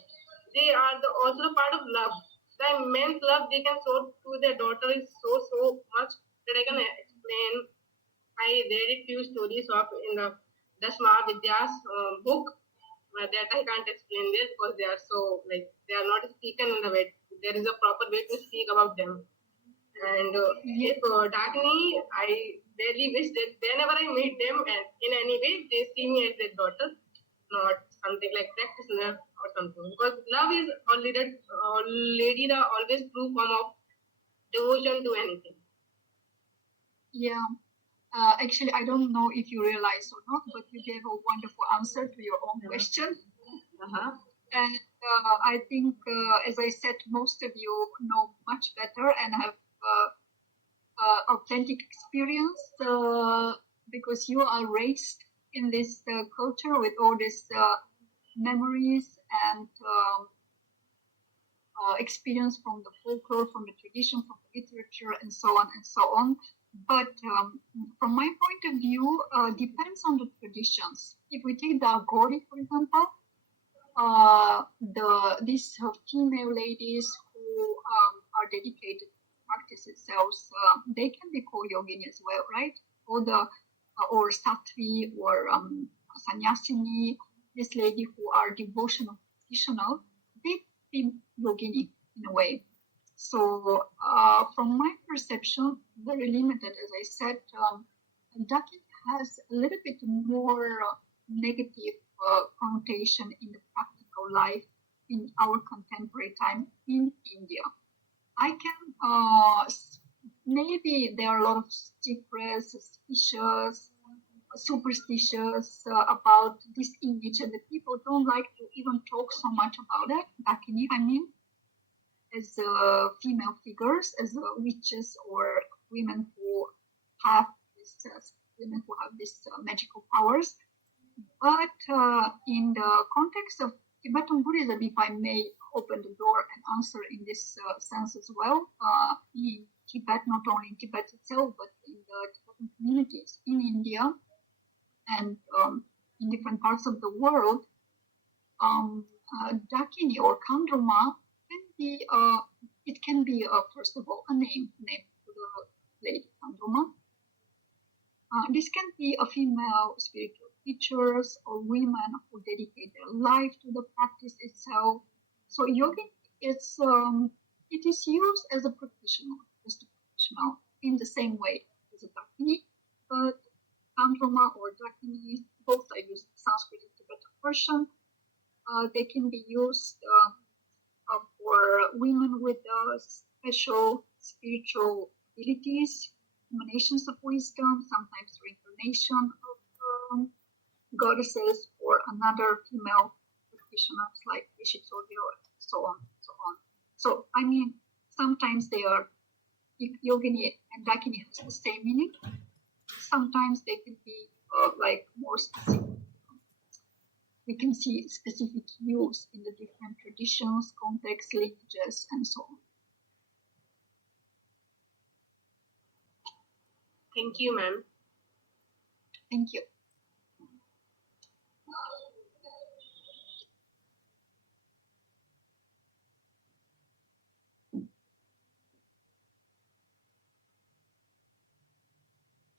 They are also the part of love. The immense love they can show to their daughter is so much that I can explain. I read a few stories of in the Dasma Vidya's book, that I can't explain there because they are so they are not spoken in the way. There is a proper way to speak about them. And if Dagni, I really wish that whenever I meet them and in any way, they see me as their daughter, not something like practitioner or something. Because love is already the always true form of devotion to anything. Yeah. Actually, I don't know if you realize or not, but you gave a wonderful answer to your own question. And I think, as I said, most of you know much better and have authentic experience because you are raised in this culture with all these memories and experience from the folklore, from the tradition, from the literature, and so on and so on. But from my point of view, depends on the traditions. If we take the Gauri, for example, these female ladies who are dedicated to practice itself, they can be called yogini as well, right? Or sattvi or sannyasini, this lady who are devotional, traditional, they be yogini in a way. So from my perception, very limited, as I said, Dakshi has a little bit more negative connotation in the practical life in our contemporary time in India. I can, maybe there are a lot of secrets, suspicious, superstitious about this image, and the people don't like to even talk so much about it. Dakini, I mean, as female figures, as witches or women who have this magical powers. But in the context of Tibetan Buddhism, if I may open the door and answer in this sense as well, in Tibet, not only in Tibet itself, but in the Tibetan communities in India and in different parts of the world, Dakini or Kandruma can be, it can be first of all a name to the lady Kandruma. This can be a female spiritual teachers or women who dedicate their life to the practice itself. So yoga is it is used as a practitioner, in the same way as a Dakini, but Kandruma or Dakini, both are used in Sanskrit and Tibetan version. They can be used for women with special spiritual abilities, emanations of wisdom, sometimes reincarnation of goddesses or another female practitioners like Rishitodyo, so on, so on. So, I mean, sometimes they are, yogini and dakini has the same meaning. Sometimes they can be like more specific. We can see specific use in the different traditions, contexts, lineages, and so on. Thank you, ma'am. Thank you.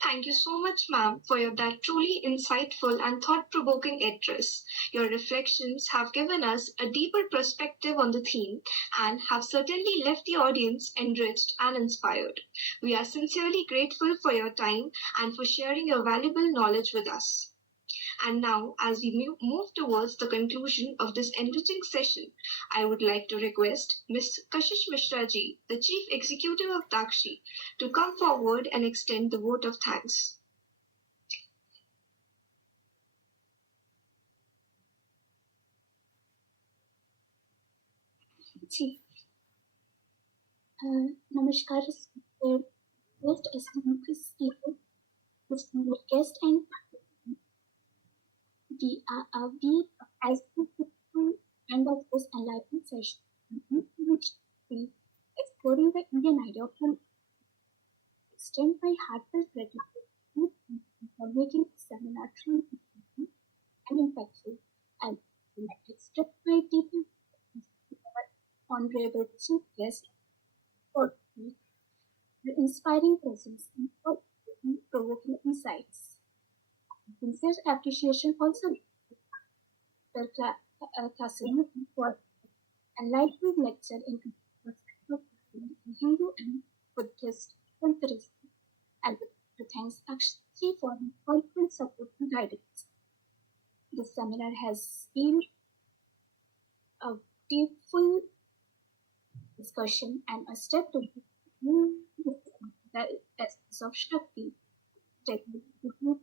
Thank you so much, ma'am, for that truly insightful and thought-provoking address. Your reflections have given us a deeper perspective on the theme and have certainly left the audience enriched and inspired. We are sincerely grateful for your time and for sharing your valuable knowledge with us. And now, as we move towards the conclusion of this enriching session, I would like to request Ms. Kashish Mishra ji, the Chief Executive of Dakshi, to come forward and extend the vote of thanks. जी नमस्कार first distinguished speaker, distinguished guest, and we as the end of this enlightened session, which we exploring the Indian idea of feminism. Extend my heartfelt gratitude for making this seminar truly and impactful, and express my deep honorable chief guest for the inspiring presence and provoking insights. Sincere appreciation also Dr. Klasanova for enlightening lecture in Hindu and Buddhist comparison. I would like to thank Dakshi for her constant support and guidance. This seminar has been a beautiful discussion and a step to the essence of Shakti. Thank you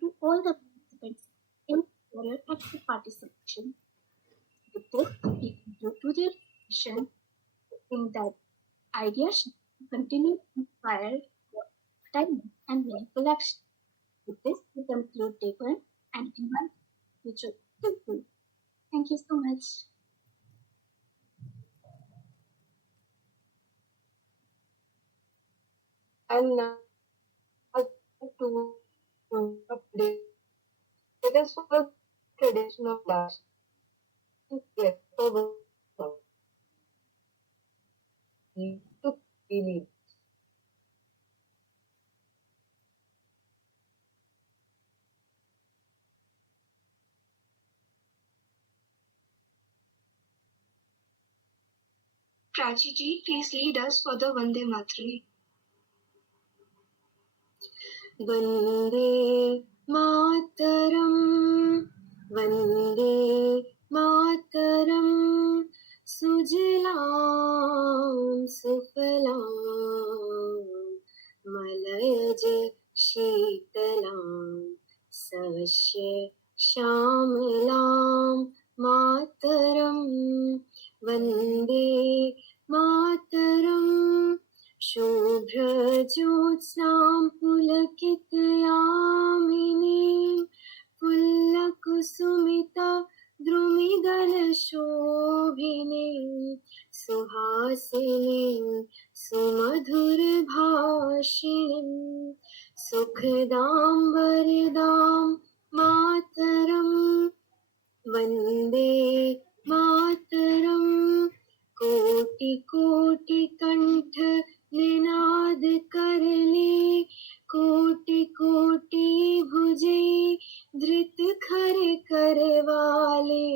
to all the participants in for your active participation. With this, we conclude today's session, hoping that ideas should continue to inspire time and meaningful action. With this, we conclude Day-1 and invite future people. Thank you so much. And now to update. It is for the traditional class. Yes, to believe. Prachi ji, please lead us for the Vande Mataram. Vande Mataram, Vande Mataram, Sujalam Sufalam, Malayaj Sheetalam, Sasya Shamalam Mataram, Vande Mataram, Shubhrajyotsnam Pulakitayaminim, Pullakusumita Drumidalashobhinim, Suhasinim, Sumadhurbhashinim, Sukhdam Varidam Mataram, Vande Mataram, Koti Koti Kantha Ninad कर ले, कोटि कोटि भुजे धृत खर कर वाले,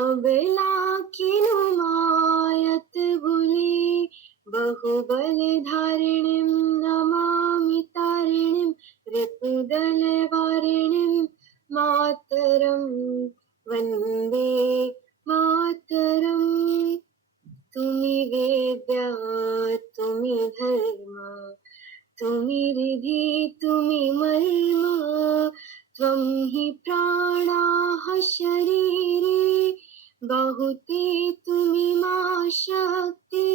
अबला किनु मायत बुले, बहुबल धारिणीं नमामि तारिणीं, रिपुदल वारिणीं मातरं, वन्दे मातरम्. तुम्ही वेद्या तुम्ही धर्म, तुम्ही रिधी तुम्ही महिमा, त्वं हि प्राणाः शरीरे, बाहुते तुम्ही मा शक्ति,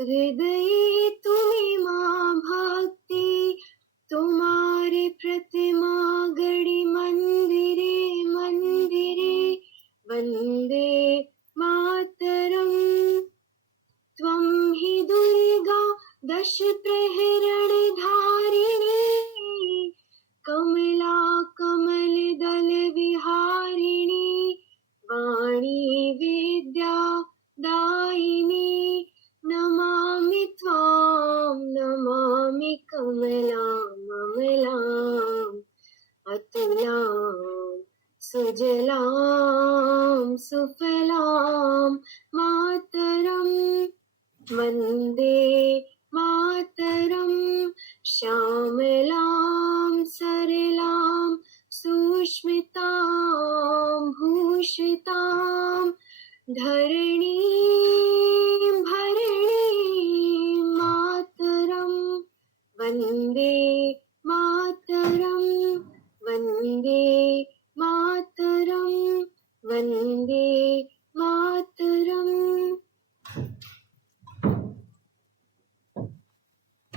हृदये तुम्ही मा भक्ति, तुम्हारे प्रतिमा गढ़ी मंदिरे मंदिरे, वंदे मातरम्. त्वं हि दुर्गा दश प्रहरण धारिणी, कमला कमल दल विहारिणी, वाणी विद्या दायिनी, नमामि त्वां नमामि कमलाम् अमलाम् अतुलाम् सुजलां सुफलां मातरं, वन्दे मातरं. श्यामलां सरलां सुष्मितां भूषितां, धरणीं भरणीं मातरं, वन्दे मातरं, वन्दे मातरं, Vande Mataram.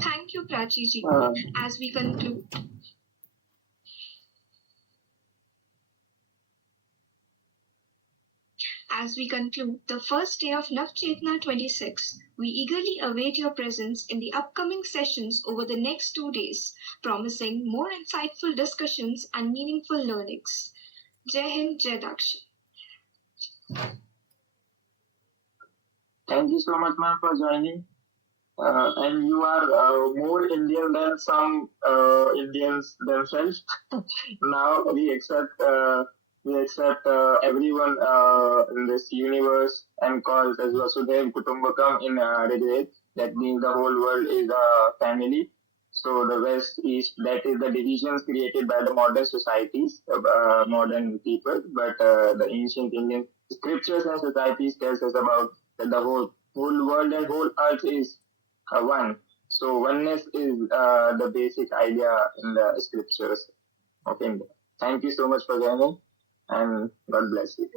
Thank you, Prachi ji. As we conclude, the first day of NAVCHETNÄ '26, we eagerly await your presence in the upcoming sessions over the next 2 days, promising more insightful discussions and meaningful learnings. Jai Hind, Jai Dakshi. Thank you so much, ma'am, for joining. And you are more Indian than some Indians themselves. Now we accept we accept everyone in this universe and calls as Vasudev Kutumbakam in Rig. That means the whole world is a family. So the West, East, that is the divisions created by the modern societies, modern people. But the ancient Indian scriptures and societies tells us about that the whole world and whole earth is one. So oneness is the basic idea in the scriptures of India. Thank you so much for joining, and God bless you.